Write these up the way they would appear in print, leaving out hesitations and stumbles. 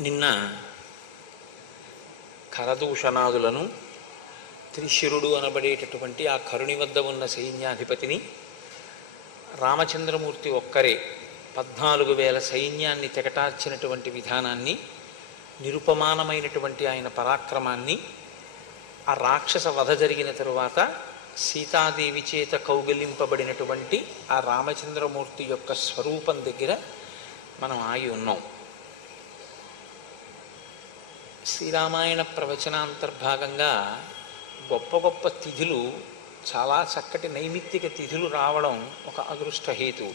నిన్న కరదూషణాదులను త్రిశిరుడు అనబడేటటువంటి ఆ కరుని వద్ద ఉన్న సైన్యాధిపతిని రామచంద్రమూర్తి ఒక్కరే 14,000 సైన్యాన్ని తెగటార్చినటువంటి విధానాన్ని, నిరుపమానమైనటువంటి ఆయన పరాక్రమాన్ని, ఆ రాక్షస వధ జరిగిన తరువాత సీతాదేవి చేత కౌగిలింపబడినటువంటి ఆ రామచంద్రమూర్తి యొక్క స్వరూపం దగ్గర మనం ఆగి ఉన్నాం. శ్రీరామాయణ ప్రవచనాంతర్భాగంగా గొప్ప గొప్ప తిథులు, చాలా చక్కటి నైమిత్తిక తిథులు రావడం ఒక అదృష్ట హేతు.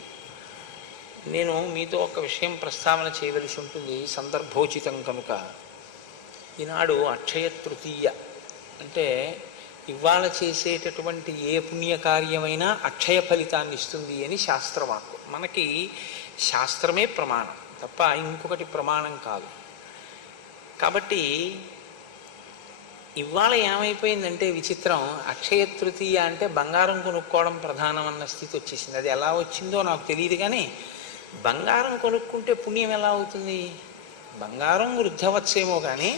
నేను మీతో ఒక విషయం ప్రస్తావన చేయవలసి ఉంటుంది, సందర్భోచితం కనుక. ఈనాడు అక్షయ తృతీయ, అంటే ఇవాళ చేసేటటువంటి ఏ పుణ్యకార్యమైనా అక్షయ ఫలితాన్ని ఇస్తుంది అని శాస్త్రవాక్కు. మనకి శాస్త్రమే ప్రమాణం తప్ప ఇంకొకటి ప్రమాణం కాదు. కాబట్టి ఇవాళ ఏమైపోయిందంటే విచిత్రం, అక్షయ తృతీయ అంటే బంగారం కొనుక్కోవడం ప్రధానం అన్న స్థితి వచ్చేసింది. అది ఎలా వచ్చిందో నాకు తెలియదు, కానీ బంగారం కొనుక్కుంటే పుణ్యం ఎలా అవుతుంది? బంగారం వృద్ధవచ్చేమో, కానీ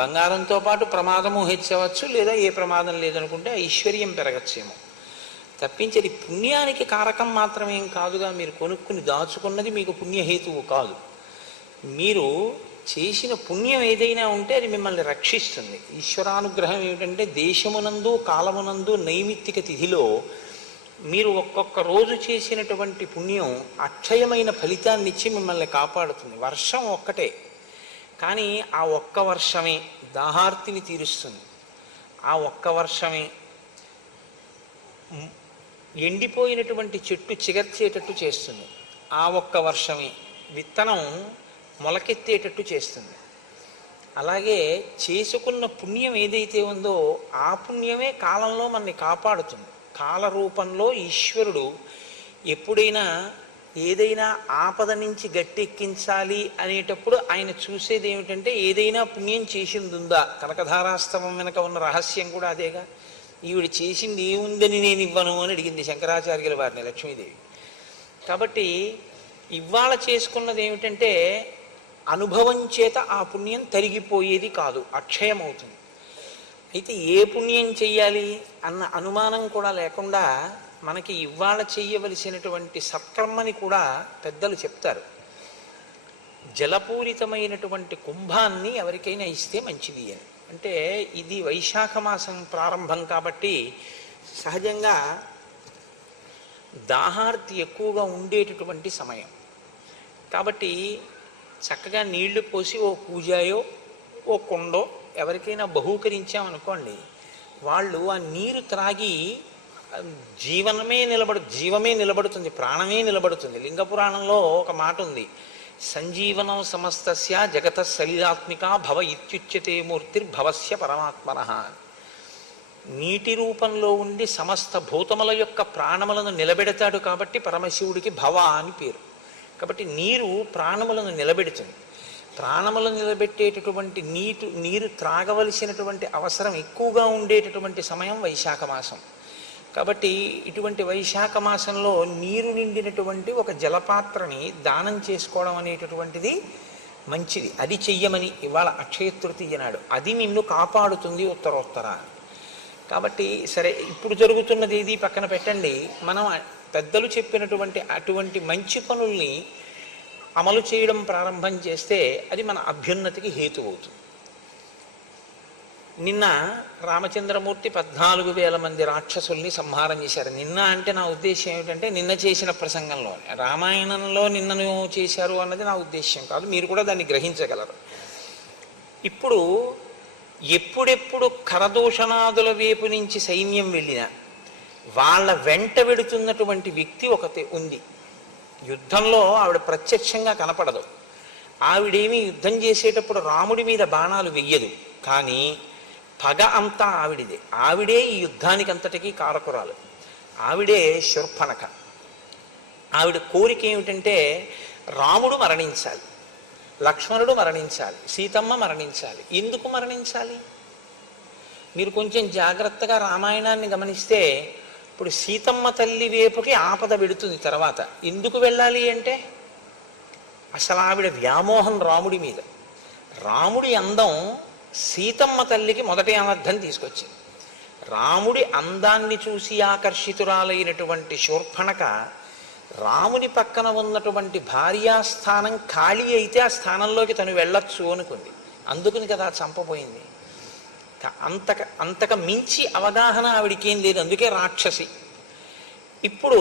బంగారంతో పాటు ప్రమాదము హెచ్చవచ్చు, లేదా ఏ ప్రమాదం లేదనుకుంటే ఐశ్వర్యం పెరగచ్చేమో తప్పించి అది పుణ్యానికి కారకం మాత్రమేం కాదుగా. మీరు కొనుక్కుని దాచుకున్నది మీకు పుణ్యహేతువు కాదు. మీరు చేసిన పుణ్యం ఏదైనా ఉంటే అది మిమ్మల్ని రక్షిస్తుంది. ఈశ్వరానుగ్రహం ఏమిటంటే దేశమునందు కాలమునందు నైమిత్తిక తిథిలో మీరు ఒక్కొక్క రోజు చేసినటువంటి పుణ్యం అక్షయమైన ఫలితాన్ని ఇచ్చి మిమ్మల్ని కాపాడుతుంది. వర్షం ఒక్కటే, కానీ ఆ ఒక్క వర్షమే దాహార్తిని తీరుస్తుంది. ఆ ఒక్క వర్షమే ఎండిపోయినటువంటి చెట్టు చిగర్చేటట్టు చేస్తుంది. ఆ ఒక్క వర్షమే విత్తనం మొలకెత్తేటట్టు చేస్తుంది. అలాగే చేసుకున్న పుణ్యం ఏదైతే ఉందో ఆ పుణ్యమే కాలంలో మనని కాపాడుతుంది. కాల రూపంలో ఈశ్వరుడు ఎప్పుడైనా ఏదైనా ఆపద నుంచి గట్టెక్కించాలి అనేటప్పుడు ఆయన చూసేది ఏమిటంటే ఏదైనా పుణ్యం చేసింది ఉందా. కనకధారాస్తవం వెనక ఉన్న రహస్యం కూడా అదేగా. ఈవిడ చేసింది ఏముందని నేను ఇవ్వను అని అడిగింది శంకరాచార్యుల వారిని లక్ష్మీదేవి. కాబట్టి ఇవాళ చేసుకున్నది ఏమిటంటే అనుభవం చేత ఆ పుణ్యం తరిగిపోయేది కాదు, అక్షయం అవుతుంది. అయితే ఏ పుణ్యం చెయ్యాలి అన్న అనుమానం కూడా లేకుండా మనకి ఇవాళ చెయ్యవలసినటువంటి సత్కర్మని కూడా పెద్దలు చెప్తారు. జలపూరితమైనటువంటి కుంభాన్ని ఎవరికైనా ఇస్తే మంచిది అని. అంటే ఇది వైశాఖ మాసం ప్రారంభం కాబట్టి సహజంగా దాహార్తి ఎక్కువగా ఉండేటటువంటి సమయం కాబట్టి చక్కగా నీళ్లు పోసి ఓ పూజాయో ఓ కుండో ఎవరికైనా బహూకరించామనుకోండి, వాళ్ళు ఆ నీరు త్రాగి జీవమే నిలబడుతుంది, ప్రాణమే నిలబడుతుంది. లింగ పురాణంలో ఒక మాట ఉంది, సంజీవనం సమస్తస్య జగత సలిలాత్మిక భవ ఇత్యుచ్యతే మూర్తిర్భవస్య పరమాత్మనః. నీటి రూపంలో ఉండి సమస్త భూతముల యొక్క ప్రాణములను నిలబెడతాడు కాబట్టి పరమశివుడికి భవ అని పేరు. కాబట్టి నీరు ప్రాణములను నిలబెడుతుంది. ప్రాణములను నిలబెట్టేటటువంటి నీరు త్రాగవలసినటువంటి అవసరం ఎక్కువగా ఉండేటటువంటి సమయం వైశాఖ మాసం. కాబట్టి ఇటువంటి వైశాఖ మాసంలో నీరు నిండినటువంటి ఒక జలపాత్రని దానం చేసుకోవడం అనేటటువంటిది మంచిది. అది చెయ్యమని ఇవాళ అక్షయ తృతీయ నాడు. అది నిన్ను కాపాడుతుంది ఉత్తరోత్తర. కాబట్టి సరే, ఇప్పుడు జరుగుతున్నది ఏది పక్కన పెట్టండి. మనం పెద్దలు చెప్పినటువంటి అటువంటి మంచి పనుల్ని అమలు చేయడం ప్రారంభం చేస్తే అది మన అభ్యున్నతికి హేతు అవుతుంది. నిన్న రామచంద్రమూర్తి 14,000 మంది రాక్షసుల్ని సంహారం చేశారు. నిన్న అంటే నా ఉద్దేశం ఏమిటంటే నిన్న చేసిన ప్రసంగంలో, రామాయణంలో నిన్నను చేశారు అన్నది నా ఉద్దేశ్యం కాదు, మీరు కూడా దాన్ని గ్రహించగలరు. ఇప్పుడు ఎప్పుడెప్పుడు కరదూషణాదుల వైపు నుంచి సైన్యం వెళ్ళినా వాళ్ళ వెంట వెడుతున్నటువంటి వ్యక్తి ఒకటి ఉంది. యుద్ధంలో ఆవిడ ప్రత్యక్షంగా కనపడదు. ఆవిడేమీ యుద్ధం చేసేటప్పుడు రాముడి మీద బాణాలు వెయ్యదు, కానీ పగ అంతా ఆవిడిదే. ఆవిడే ఈ యుద్ధానికి అంతటికీ కారకురాలు. ఆవిడే శూర్పణఖ. ఆవిడ కోరిక ఏమిటంటే రాముడు మరణించాలి, లక్ష్మణుడు మరణించాలి, సీతమ్మ మరణించాలి. ఎందుకు మరణించాలి? మీరు కొంచెం జాగ్రత్తగా రామాయణాన్ని గమనిస్తే ఇప్పుడు సీతమ్మ తల్లి వైపుకి ఆపద వెడుతుంది. తర్వాత ఎందుకు వెళ్ళాలి అంటే అసలు ఆవిడ వ్యామోహం రాముడి మీద. రాముడి అందం సీతమ్మ తల్లికి మొదటి అనర్థం తీసుకొచ్చింది. రాముడి అందాన్ని చూసి ఆకర్షితురాలైనటువంటి శూర్పణఖ రాముని పక్కన ఉన్నటువంటి భార్యాస్థానం ఖాళీ అయితే ఆ స్థానంలోకి తను వెళ్ళొచ్చు అనుకుంది. అందుకుని కదా చంపబోయింది. అంతక మించి అవగాహన ఆవిడికేం లేదు, అందుకే రాక్షసి. ఇప్పుడు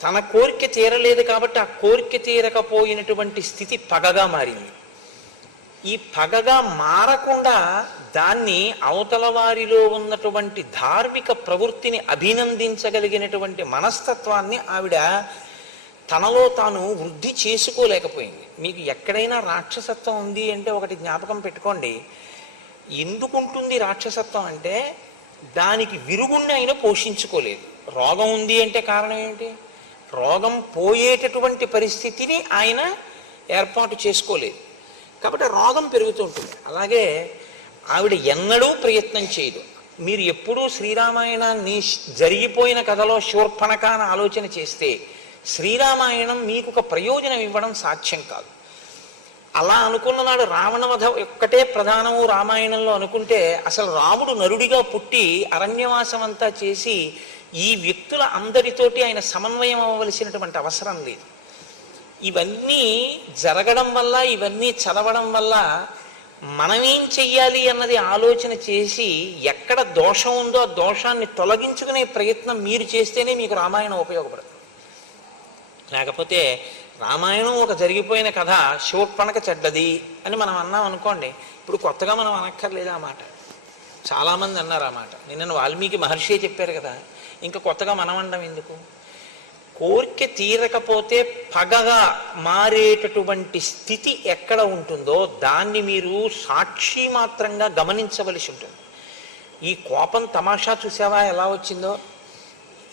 తన కోరిక తీరలేదు కాబట్టి ఆ కోరిక తీరకపోయినటువంటి స్థితి పగగా మారింది. ఈ పగగా మారకుండా దాన్ని అవతల వారిలో ఉన్నటువంటి ధార్మిక ప్రవృత్తిని అభినందించగలిగినటువంటి మనస్తత్వాన్ని ఆవిడ తనలో తాను వృద్ధి చేసుకోలేకపోయింది. మీకు ఎక్కడైనా రాక్షసత్వం ఉంది అంటే ఒకటి జ్ఞాపకం పెట్టుకోండి. ఎందుకుంటుంది రాక్షసత్వం అంటే దానికి విరుగుణ్ణి అయినా పోషించుకోలేదు. రోగం ఉంది అంటే కారణం ఏమిటి? రోగం పోయేటటువంటి పరిస్థితిని ఆయన ఏర్పాటు చేసుకోలేదు కాబట్టి రోగం పెరుగుతూ ఉంటుంది. అలాగే ఆవిడ ఎన్నడూ ప్రయత్నం చేయదు. మీరు ఎప్పుడూ శ్రీరామాయణాన్ని జరిగిపోయిన కథలో శూర్పణఖ అని ఆలోచన చేస్తే శ్రీరామాయణం మీకు ఒక ప్రయోజనం ఇవ్వడం సాధ్యం కాదు. అలా అనుకున్న నాడు రావణవధ ఒక్కటే ప్రధానము రామాయణంలో అనుకుంటే అసలు రాముడు నరుడిగా పుట్టి అరణ్యవాసం అంతా చేసి ఈ వ్యక్తుల అందరితోటి ఆయన సమన్వయం అవ్వవలసినటువంటి అవసరం లేదు. ఇవన్నీ జరగడం వల్ల, ఇవన్నీ చదవడం వల్ల మనమేం చెయ్యాలి అన్నది ఆలోచన చేసి ఎక్కడ దోషం ఉందో ఆ దోషాన్ని తొలగించుకునే ప్రయత్నం మీరు చేస్తేనే మీకు రామాయణం ఉపయోగపడుతుంది. లేకపోతే రామాయణం ఒక జరిగిపోయిన కథ, శూర్పణఖ చెడ్డది అని మనం అన్నాం అనుకోండి, ఇప్పుడు కొత్తగా మనం అనక్కర్లేదు ఆ మాట. చాలామంది అన్నారు ఆ మాట. నిన్న వాల్మీకి మహర్షి చెప్పారు కదా, ఇంకా కొత్తగా మనం అనడం ఎందుకు? కోరిక తీరకపోతే పగగా మారేటటువంటి స్థితి ఎక్కడ ఉంటుందో దాన్ని మీరు సాక్షి మాత్రంగా గమనించవలసి ఉంటుంది. ఈ కోపం తమాషా చూసావా ఎలా వచ్చిందో?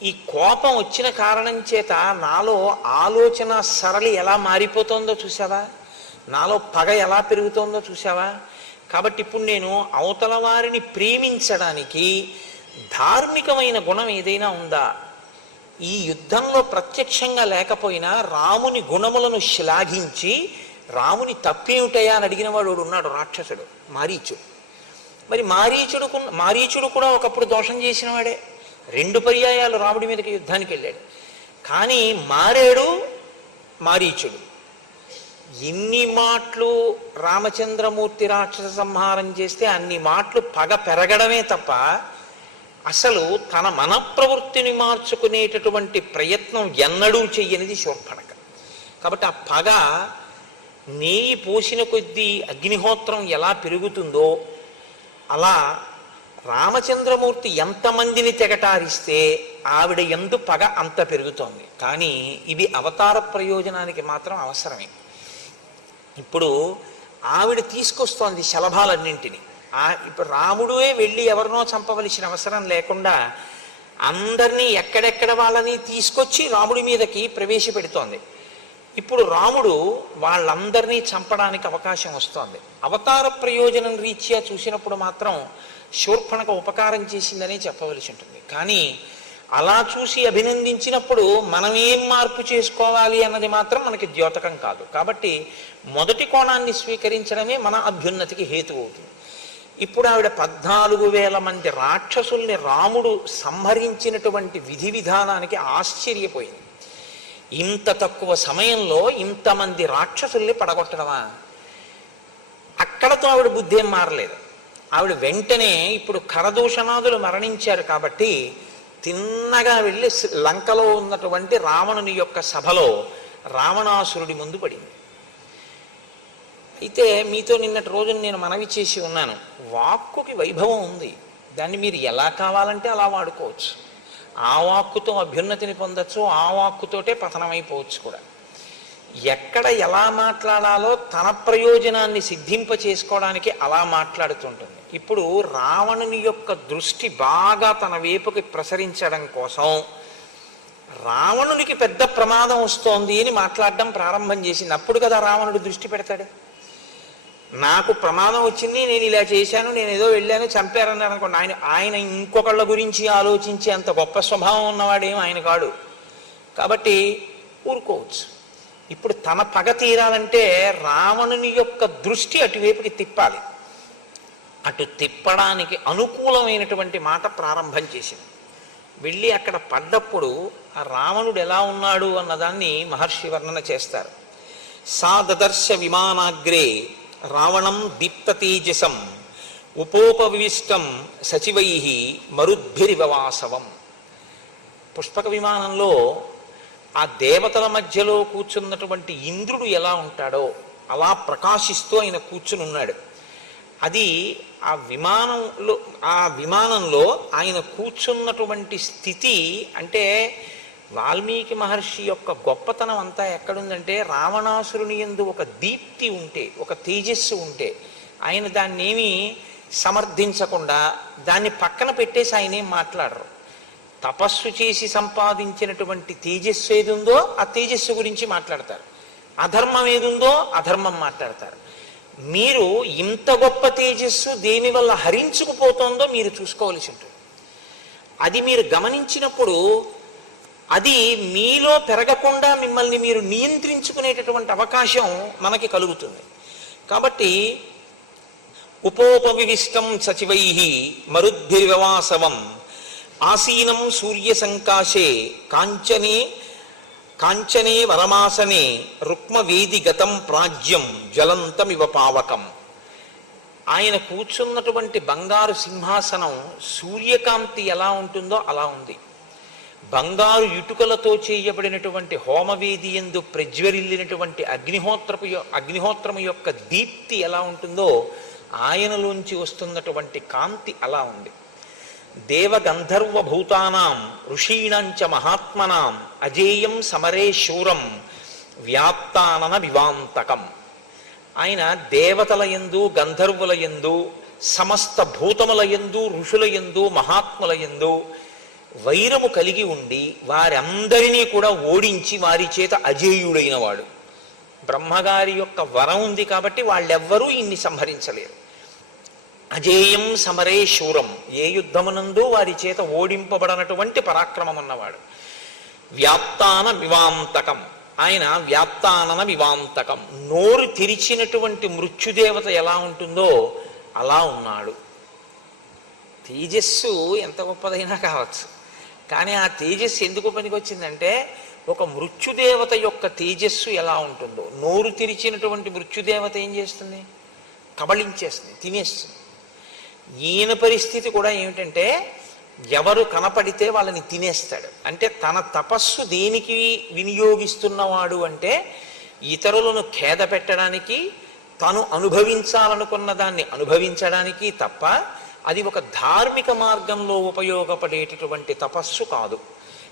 ఈ కోపం వచ్చిన కారణం చేత నాలో ఆలోచన సరళి ఎలా మారిపోతుందో చూసావా? నాలో పగ ఎలా పెరుగుతోందో చూసావా? కాబట్టి ఇప్పుడు నేను అవతల వారిని ప్రేమించడానికి ధార్మికమైన గుణం ఏదైనా ఉందా? ఈ యుద్ధంలో ప్రత్యక్షంగా లేకపోయినా రాముని గుణములను శ్లాఘించి రాముని తప్పేమిటయా అని అడిగిన వాడు ఉన్నాడు, రాక్షసుడు మారీచుడు. మరి మారీచుడు కూడా ఒకప్పుడు దోషం చేసిన వాడే. 2 పర్యాయాలు రాముడి మీదకి యుద్ధానికి వెళ్ళాడు. కానీ మారేడు మారీచుడు. ఎన్ని మాటలు రామచంద్రమూర్తి రాక్షస సంహారం చేస్తే అన్ని మాటలు పగ పెరగడమే తప్ప అసలు తన మన ప్రవృత్తిని మార్చుకునేటటువంటి ప్రయత్నం ఎన్నడూ చెయ్యనిది శూర్పణఖ. కాబట్టి ఆ పగ నెయ్యి పోసిన కొద్దీ అగ్నిహోత్రం ఎలా పెరుగుతుందో అలా రామచంద్రమూర్తి ఎంతమందిని తెగటారిస్తే ఆవిడ యందు పగ అంత పెరుగుతోంది. కానీ ఇవి అవతార ప్రయోజనానికి మాత్రం అవసరమే. ఇప్పుడు ఆవిడ తీసుకొస్తోంది శలభాలన్నింటినీ. ఇప్పుడు రాముడే వెళ్ళి ఎవరినో చంపవలసిన అవసరం లేకుండా అందరినీ ఎక్కడెక్కడ వాళ్ళని తీసుకొచ్చి రాముడి మీదకి ప్రవేశపెడుతోంది. ఇప్పుడు రాముడు వాళ్ళందరినీ చంపడానికి అవకాశం వస్తోంది. అవతార ప్రయోజనం రీత్యా చూసినప్పుడు మాత్రం శూర్పణఖ ఉపకారం చేసిందని చెప్పవలసి ఉంటుంది. కానీ అలా చూసి అభినందించినప్పుడు మనం ఏం మార్పు చేసుకోవాలి అన్నది మాత్రం మనకి ద్యోతకం కాదు. కాబట్టి మొదటి కోణాన్ని స్వీకరించడమే మన అభ్యున్నతికి హేతు అవుతుంది. ఇప్పుడు ఆవిడ 14,000 మంది రాక్షసుల్ని రాముడు సంహరించినటువంటి విధి విధానానికి ఆశ్చర్యపోయింది. ఇంత తక్కువ సమయంలో ఇంతమంది రాక్షసుల్ని పడగొట్టడమా? అక్కడతో ఆవిడ బుద్ధి ఏం మారలేదు. ఆవిడ వెంటనే ఇప్పుడు ఖరదూషణాదులు మరణించారు కాబట్టి తిన్నగా వెళ్ళి లంకలో ఉన్నటువంటి రావణుని యొక్క సభలో రావణాసురుడి ముందు పడింది. అయితే మీతో నిన్నటి రోజున నేను మనవి చేసి ఉన్నాను, వాక్కుకి వైభవం ఉంది. దాన్ని మీరు ఎలా కావాలంటే అలా వాడుకోవచ్చు. ఆ వాక్కుతో అభ్యున్నతిని పొందొచ్చు, ఆ వాక్కుతోటే పతనమైపోవచ్చు కూడా. ఎక్కడ ఎలా మాట్లాడాలో తన ప్రయోజనాన్ని సిద్ధింప చేసుకోవడానికి అలా మాట్లాడుతుంటుంది. ఇప్పుడు రావణుని యొక్క దృష్టి బాగా తన వైపుకి ప్రసరించడం కోసం రావణునికి పెద్ద ప్రమాదం వస్తోంది అని మాట్లాడడం ప్రారంభం చేసింది. అప్పుడు కదా రావణుడు దృష్టి పెడతాడు. నాకు ప్రమాదం వచ్చింది, నేను ఇలా చేశాను, నేను ఏదో వెళ్ళాను, చంపారన్నారు అనుకోండి. ఆయన ఇంకొకళ్ళ గురించి ఆలోచించే అంత గొప్ప స్వభావం ఉన్నవాడేం ఆయన కాడు. కాబట్టి ఊరుకోవచ్చు. ఇప్పుడు తన పగ తీరాలంటే రావణుని యొక్క దృష్టి అటువైపుకి తిప్పాలి. అటు తిప్పడానికి అనుకూలమైనటువంటి మాట ప్రారంభం చేసింది. వెళ్ళి అక్కడ పడ్డప్పుడు ఆ రావణుడు ఎలా ఉన్నాడు అన్నదాన్ని మహర్షి వర్ణన చేస్తారు. సా దదర్శ విమానాగ్రే రావణం దీప్త తేజసం ఉపోపవిష్టం సచివై మరుద్భిరివవాసవం. పుష్పక విమానంలో ఆ దేవతల మధ్యలో కూర్చున్నటువంటి ఇంద్రుడు ఎలా ఉంటాడో అలా ప్రకాశిస్తూ ఆయన కూర్చుని ఉన్నాడు. అది ఆ విమానంలో ఆయన కూర్చున్నటువంటి స్థితి అంటే వాల్మీకి మహర్షి యొక్క గొప్పతనం అంతా ఎక్కడుందంటే రావణాసురుని యందు ఒక దీప్తి ఉంటే, ఒక తేజస్సు ఉంటే ఆయన దాన్ని ఏమీ సమర్థించకుండా దాన్ని పక్కన పెట్టేసి ఆయన ఏం మాట్లాడరు. తపస్సు చేసి సంపాదించినటువంటి తేజస్సు ఏది ఉందో ఆ తేజస్సు గురించి మాట్లాడతారు, అధర్మం ఏదుందో అధర్మం మాట్లాడతారు. మీరు ఇంత గొప్ప తేజస్సు దేనివల్ల హరించుకుపోతుందో మీరు చూసుకోవలసి ఉంటుంది. అది మీరు గమనించినప్పుడు అది మీలో పెరగకుండా మిమ్మల్ని మీరు నియంత్రించుకునేటటువంటి అవకాశం మనకి కలుగుతుంది. కాబట్టి ఉపోపవిష్టం సచివై మరుద్భిర్వ్యవాసవం ఆసీనం సూర్య సంకాశే కాంచనే వరమాసనే రుక్మవేది గతం ప్రాజ్యం జ్వలంతమివ పావకం. ఆయన కూర్చున్నటువంటి బంగారు సింహాసనం సూర్యకాంతి ఎలా ఉంటుందో అలా ఉంది. బంగారు ఇటుకలతో చేయబడినటువంటి హోమవేది యందు ప్రజ్వరిల్లినటువంటి అగ్నిహోత్రము యొక్క దీప్తి ఎలా ఉంటుందో ఆయనలోంచి వస్తున్నటువంటి కాంతి అలా ఉంది. దేవగంధర్వ భూతానాం ఋషీణంచ మహాత్మనాం అజేయం సమరే శూరం వ్యాప్తానన వివాంతకం. ఆయన దేవతల యందు, గంధర్వుల యందు, సమస్త భూతముల యందు, ఋషుల యందు, మహాత్ముల యందు వైరము కలిగి ఉండి వారందరినీ కూడా ఓడించి వారి చేత అజేయుడైన వాడు. బ్రహ్మగారి యొక్క వరం ఉంది కాబట్టి వాళ్ళెవ్వరూ ఇన్ని సంహరించలేరు. అజేయం సమరే శూరం, ఏ యుద్ధమునందు వారి చేత ఓడింపబడనటువంటి పరాక్రమం ఉన్నవాడు. వ్యాప్తాన వివాంతకం, ఆయన వ్యాప్తానన వివాంతకం, నోరు తెరిచినటువంటి మృత్యుదేవత ఎలా ఉంటుందో అలా ఉన్నాడు. తేజస్సు ఎంత గొప్పదైనా కావచ్చు, కానీ ఆ తేజస్సు ఎందుకు పనికొచ్చిందంటే ఒక మృత్యుదేవత యొక్క తేజస్సు ఎలా ఉంటుందో, నోరు తెరిచినటువంటి మృత్యుదేవత ఏం చేస్తుంది? కబళించేస్తుంది, తినేస్తుంది. ఈయన పరిస్థితి కూడా ఏమిటంటే ఎవరు కనపడితే వాళ్ళని తినేస్తాడు. అంటే తన తపస్సు దేనికి వినియోగిస్తున్నవాడు అంటే ఇతరులను ఖేద పెట్టడానికి, తను అనుభవించాలనుకున్న దాన్ని అనుభవించడానికి తప్ప అది ఒక ధార్మిక మార్గంలో ఉపయోగపడేటటువంటి తపస్సు కాదు.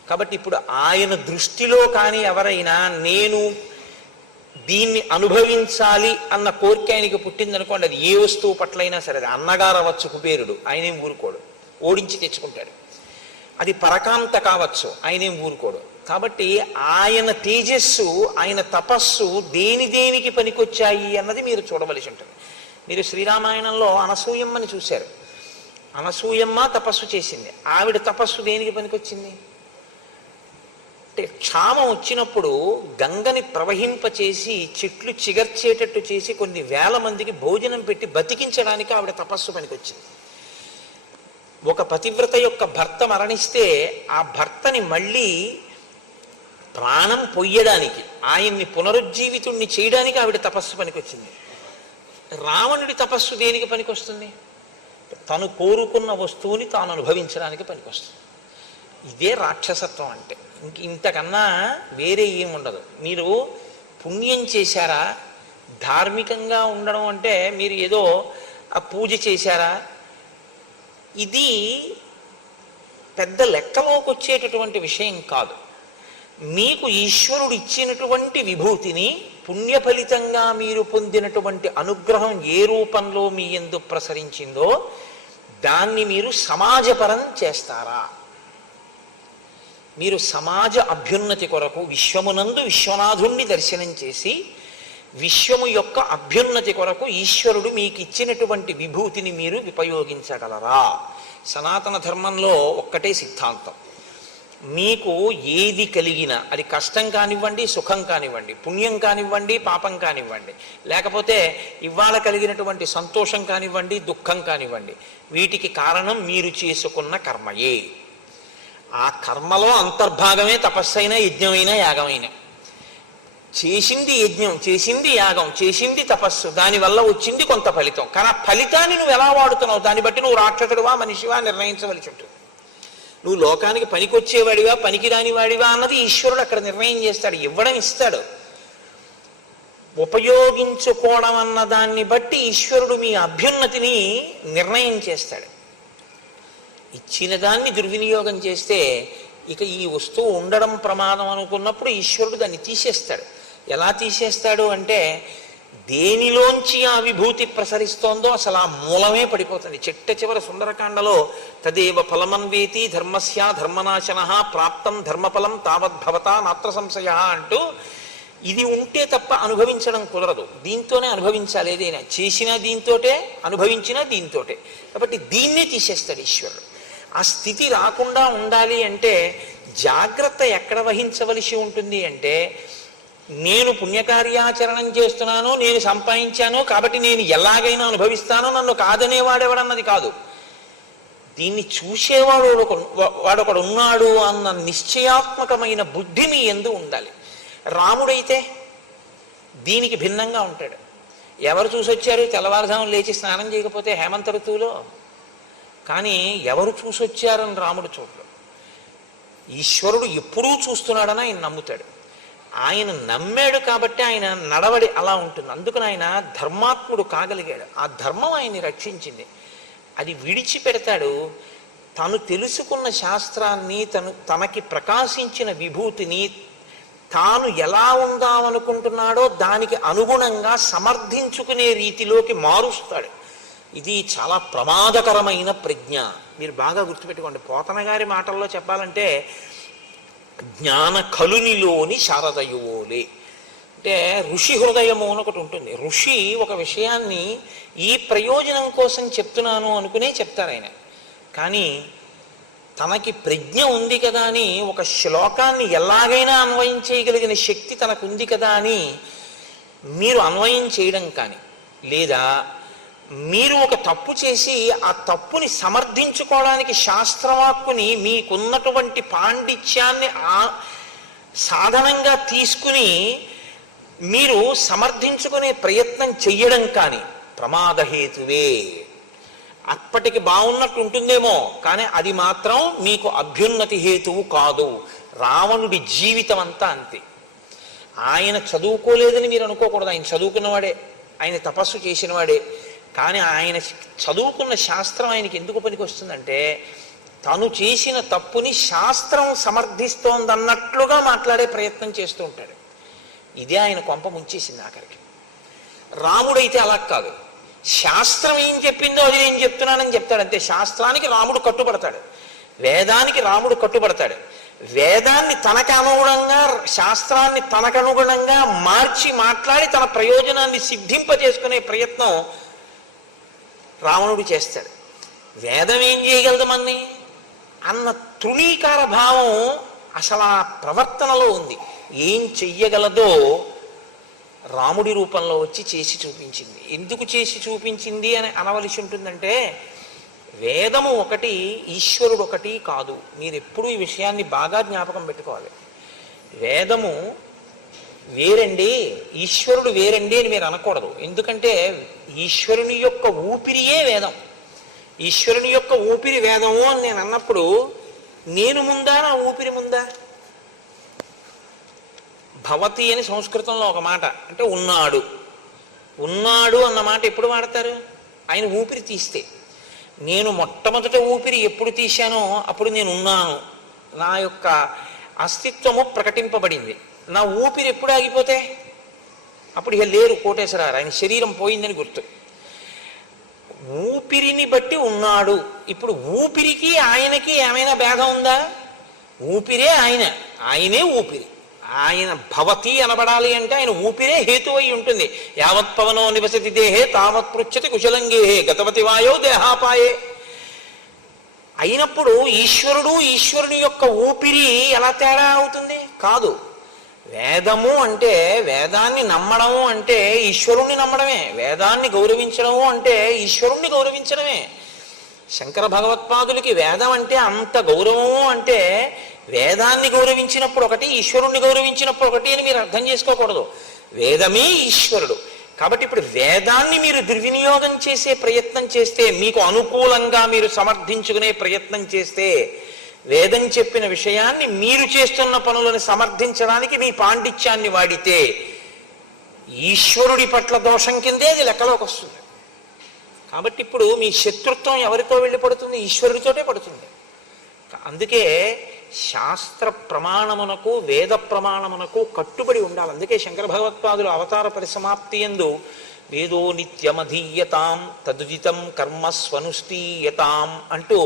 కాబట్టి ఇప్పుడు ఆయన దృష్టిలో కానీ ఎవరైనా నేను దీన్ని అనుభవించాలి అన్న కోరిక ఆయనకి పుట్టిందనుకోండి, అది ఏ వస్తువు పట్లైనా సరే, అది అన్నగారు అవ్వచ్చు కుబేరుడు, ఆయనేం ఊరుకోడు, ఓడించి తెచ్చుకుంటాడు. అది పరకాంత కావచ్చు, ఆయనేం ఊరుకోడు. కాబట్టి ఆయన తేజస్సు, ఆయన తపస్సు దేనికి పనికొచ్చాయి అన్నది మీరు చూడవలసి ఉంటుంది. మీరు శ్రీరామాయణంలో అనసూయమ్మని చూశారు. అనసూయమ్మ తపస్సు చేసింది. ఆవిడ తపస్సు దేనికి పనికొచ్చింది అంటే క్షామం వచ్చినప్పుడు గంగని ప్రవహింపచేసి చెట్లు చిగర్చేటట్టు చేసి కొన్ని వేల మందికి భోజనం పెట్టి బతికించడానికి ఆవిడ తపస్సు పనికొచ్చింది. ఒక పతివ్రత యొక్క భర్త మరణిస్తే ఆ భర్తని మళ్ళీ ప్రాణం పొయ్యడానికి, ఆయన్ని పునరుజ్జీవితుణ్ణి చేయడానికి ఆవిడ తపస్సు పనికొచ్చింది. రావణుడి తపస్సు దేనికి పనికొస్తుంది? తను కోరుకున్న వస్తువుని తాను అనుభవించడానికి పనికొస్తుంది. ఇదే రాక్షసత్వం అంటే. ఇంతకన్నా వేరే ఏముండదు. మీరు పుణ్యం చేశారా, ధార్మికంగా ఉండడం అంటే మీరు ఏదో ఆ పూజ చేశారా, ఇది పెద్ద లెక్కలోకి వచ్చేటటువంటి విషయం కాదు. మీకు ఈశ్వరుడు ఇచ్చినటువంటి విభూతిని పుణ్య ఫలితంగా మీరు పొందినటువంటి అనుగ్రహం ఏ రూపంలో మీ యందు ప్రసరించిందో దాన్ని మీరు సమాజపరం చేస్తారా? మీరు సమాజ అభ్యున్నతి కొరకు విశ్వమునందు విశ్వనాథుణ్ణి దర్శనం చేసి విశ్వము యొక్క అభ్యున్నతి కొరకు ఈశ్వరుడు మీకు ఇచ్చినటువంటి విభూతిని మీరు ఉపయోగించగలరా? సనాతన ధర్మంలో ఒక్కటే సిద్ధాంతం, మీకు ఏది కలిగినా అది కష్టం కానివ్వండి, సుఖం కానివ్వండి, పుణ్యం కానివ్వండి, పాపం కానివ్వండి, లేకపోతే ఇవాళ కలిగినటువంటి సంతోషం కానివ్వండి, దుఃఖం కానివ్వండి, వీటికి కారణం మీరు చేసుకున్న కర్మయే. ఆ కర్మలో అంతర్భాగమే తపస్సైనా, యజ్ఞమైనా, యాగమైనా. చేసింది యజ్ఞం, చేసింది యాగం, చేసింది తపస్సు, దానివల్ల వచ్చింది కొంత ఫలితం. కానీ ఆ ఫలితాన్ని నువ్వు ఎలా వాడుతున్నావు దాన్ని బట్టి నువ్వు రాక్షసుడివా మనిషివా నిర్ణయించవలసి ఉంటుంది. నువ్వు లోకానికి పనికొచ్చేవాడివా పనికిరాని వాడివా అన్నది ఈశ్వరుడు అక్కడ నిర్ణయం చేస్తాడు, ఇవ్వడం ఇస్తాడు. ఉపయోగించుకోవడం అన్న దాన్ని బట్టి ఈశ్వరుడు మీ అభ్యున్నతిని నిర్ణయం చేస్తాడు. ఇచ్చిన దాన్ని దుర్వినియోగం చేస్తే ఇక ఈ వస్తువు ఉండడం ప్రమాదం అనుకున్నప్పుడు ఈశ్వరుడు దాన్ని తీసేస్తాడు. ఎలా తీసేస్తాడు అంటే, దేనిలోంచి ఆ విభూతి ప్రసరిస్తోందో అసలు ఆ మూలమే పడిపోతుంది. చిట్ట చివర సుందరకాండలో తదేవ ఫలమన్వేతి ధర్మస్య ధర్మనాశన ప్రాప్తం ధర్మఫలం తావద్భవత నాత్ర సంశయ అంటూ, ఇది ఉంటే తప్ప అనుభవించడం కుదరదు, దీంతోనే అనుభవించాలి. ఏదైనా చేసినా దీంతోటే, అనుభవించినా దీంతోటే. కాబట్టి దీన్నే తీసేస్తాడు ఈశ్వరుడు. ఆ స్థితి రాకుండా ఉండాలి అంటే జాగ్రత్త ఎక్కడ వహించవలసి ఉంటుంది అంటే, నేను పుణ్యకార్యాచరణం చేస్తున్నాను, నేను సంపాదించాను కాబట్టి నేను ఎలాగైనా అనుభవిస్తానో, నన్ను కాదనేవాడెవడన్నది కాదు. దీన్ని చూసేవాడు వాడొకడు ఉన్నాడు అన్న నిశ్చయాత్మకమైన బుద్ధి మీ యందు ఉండాలి. రాముడైతే దీనికి భిన్నంగా ఉంటాడు. ఎవరు చూసొచ్చారు? తెల్లవారుజామున లేచి స్నానం చేయకపోతే హేమంత ఋతువులో. కానీ ఎవరు చూసొచ్చారని రాముడు చూడడు. ఈశ్వరుడు ఎప్పుడూ చూస్తున్నాడని ఆయన నమ్ముతాడు. ఆయన నమ్మాడు కాబట్టి ఆయన నడవడి అలా ఉంటుంది. అందుకని ఆయన ధర్మాత్ముడు కాగలిగాడు. ఆ ధర్మం ఆయన్ని రక్షించింది. అది విడిచిపెడతాడు. తను తెలుసుకున్న శాస్త్రాన్ని, తనకి ప్రకాశించిన విభూతిని తాను ఎలా ఉందామనుకుంటున్నాడో దానికి అనుగుణంగా సమర్థించుకునే రీతిలోకి మారుస్తాడు. ఇది చాలా ప్రమాదకరమైన ప్రజ్ఞ. మీరు బాగా గుర్తుపెట్టుకోండి. పోతన గారి మాటల్లో చెప్పాలంటే, జ్ఞాన కలునిలోని శారదయువోలే అంటే, ఋషి హృదయము అని ఒకటి ఉంటుంది. ఋషి ఒక విషయాన్ని ఈ ప్రయోజనం కోసం చెప్తున్నాను అనుకునే చెప్తారు ఆయన. కానీ తనకి ప్రజ్ఞ ఉంది కదా అని, ఒక శ్లోకాన్ని ఎలాగైనా అన్వయం చేయగలిగిన శక్తి తనకుంది కదా అని మీరు అన్వయం చేయడం కానీ, లేదా మీరు ఒక తప్పు చేసి ఆ తప్పుని సమర్థించుకోవడానికి శాస్త్రవాక్కుని మీకున్నటువంటి పాండిత్యాన్ని సాధనంగా తీసుకుని మీరు సమర్థించుకునే ప్రయత్నం చెయ్యడం కానీ ప్రమాదహేతువే. అప్పటికి బాగున్నట్టు ఉంటుందేమో, కానీ అది మాత్రం మీకు అభ్యున్నతి హేతువు కాదు. రావణుడి జీవితం అంతా అంతే. ఆయన చదువుకోలేదని మీరు అనుకోకూడదు. ఆయన చదువుకున్నవాడే, ఆయన తపస్సు చేసినవాడే. కానీ ఆయన చదువుకున్న శాస్త్రం ఆయనకి ఎందుకు పనికి వస్తుందంటే, తను చేసిన తప్పుని శాస్త్రం సమర్థిస్తోందన్నట్లుగా మాట్లాడే ప్రయత్నం చేస్తూ ఉంటాడు. ఇదే ఆయన కొంప ముంచేసింది ఆఖరికి. రాముడైతే అలా కాదు. శాస్త్రం ఏం చెప్పిందో అది నేను చెప్తున్నానని చెప్తాడు అంతే. శాస్త్రానికి రాముడు కట్టుబడతాడు, వేదానికి రాముడు కట్టుబడతాడు. వేదాన్ని తనకు అనుగుణంగా, శాస్త్రాన్ని తనకు అనుగుణంగా మార్చి మాట్లాడి తన ప్రయోజనాన్ని సిద్ధింపజేసుకునే ప్రయత్నం రావణుడు చేస్తాడు. వేదం ఏం చేయగలదు మన్ని అన్న తృణీకార భావం అసలు ఆ ప్రవర్తనలో ఉంది. ఏం చెయ్యగలదో రాముడి రూపంలో వచ్చి చేసి చూపించింది. ఎందుకు చేసి చూపించింది అని అనవలసి ఉంటుందంటే, వేదము ఒకటి, ఈశ్వరుడు ఒకటి కాదు. మీరు ఎప్పుడూ ఈ విషయాన్ని బాగా జ్ఞాపకం పెట్టుకోవాలి. వేదము వేరండి, ఈశ్వరుడు వేరండి అని మీరు అనకూడదు. ఎందుకంటే ఈశ్వరుని యొక్క ఊపిరియే వేదం. ఈశ్వరుని యొక్క ఊపిరి వేదము అని నేను అన్నప్పుడు, నేను ముందా నా ఊపిరి ముందా? భవతి అని సంస్కృతంలో ఒక మాట, అంటే ఉన్నాడు. ఉన్నాడు అన్న మాట ఎప్పుడు వాడతారు? ఆయన ఊపిరి తీస్తే. నేను మొట్టమొదట ఊపిరి ఎప్పుడు తీశానో అప్పుడు నేను ఉన్నాను, నా యొక్క అస్తిత్వము ప్రకటింపబడింది. నా ఊపిరి ఎప్పుడు ఆగిపోతే అప్పుడు ఇక లేరు కోటేశ్వరారు, ఆయన శరీరం పోయిందని గుర్తు. ఊపిరిని బట్టి ఉన్నాడు. ఇప్పుడు ఊపిరికి ఆయనకి ఏమైనా భేదం ఉందా? ఊపిరే ఆయన, ఆయనే ఊపిరి. ఆయన భవతి అనబడాలి అంటే ఆయన ఊపిరే హేతు అయి ఉంటుంది. యావత్ పవనో నివసతి దేహే తావత్ పృచ్చతి కుశలంగేహే గతవతి వాయో దేహాపాయే. అయినప్పుడు ఈశ్వరుడు ఈశ్వరుని యొక్క ఊపిరి ఎలా తేడా అవుతుంది? కాదు. వేదము అంటే వేదాన్ని నమ్మడము అంటే ఈశ్వరుణ్ణి నమ్మడమే, వేదాన్ని గౌరవించడము అంటే ఈశ్వరుణ్ణి గౌరవించడమే. శంకర భగవత్పాదులకి వేదం అంటే అంత గౌరవము అంటే వేదాన్ని గౌరవించినప్పుడు ఒకటి, ఈశ్వరుణ్ణి గౌరవించినప్పుడు ఒకటి అని మీరు అర్థం చేసుకోకూడదు. వేదమే ఈశ్వరుడు. కాబట్టి ఇప్పుడు వేదాన్ని మీరు దుర్వినియోగం చేసే ప్రయత్నం చేస్తే, మీకు అనుకూలంగా మీరు సమర్థించుకునే ప్రయత్నం చేస్తే, వేదం చెప్పిన విషయాన్ని మీరు చేస్తున్న పనులను సమర్థించడానికి మీ పాండిత్యాన్ని వాడితే ఈశ్వరుడి పట్ల దోషం కిందే అది లెక్కలోకి వస్తుంది. కాబట్టి ఇప్పుడు మీ శత్రుత్వం ఎవరితో వెళ్ళి పడుతుంది? ఈశ్వరుడితోటే పడుతుంది. అందుకే శాస్త్ర ప్రమాణమునకు వేద ప్రమాణమునకు కట్టుబడి ఉండాలి. అందుకే శంకర భగవత్పాదులు అవతార పరిసమాప్తి యందు వేదో నిత్యమధీయతాం తదుదితం కర్మ స్వనుష్ఠీయతాం అంటూ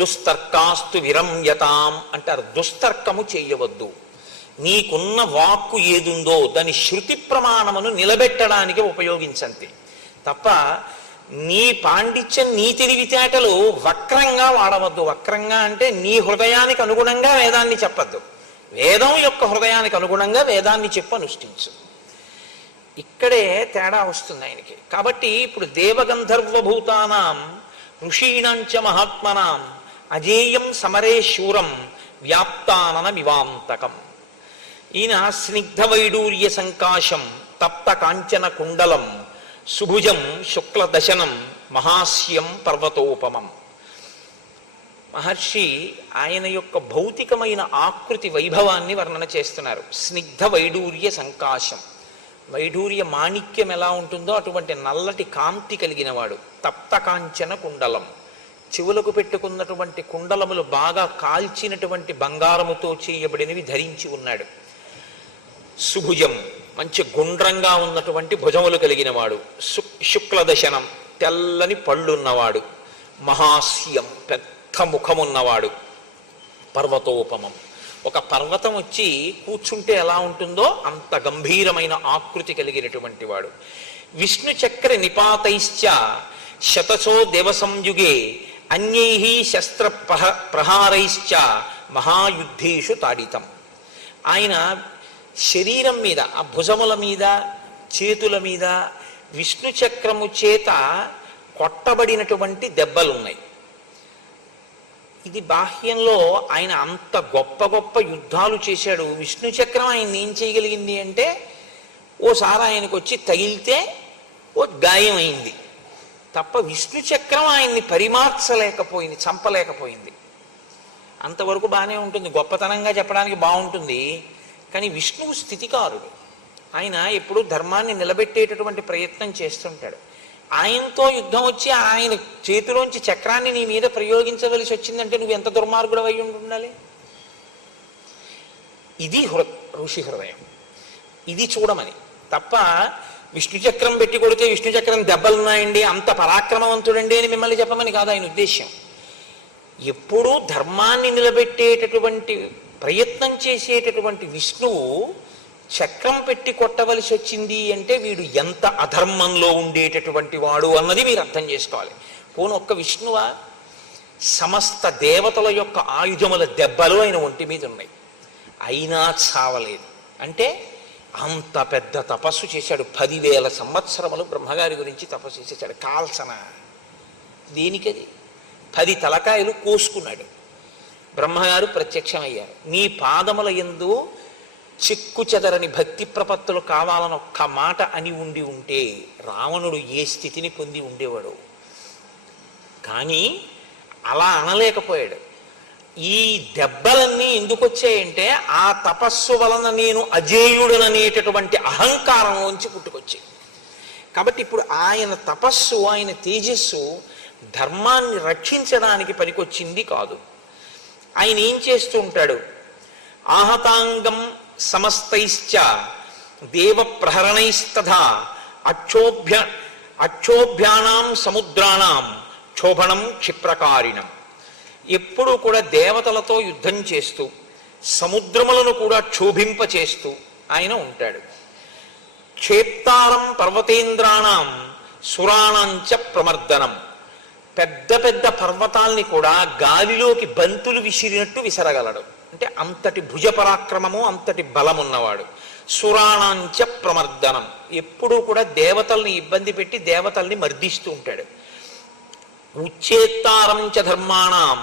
దుస్తర్కాస్తు విరమ్యతాం అంటారు. దుస్తర్కము చేయవద్దు. నీకున్న వాక్కు ఏదుందో దాని శృతి ప్రమాణమును నిలబెట్టడానికి ఉపయోగించంతే తప్ప నీ పాండిత్యం నీ తెలివితేటలు వక్రంగా వాడవద్దు. వక్రంగా అంటే నీ హృదయానికి అనుగుణంగా వేదాన్ని చెప్పద్దు. వేదం యొక్క హృదయానికి అనుగుణంగా వేదాన్ని చెప్పు, అనుష్ఠించు. ఇక్కడే తేడా వస్తుంది ఆయనకి. కాబట్టి ఇప్పుడు దేవగంధర్వభూతానాం ఋషీణాంచ మహాత్మనాం అజేయం సమరే శూరం వ్యాప్తానన వివాంతకం. ఈయన స్నిగ్ధ వైడూర్య సంకాశం తప్త కాంచన కుండలం సుభుజం శుక్లదశనం మహాస్యం పర్వతోపమం. మహర్షి ఆయన యొక్క భౌతికమైన ఆకృతి వైభవాన్ని వర్ణన చేస్తున్నారు. స్నిగ్ధ వైడూర్య సంకాశం, వైడూర్య మాణిక్యం ఎలా ఉంటుందో అటువంటి నల్లటి కాంతి కలిగిన వాడు. తప్త కాంచన కుండలం, చెవులకు పెట్టుకున్నటువంటి కుండలములు బాగా కాల్చినటువంటి బంగారముతో చేయబడినవి ధరించి ఉన్నాడు. సుభుజం, మంచి గుండ్రంగా ఉన్నటువంటి భుజములు కలిగిన వాడు. శుక్లదశనం, తెల్లని పళ్ళున్నవాడు. మహాస్యం, పెద్ద ముఖమున్నవాడు. పర్వతోపమం, ఒక పర్వతం వచ్చి కూర్చుంటే ఎలా ఉంటుందో అంత గంభీరమైన ఆకృతి కలిగినటువంటి వాడు. విష్ణు చక్ర నిపాతైశ్చ శతసో దేవ సంయుగే అన్యైః శస్త్ర ప్రహారైశ్చ మహాయుద్ధేషు తాడితం. ఆయన శరీరం మీద, ఆ భుజముల మీద, చేతుల మీద విష్ణు చక్రము చేత కొట్టబడినటువంటి దెబ్బలున్నాయి. ఇది బాహ్యంలో ఆయన అంత గొప్ప గొప్ప యుద్ధాలు చేశాడు. విష్ణు చక్రం ఆయన్ని ఏం చేయగలిగింది అంటే, ఓసారి ఆయనకు వచ్చి తగిలితే ఓ గాయం అయింది తప్ప విష్ణు చక్రం ఆయన్ని పరిమార్చలేకపోయింది, చంపలేకపోయింది. అంతవరకు బాగానే ఉంటుంది, గొప్పతనంగా చెప్పడానికి బాగుంటుంది. కానీ విష్ణువు స్థితికారుడు. ఆయన ఎప్పుడూ ధర్మాన్ని నిలబెట్టేటటువంటి ప్రయత్నం చేస్తుంటాడు. ఆయనతో యుద్ధం వచ్చి ఆయన చేతిలోంచి చక్రాన్ని నీ మీద ప్రయోగించవలసి వచ్చిందంటే నువ్వు ఎంత దుర్మార్గుడు అయి ఉండాలి. ఇది ఋషి హృదయం. ఇది చూడమని తప్ప విష్ణు చక్రం పెట్టి కొడితే విష్ణు చక్రం దెబ్బలున్నాయండి, అంత పరాక్రమవంతుడండి అని మిమ్మల్ని చెప్పమని కాదు ఆయన ఉద్దేశ్యం. ఎప్పుడూ ధర్మాన్ని నిలబెట్టేటటువంటి ప్రయత్నం చేసేటటువంటి విష్ణువు చక్రం పెట్టి కొట్టవలసి వచ్చింది అంటే వీడు ఎంత అధర్మంలో ఉండేటటువంటి వాడు అన్నది మీరు అర్థం చేసుకోవాలి. పోను ఒక్క విష్ణువా, సమస్త దేవతల యొక్క ఆయుధముల దెబ్బలు ఆయన ఒంటి మీద ఉన్నాయి, అయినా చావలేదు. అంటే అంత పెద్ద తపస్సు చేశాడు. 10,000 సంవత్సరములు బ్రహ్మగారి గురించి తపస్సు చేశాడు. కాల్సన దేనికది? 10 తలకాయలు కోసుకున్నాడు. బ్రహ్మగారు ప్రత్యక్షమయ్యారు. నీ పాదముల యందు చిక్కు చెదరని భక్తి ప్రపత్తులు కావాలని ఒక్క మాట అని ఉండి ఉంటే రావణుడు ఏ స్థితిని పొంది ఉండేవాడు. కానీ అలా అనలేకపోయాడు. ఈ దెబ్బలన్నీ ఎందుకు వచ్చాయంటే ఆ తపస్సు వలన నేను అజేయుడననేటటువంటి అహంకారంలోంచి పుట్టుకొచ్చాయి. కాబట్టి ఇప్పుడు ఆయన తపస్సు, ఆయన తేజస్సు ధర్మాన్ని రక్షించడానికి పనికొచ్చింది కాదు. ఆయన ఏం చేస్తూ ఉంటాడు? ఆహతాంగం సమస్తైశ్చ దేవ ప్రహరణైస్తథా అక్షోభ్యానాం సముద్రాణం క్షోభణం క్షిప్రకారిణం. ఎప్పుడూ కూడా దేవతలతో యుద్ధం చేస్తూ సముద్రములను కూడా క్షోభింపచేస్తూ ఆయన ఉంటాడు. క్షేప్తారం పర్వతేంద్రాణం సురాణంచ ప్రమర్దనం. పెద్ద పెద్ద పర్వతాల్ని కూడా గాలిలోకి బంతులు విసిరినట్టు విసరగలడు. అంటే అంతటి భుజ పరాక్రమము, అంతటి బలం ఉన్నవాడు. సురాణాంచ ప్రమర్దనం, ఎప్పుడూ కూడా దేవతల్ని ఇబ్బంది పెట్టి దేవతల్ని మర్దిస్తూ ఉంటాడు. ఉచ్చేత్తారంచ ధర్మాణం,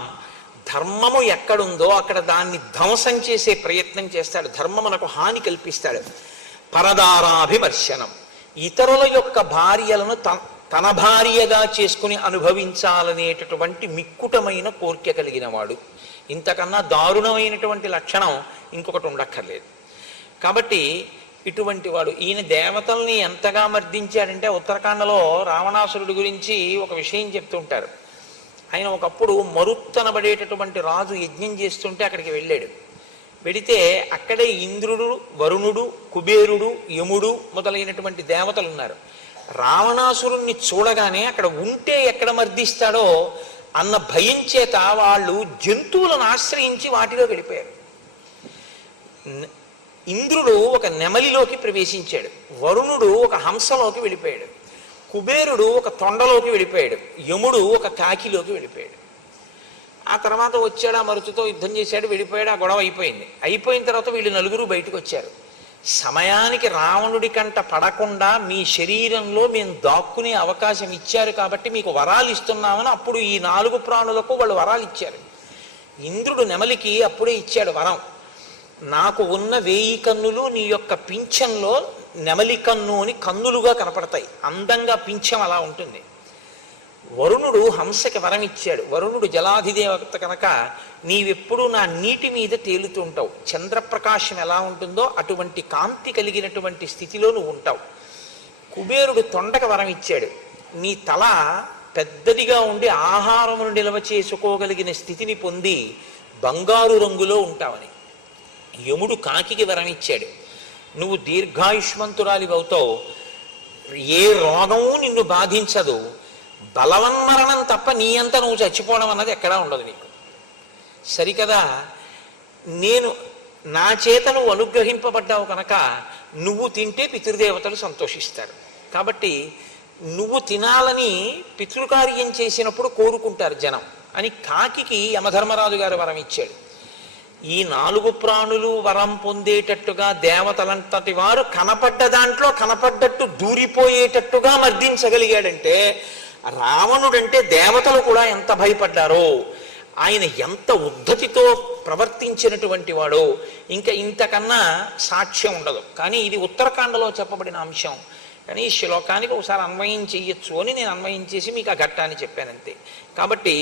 ధర్మము ఎక్కడుందో అక్కడ దాన్ని ధ్వంసం చేసే ప్రయత్నం చేస్తాడు, ధర్మమునకు హాని కల్పిస్తాడు. పరదారాభివర్శనం, ఇతరుల యొక్క భార్యలను తన భార్యగా చేసుకుని అనుభవించాలనేటటువంటి మిక్కుటమైన కోరిక కలిగిన వాడు. ఇంతకన్నా దారుణమైనటువంటి లక్షణం ఇంకొకటి ఉండక్కర్లేదు. కాబట్టి ఇటువంటి వాడు. ఈయన దేవతల్ని ఎంతగా మర్దించాడంటే ఉత్తరాఖండలో రావణాసురుడి గురించి ఒక విషయం చెప్తుంటారు. ఆయన ఒకప్పుడు మరుత్తనబడేటటువంటి రాజు యజ్ఞం చేస్తుంటే అక్కడికి వెళ్ళాడు. వెడితే అక్కడే ఇంద్రుడు, వరుణుడు, కుబేరుడు, యముడు మొదలైనటువంటి దేవతలు ఉన్నారు. రావణాసురుణ్ణి చూడగానే అక్కడ ఉంటే ఎక్కడ మర్దిస్తాడో అన్న భయం చేత వాళ్ళు జంతువులను ఆశ్రయించి వాటిలో వెళ్ళిపోయారు. ఇంద్రుడు ఒక నెమలిలోకి ప్రవేశించాడు, వరుణుడు ఒక హంసలోకి వెళ్ళిపోయాడు, కుబేరుడు ఒక తొండలోకి వెళ్ళిపోయాడు, యముడు ఒక కాకిలోకి వెళ్ళిపోయాడు. ఆ తర్వాత వచ్చాడు, ఆ మరుతుతో యుద్ధం చేశాడు, వెళ్ళిపోయాడు. ఆ గొడవ అయిపోయింది. అయిపోయిన తర్వాత వీళ్ళు నలుగురు బయటకు వచ్చారు. సమయానికి రావణుడి కంట పడకుండా మీ శరీరంలో మేము దాక్కునే అవకాశం ఇచ్చారు కాబట్టి మీకు వరాలు ఇస్తున్నామని అప్పుడు ఈ 4 ప్రాణులకు వాళ్ళు వరాలు ఇచ్చారు. ఇంద్రుడు నెమలికి అప్పుడే ఇచ్చాడు వరం, నాకు ఉన్న 1000 కన్నులు నీ యొక్క పింఛంలో నెమలి కన్ను అని కన్నులుగా కనపడతాయి, అందంగా పింఛం అలా ఉంటుంది. వరుణుడు హంసకి వరం ఇచ్చాడు. వరుణుడు జలాధిదేవత కనుక నీవెప్పుడు నా నీటి మీద తేలుతుంటావు, చంద్రప్రకాశం ఎలా ఉంటుందో అటువంటి కాంతి కలిగినటువంటి స్థితిలో నువ్వు ఉంటావు. కుబేరుడు తొండక వరం ఇచ్చాడు, నీ తల పెద్దదిగా ఉండి ఆహారమును నిల్వ చేసుకోగలిగిన స్థితిని పొంది బంగారు రంగులో ఉంటావని. యముడు కాకికి వరం ఇచ్చాడు, నువ్వు దీర్ఘాయుష్మంతురాలివి అవుతావు, ఏ రోగము నిన్ను బాధించదు, బలవన్మరణం తప్ప నీ అంతా నువ్వు చచ్చిపోవడం అన్నది ఎక్కడా ఉండదు నీకు. సరికదా, నేను నా చేత నువ్వు అనుగ్రహింపబడ్డావు కనుక నువ్వు తింటే పితృదేవతలు సంతోషిస్తారు. కాబట్టి నువ్వు తినాలని పితృకార్యం చేసినప్పుడు కోరుకుంటారు జనం అని కాకికి యమధర్మరాజు గారు వరం ఇచ్చాడు. ఈ 4 ప్రాణులు వరం పొందేటట్టుగా దేవతలంతటి వారు కనపడ్డ దాంట్లో కనపడ్డట్టు దూరిపోయేటట్టుగా మర్దించగలిగాడంటే రావణుడంటే దేవతలు కూడా ఎంత భయపడ్డారో, ఆయన ఎంత ఉద్ధతితో ప్రవర్తించినటువంటి వాడో ఇంకా ఇంతకన్నా సాక్ష్యం ఉండదు. కానీ ఇది ఉత్తరాఖండలో చెప్పబడిన అంశం. కానీ ఈ శ్లోకానికి ఒకసారి అన్వయం చెయ్యొచ్చు అని నేను అన్వయం చేసి మీకు ఆ ఘట్టాన్ని చెప్పానంతే. కాబట్టి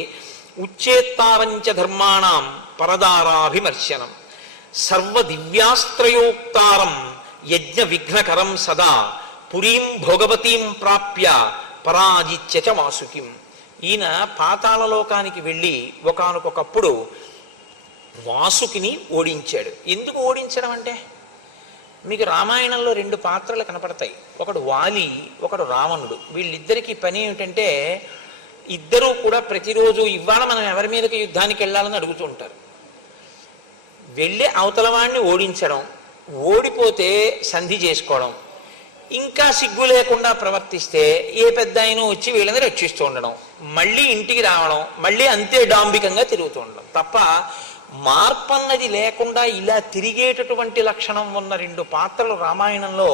ఉచ్చేత్తారంచ ధర్మాణం పరదారాభిమర్శనం, సర్వ దివ్యాస్త్రయోక్తారం యజ్ఞ విఘ్నకరం సదా పురీం భోగవతీం ప్రాప్య పరాజిత్య చ వాసుకిం. ఈయన పాతాళలోకానికి వెళ్ళి ఒకానొకప్పుడు వాసుకిని ఓడించాడు. ఎందుకు ఓడించడం అంటే, మీకు రామాయణంలో 2 పాత్రలు కనపడతాయి, ఒకడు వాలి, ఒకడు రావణుడు. వీళ్ళిద్దరికీ పని ఏమిటంటే ఇద్దరూ కూడా ప్రతిరోజు ఇవాళ మనం ఎవరి మీదకి యుద్ధానికి వెళ్ళాలని అడుగుతూ ఉంటారు. వెళ్ళి అవతల వాడిని ఓడించడం, ఓడిపోతే సంధి చేసుకోవడం, ఇంకా సిగ్గు లేకుండా ప్రవర్తిస్తే ఏ పెద్ద ఆయన వచ్చి వీళ్ళని రక్షిస్తూ ఉండడం, మళ్ళీ ఇంటికి రావడం, మళ్ళీ అంతే డాంబికంగా తిరుగుతూ ఉండడం తప్ప మార్పన్నది లేకుండా ఇలా తిరిగేటటువంటి లక్షణం ఉన్న 2 పాత్రలు రామాయణంలో,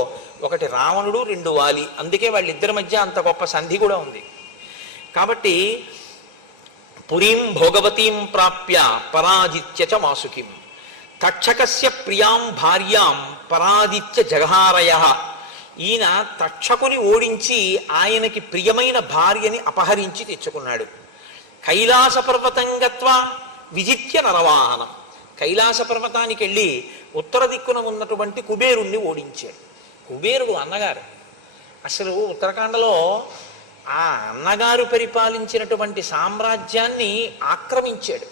ఒకటి రావణుడు, 2 వాలి. అందుకే వాళ్ళిద్దరి మధ్య అంత గొప్ప సంధి కూడా ఉంది. కాబట్టి పురీం భోగవతీం ప్రాప్య పరాజిత్య చ వాసుకిం, తక్షకస్య ప్రియాం భార్యాం పరాజిత్య జగహారయః. ఈయన తక్షకుని ఓడించి ఆయనకి ప్రియమైన భార్యని అపహరించి తెచ్చుకున్నాడు. కైలాస పర్వతం గత్వా విజిత్య నరవాహనం, కైలాస పర్వతానికి వెళ్ళి ఉత్తర దిక్కున ఉన్నటువంటి కుబేరుణ్ణి ఓడించాడు. కుబేరుడు అన్నగారు. అసలు ఉత్తరాఖండలో ఆ అన్నగారు పరిపాలించినటువంటి సామ్రాజ్యాన్ని ఆక్రమించాడు.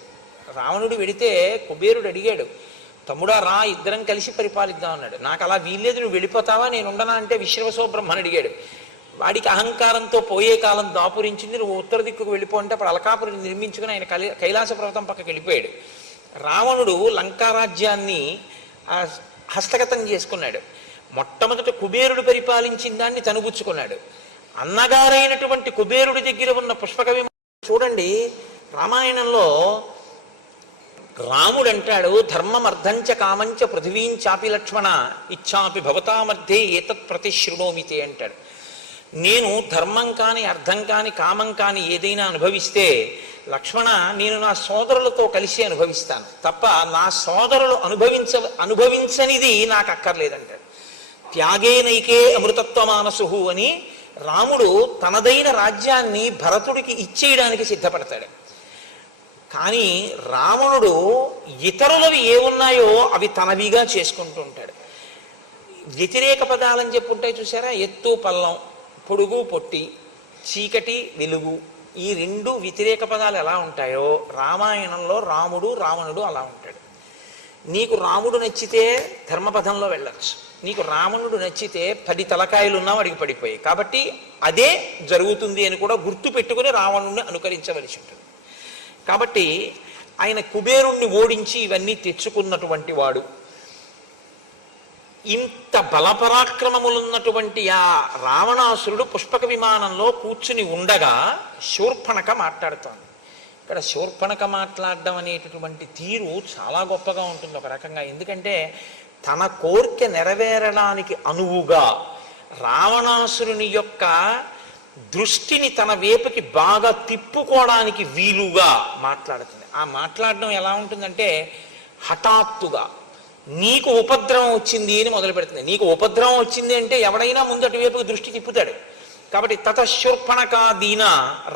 రావణుడు వెడితే కుబేరుడు అడిగాడు, తమ్ముడా రా, ఇద్దరం కలిసి పరిపాలిద్దాం అన్నాడు. నాకు అలా వీల్లేదు, నువ్వు వెళ్ళిపోతావా, నేను ఉండనా అంటే విశ్రవసో బ్రహ్మని అడిగాడు. వాడికి అహంకారంతో పోయే కాలం దాపురించింది, నువ్వు ఉత్తర దిక్కుకు వెళ్ళిపో అంటే అప్పుడు అలకాపురి నిర్మించుకుని ఆయన కైలాస పర్వతం పక్కకి వెళ్ళిపోయాడు. రావణుడు లంకారాజ్యాన్ని హస్తగతం చేసుకున్నాడు. మొట్టమొదట కుబేరుడు పరిపాలించిన దాన్ని తనుగుచ్చుకున్నాడు. అన్నగారైనటువంటి కుబేరుడి దగ్గర ఉన్న పుష్పక చూడండి, రామాయణంలో రాముడు అంటాడు, ధర్మం అర్థంచ కామంచ పృథివీంచాపి లక్ష్మణ ఇచ్చాపి భవతామర్థే ఏతత్ ప్రతిశృణోమితే అంటాడు. నేను ధర్మం కాని అర్థం కాని కామం కాని ఏదైనా అనుభవిస్తే లక్ష్మణ నేను నా సోదరులతో కలిసి అనుభవిస్తాను తప్ప నా సోదరులు అనుభవించనిది నాకు అక్కర్లేదంటాడు. త్యాగేనైకే అమృతత్వమానసు అని రాముడు తనదైన రాజ్యాన్ని భరతుడికి ఇచ్చేయడానికి సిద్ధపడతాడు. కానీ రావణుడు ఇతరులవి ఏమున్నాయో అవి తనవిగా చేసుకుంటూ ఉంటాడు. వ్యతిరేక పదాలని చెప్పుంటాయి చూసారా, ఎత్తు పల్లం, పొడుగు పొట్టి, చీకటి వెలుగు, ఈ రెండు వ్యతిరేక పదాలు ఎలా ఉంటాయో రామాయణంలో రాముడు రావణుడు అలా ఉంటాడు. నీకు రాముడు నచ్చితే ధర్మపథంలో వెళ్ళచ్చు, నీకు రావణుడు నచ్చితే 10 తలకాయలున్నా వాడికి పడిపోయాయి. కాబట్టి అదే జరుగుతుంది అని కూడా గుర్తు పెట్టుకుని రావణుడిని అనుకరించవలసి ఉంటుంది. కాబట్టి ఆయన కుబేరుణ్ణి ఓడించి ఇవన్నీ తెచ్చుకున్నటువంటి వాడు. ఇంత బలపరాక్రమములున్నటువంటి ఆ రావణాసురుడు పుష్పక విమానంలో కూర్చుని ఉండగా శూర్పణఖ మాట్లాడుతోంది. ఇక్కడ శూర్పణఖ మాట్లాడడం అనేటటువంటి తీరు చాలా గొప్పగా ఉంటుంది ఒక రకంగా. ఎందుకంటే తన కోరిక నెరవేరడానికి అనువుగా రావణాసురుని యొక్క దృష్టిని తన వైపుకి బాగా తిప్పుకోవడానికి వీలుగా మాట్లాడుతుంది. ఆ మాట్లాడడం ఎలా ఉంటుందంటే హఠాత్తుగా నీకు ఉపద్రవం వచ్చింది అని మొదలు పెడుతుంది. నీకు ఉపద్రవం వచ్చింది అంటే ఎవడైనా ముందటి వైపుకి దృష్టి తిప్పుతాడు. కాబట్టి తతశూర్పణఖాదీన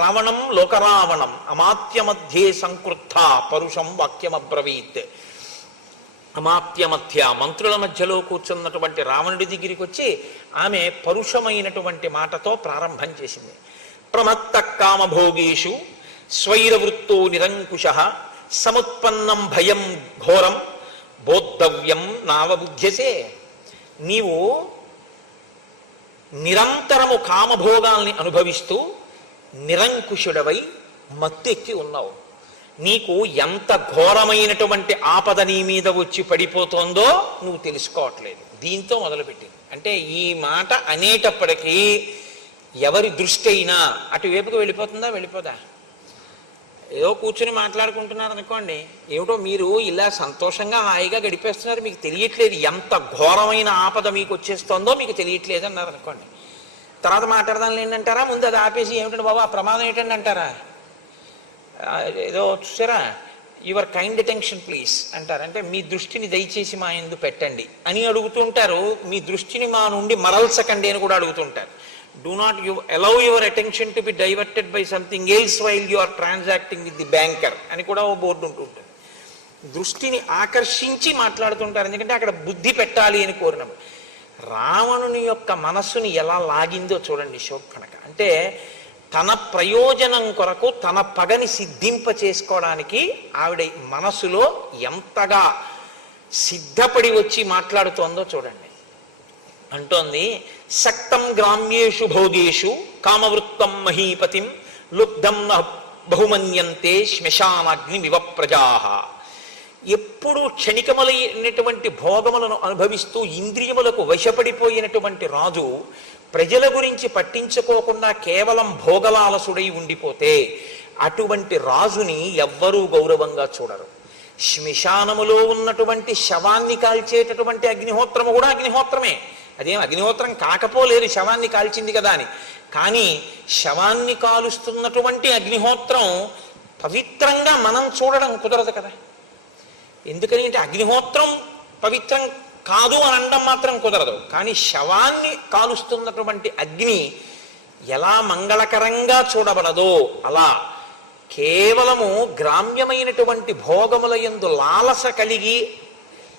రావణం లోకరావణం అమాత్య మధ్యే సంకృత్త పరుషం వాక్యమబ్రవీత్. అమాత్య మధ్య మంత్రుల మధ్యలో కూర్చున్నటువంటి రావణుడి దగ్గరికి వచ్చి ఆమె పరుషమైనటువంటి మాటతో ప్రారంభం చేసింది. ప్రమత్త కామభోగేషు స్వైరవృత్తో నిరంకుశ సముత్పన్నం భయం ఘోరం బోద్ధవ్యం నావబుధ్యసే. నీవు నిరంతరము కామభోగాల్ని అనుభవిస్తూ నిరంకుశుడవై మత్తెక్కి ఉన్నావు. నీకు ఎంత ఘోరమైనటువంటి ఆపద నీ మీద వచ్చి పడిపోతుందో నువ్వు తెలుసుకోవట్లేదు. దీంతో మొదలుపెట్టింది. అంటే ఈ మాట అనేటప్పటికీ ఎవరి దృష్టి అయినా అటువైపుకి వెళ్ళిపోతుందా, వెళ్ళిపోదా? ఏదో కూర్చుని మాట్లాడుకుంటున్నారు అనుకోండి, ఏమిటో మీరు ఇలా సంతోషంగా హాయిగా గడిపేస్తున్నారు, మీకు తెలియట్లేదు ఎంత ఘోరమైన ఆపద మీకు వచ్చేస్తుందో మీకు తెలియట్లేదు అన్నారు అనుకోండి. తర్వాత మాట్లాడదాం ఏంటంటారా, ముందు అది ఆపేసి ఏమిటండి బాబు ఆ ప్రమాదం ఏంటండి అంటారా? ఏదో చూసారా, యువర్ కైండ్ అటెన్షన్ ప్లీజ్ అంటారు. అంటే మీ దృష్టిని దయచేసి మా యందు పెట్టండి అని అడుగుతుంటారు. మీ దృష్టిని మా నుండి మరల్చకండి అని కూడా అడుగుతుంటారు. Do not allow your attention to be diverted by something else while you are transacting with the banker అని కూడా ఓ బోర్డు ఉంటుంటుంది. దృష్టిని ఆకర్షించి మాట్లాడుతుంటారు, ఎందుకంటే అక్కడ బుద్ధి పెట్టాలి అని కోరినప్పుడు. రావణుని యొక్క మనస్సుని ఎలా లాగిందో చూడండి శూర్పణఖ. అంటే తన ప్రయోజనం కొరకు తన పగని సిద్ధింప చేసుకోవడానికి ఆవిడ మనసులో ఎంతగా సిద్ధపడి వచ్చి మాట్లాడుతోందో చూడండి. అంటోంది, సక్తం గ్రామ్యేషు భోగేషు కామవృత్తం మహీపతిం లుబ్ధం బహుమన్యంతే శ్మశానాగ్ని వివ ప్రజాః. ఎప్పుడు క్షణికములైనటువంటి భోగములను అనుభవిస్తూ ఇంద్రియములకు వశపడిపోయినటువంటి రాజు ప్రజల గురించి పట్టించుకోకుండా కేవలం భోగలాలసుడై ఉండిపోతే అటువంటి రాజుని ఎవ్వరూ గౌరవంగా చూడరు. శ్మశానములో ఉన్నటువంటి శవాన్ని కాల్చేటటువంటి అగ్నిహోత్రము కూడా అగ్నిహోత్రమే. అదేం అగ్నిహోత్రం కాకపోలేదు శవాన్ని కాల్చింది కదా అని. కానీ శవాన్ని కాలుస్తున్నటువంటి అగ్నిహోత్రం పవిత్రంగా మనం చూడడం కుదరదు కదా. ఎందుకని అంటే అగ్నిహోత్రం పవిత్రం కాదు అని అనడం మాత్రం కుదరదు. కానీ శవాన్ని కాలుస్తున్నటువంటి అగ్ని ఎలా మంగళకరంగా చూడబడదో అలా కేవలము గ్రామ్యమైనటువంటి భోగముల యందు లాలస కలిగి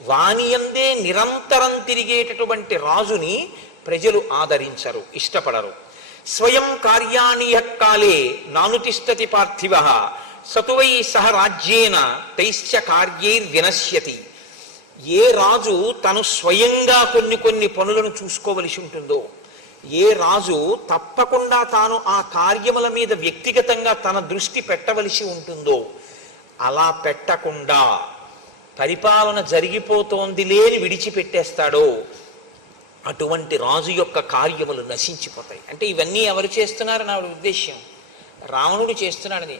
వానియందే నిరంతరం తిరిగేటటువంటి రాజుని ప్రజలు ఆదరించరు, ఇష్టపడరు. స్వయం కార్యాణి కాలే నానుతిష్టతి పార్థివ సతువై సహ రాజ్యేన తైశ్చ కార్యైర్వినశ్యతి. ఏ రాజు తను స్వయంగా కొన్ని పనులను చూసుకోవలసి ఉంటుందో, ఏ రాజు తప్పకుండా తాను ఆ కార్యముల మీద వ్యక్తిగతంగా తన దృష్టి పెట్టవలసి ఉంటుందో అలా పెట్టకుండా పరిపాలన జరిగిపోతోంది లేని విడిచిపెట్టేస్తాడో అటువంటి రాజు యొక్క కార్యములు నశించిపోతాయి. అంటే ఇవన్నీ ఎవరు చేస్తున్నారు నా ఉద్దేశ్యం? రావణుడు చేస్తున్నాడని.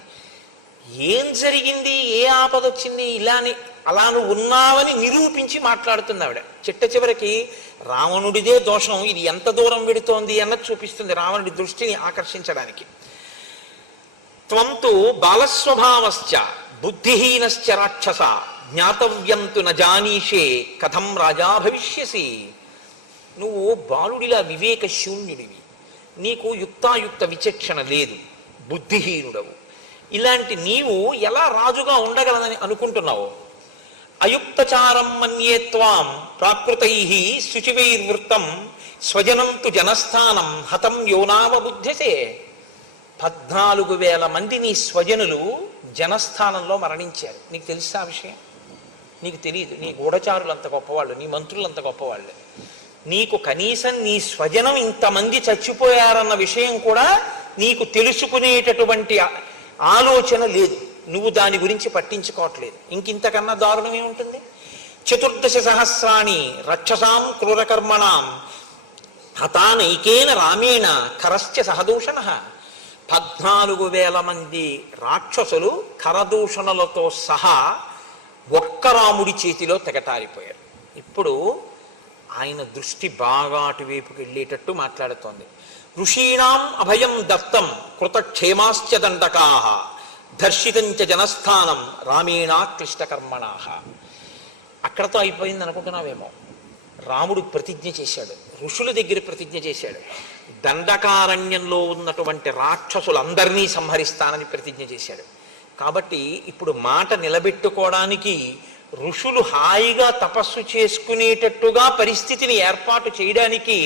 ఏం జరిగింది, ఏ ఆపద వచ్చింది, ఇలాని అలా నువ్వు ఉన్నావని నిరూపించి మాట్లాడుతుంది ఆవిడ. చిట్ట చివరికి రావణుడిదే దోషం, ఇది ఎంత దూరం వెడుతోంది అన్నది చూపిస్తుంది రావణుడి దృష్టిని ఆకర్షించడానికి. త్వంతు బాలస్వభావశ్చ బుద్ధిహీనశ్చ రాక్షస జ్ఞాతవ్యంతు నజానీషే కథం రాజా భవిష్యసి. నువ్వు బాలుడిలా వివేక శూన్యుడివి, నీకు యుక్తాయుక్త విచక్షణ లేదు, బుద్ధిహీనుడవు. ఇలాంటి నీవు ఎలా రాజుగా ఉండగలనని అనుకుంటున్నావు? అయుక్తచారం మన్యే త్వాం ప్రాకృతై శుచివైర్వృత్తం స్వజనంతు జనస్థానం హతం యోనావబుద్ధ్యసే. 14,000 మంది నీ స్వజనులు జనస్థానంలో మరణించారు. నీకు తెలుసా ఆ విషయం? నీకు తెలియదు. నీ గూఢచారులు అంత గొప్పవాళ్ళు, నీ మంత్రులు అంత గొప్పవాళ్ళు. నీకు కనీసం నీ స్వజనం ఇంతమంది చచ్చిపోయారన్న విషయం కూడా నీకు తెలుసుకునేటటువంటి ఆలోచన లేదు. నువ్వు దాని గురించి పట్టించుకోవట్లేదు. ఇంకింతకన్నా దారుణం ఏముంటుంది? 14 సహస్రాణి రక్షసాం క్రూరకర్మణాం హతానైకేన రామేణ కరశ్చ సహదూషణ. 14,000 మంది రాక్షసులు కరదూషణలతో సహా ఒక్క రాముడి చేతిలో తెగటారిపోయారు. ఇప్పుడు ఆయన దృష్టి బాగా అటువైపుకి వెళ్ళేటట్టు మాట్లాడుతోంది. ఋషీణాం అభయం దత్తం కృతక్షేమాశ్చ దండకాః దర్శితంచ జనస్థానం రామేణ క్లిష్టకర్మణాః. అక్కడతో అయిపోయింది అనుకుంటున్నావేమో. రాముడు ప్రతిజ్ఞ చేశాడు, ఋషుల దగ్గర ప్రతిజ్ఞ చేశాడు, దండకారణ్యంలో ఉన్నటువంటి రాక్షసులందరినీ సంహరిస్తానని ప్రతిజ్ఞ చేశాడు. కాబట్టి ఇప్పుడు మాట నిలబెట్టుకోవడానికి ఋషులు హాయిగా తపస్సు చేసుకునేటట్టుగా పరిస్థితిని ఏర్పాటు చేయడానికి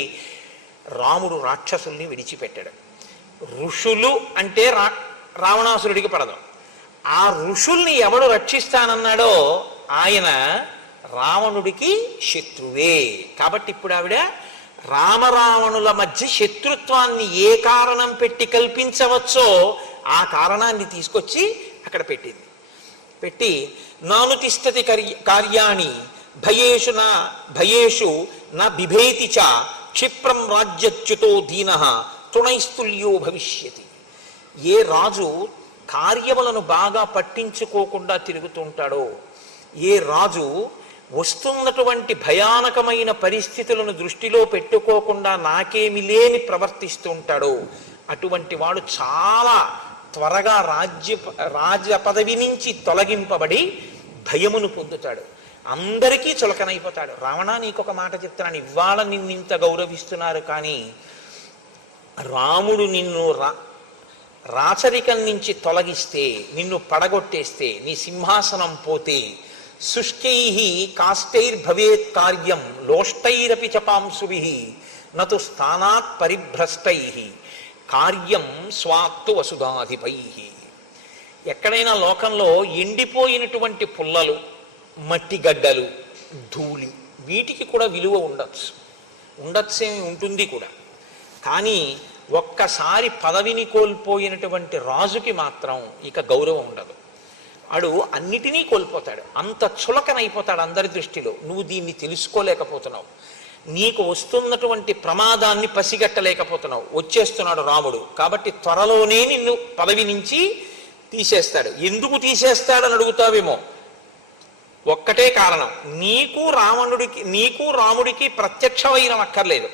రాముడు రాక్షసుల్ని విడిచిపెట్టాడు. ఋషులు అంటే రావణాసురుడికి పడదు. ఆ ఋషుల్ని ఎవడు రక్షిస్తానన్నాడో ఆయన రావణుడికి శత్రువే. కాబట్టి ఇప్పుడు ఆవిడ రామరావణుల మధ్య శత్రుత్వాన్ని ఏ కారణం పెట్టి కల్పించవచ్చో ఆ కారణాన్ని తీసుకొచ్చి అక్కడ పెట్టింది. పెట్టి నాను తిష్టతి కార్యాణి భయేషు నా బిభేతి చ క్షిప్రం రాజ్యచ్యుతో దీనః తృణైస్తుల్యో భవిష్యతి. ఏ రాజు కార్యములను బాగా పట్టించుకోకుండా తిరుగుతుంటాడో, ఏ రాజు వస్తున్నటువంటి భయానకమైన పరిస్థితులను దృష్టిలో పెట్టుకోకుండా నాకేమి లేని ప్రవర్తిస్తూ ఉంటాడో అటువంటి వాడు చాలా త్వరగా రాజ పదవి నుంచి తొలగింపబడి భయమును పొందుతాడు, అందరికీ చులకనైపోతాడు. రావణ, నీకొక మాట చెప్తున్నాను, ఇవాళ నిన్నింత గౌరవిస్తున్నారు, కానీ రాముడు నిన్ను రాచరికం నుంచి తొలగిస్తే, నిన్ను పడగొట్టేస్తే, నీ సింహాసనం పోతే శుష్కై కాష్టైర్భవేత్ కార్యం లోష్టైరపి చపాంసుభిః నతు స్థానాత్ పరిభ్రష్టై కార్యం స్వాత్తు వసుధాధిపైః. ఎక్కడైనా లోకంలో ఎండిపోయినటువంటి పుల్లలు, మట్టి గడ్డలు, ధూళి, వీటికి కూడా విలువ ఉండొచ్చేమి ఉంటుంది కూడా. కానీ ఒక్కసారి పదవిని కోల్పోయినటువంటి రాజుకి మాత్రం ఇక గౌరవం ఉండదు. వాడు అన్నిటినీ కోల్పోతాడు, అంత చులకనైపోతాడు అందరి దృష్టిలో. నువ్వు దీన్ని తెలుసుకోలేకపోతున్నావు, నీకు వస్తున్నటువంటి ప్రమాదాన్ని పసిగట్టలేకపోతున్నావు. వచ్చేస్తున్నాడు రాముడు, కాబట్టి త్వరలోనే నిన్ను పదవి నుంచి తీసేస్తాడు. ఎందుకు తీసేస్తాడని అడుగుతావేమో. ఒక్కటే కారణం, నీకు రాముడికి ప్రత్యక్షమైన అక్కర్లేదు.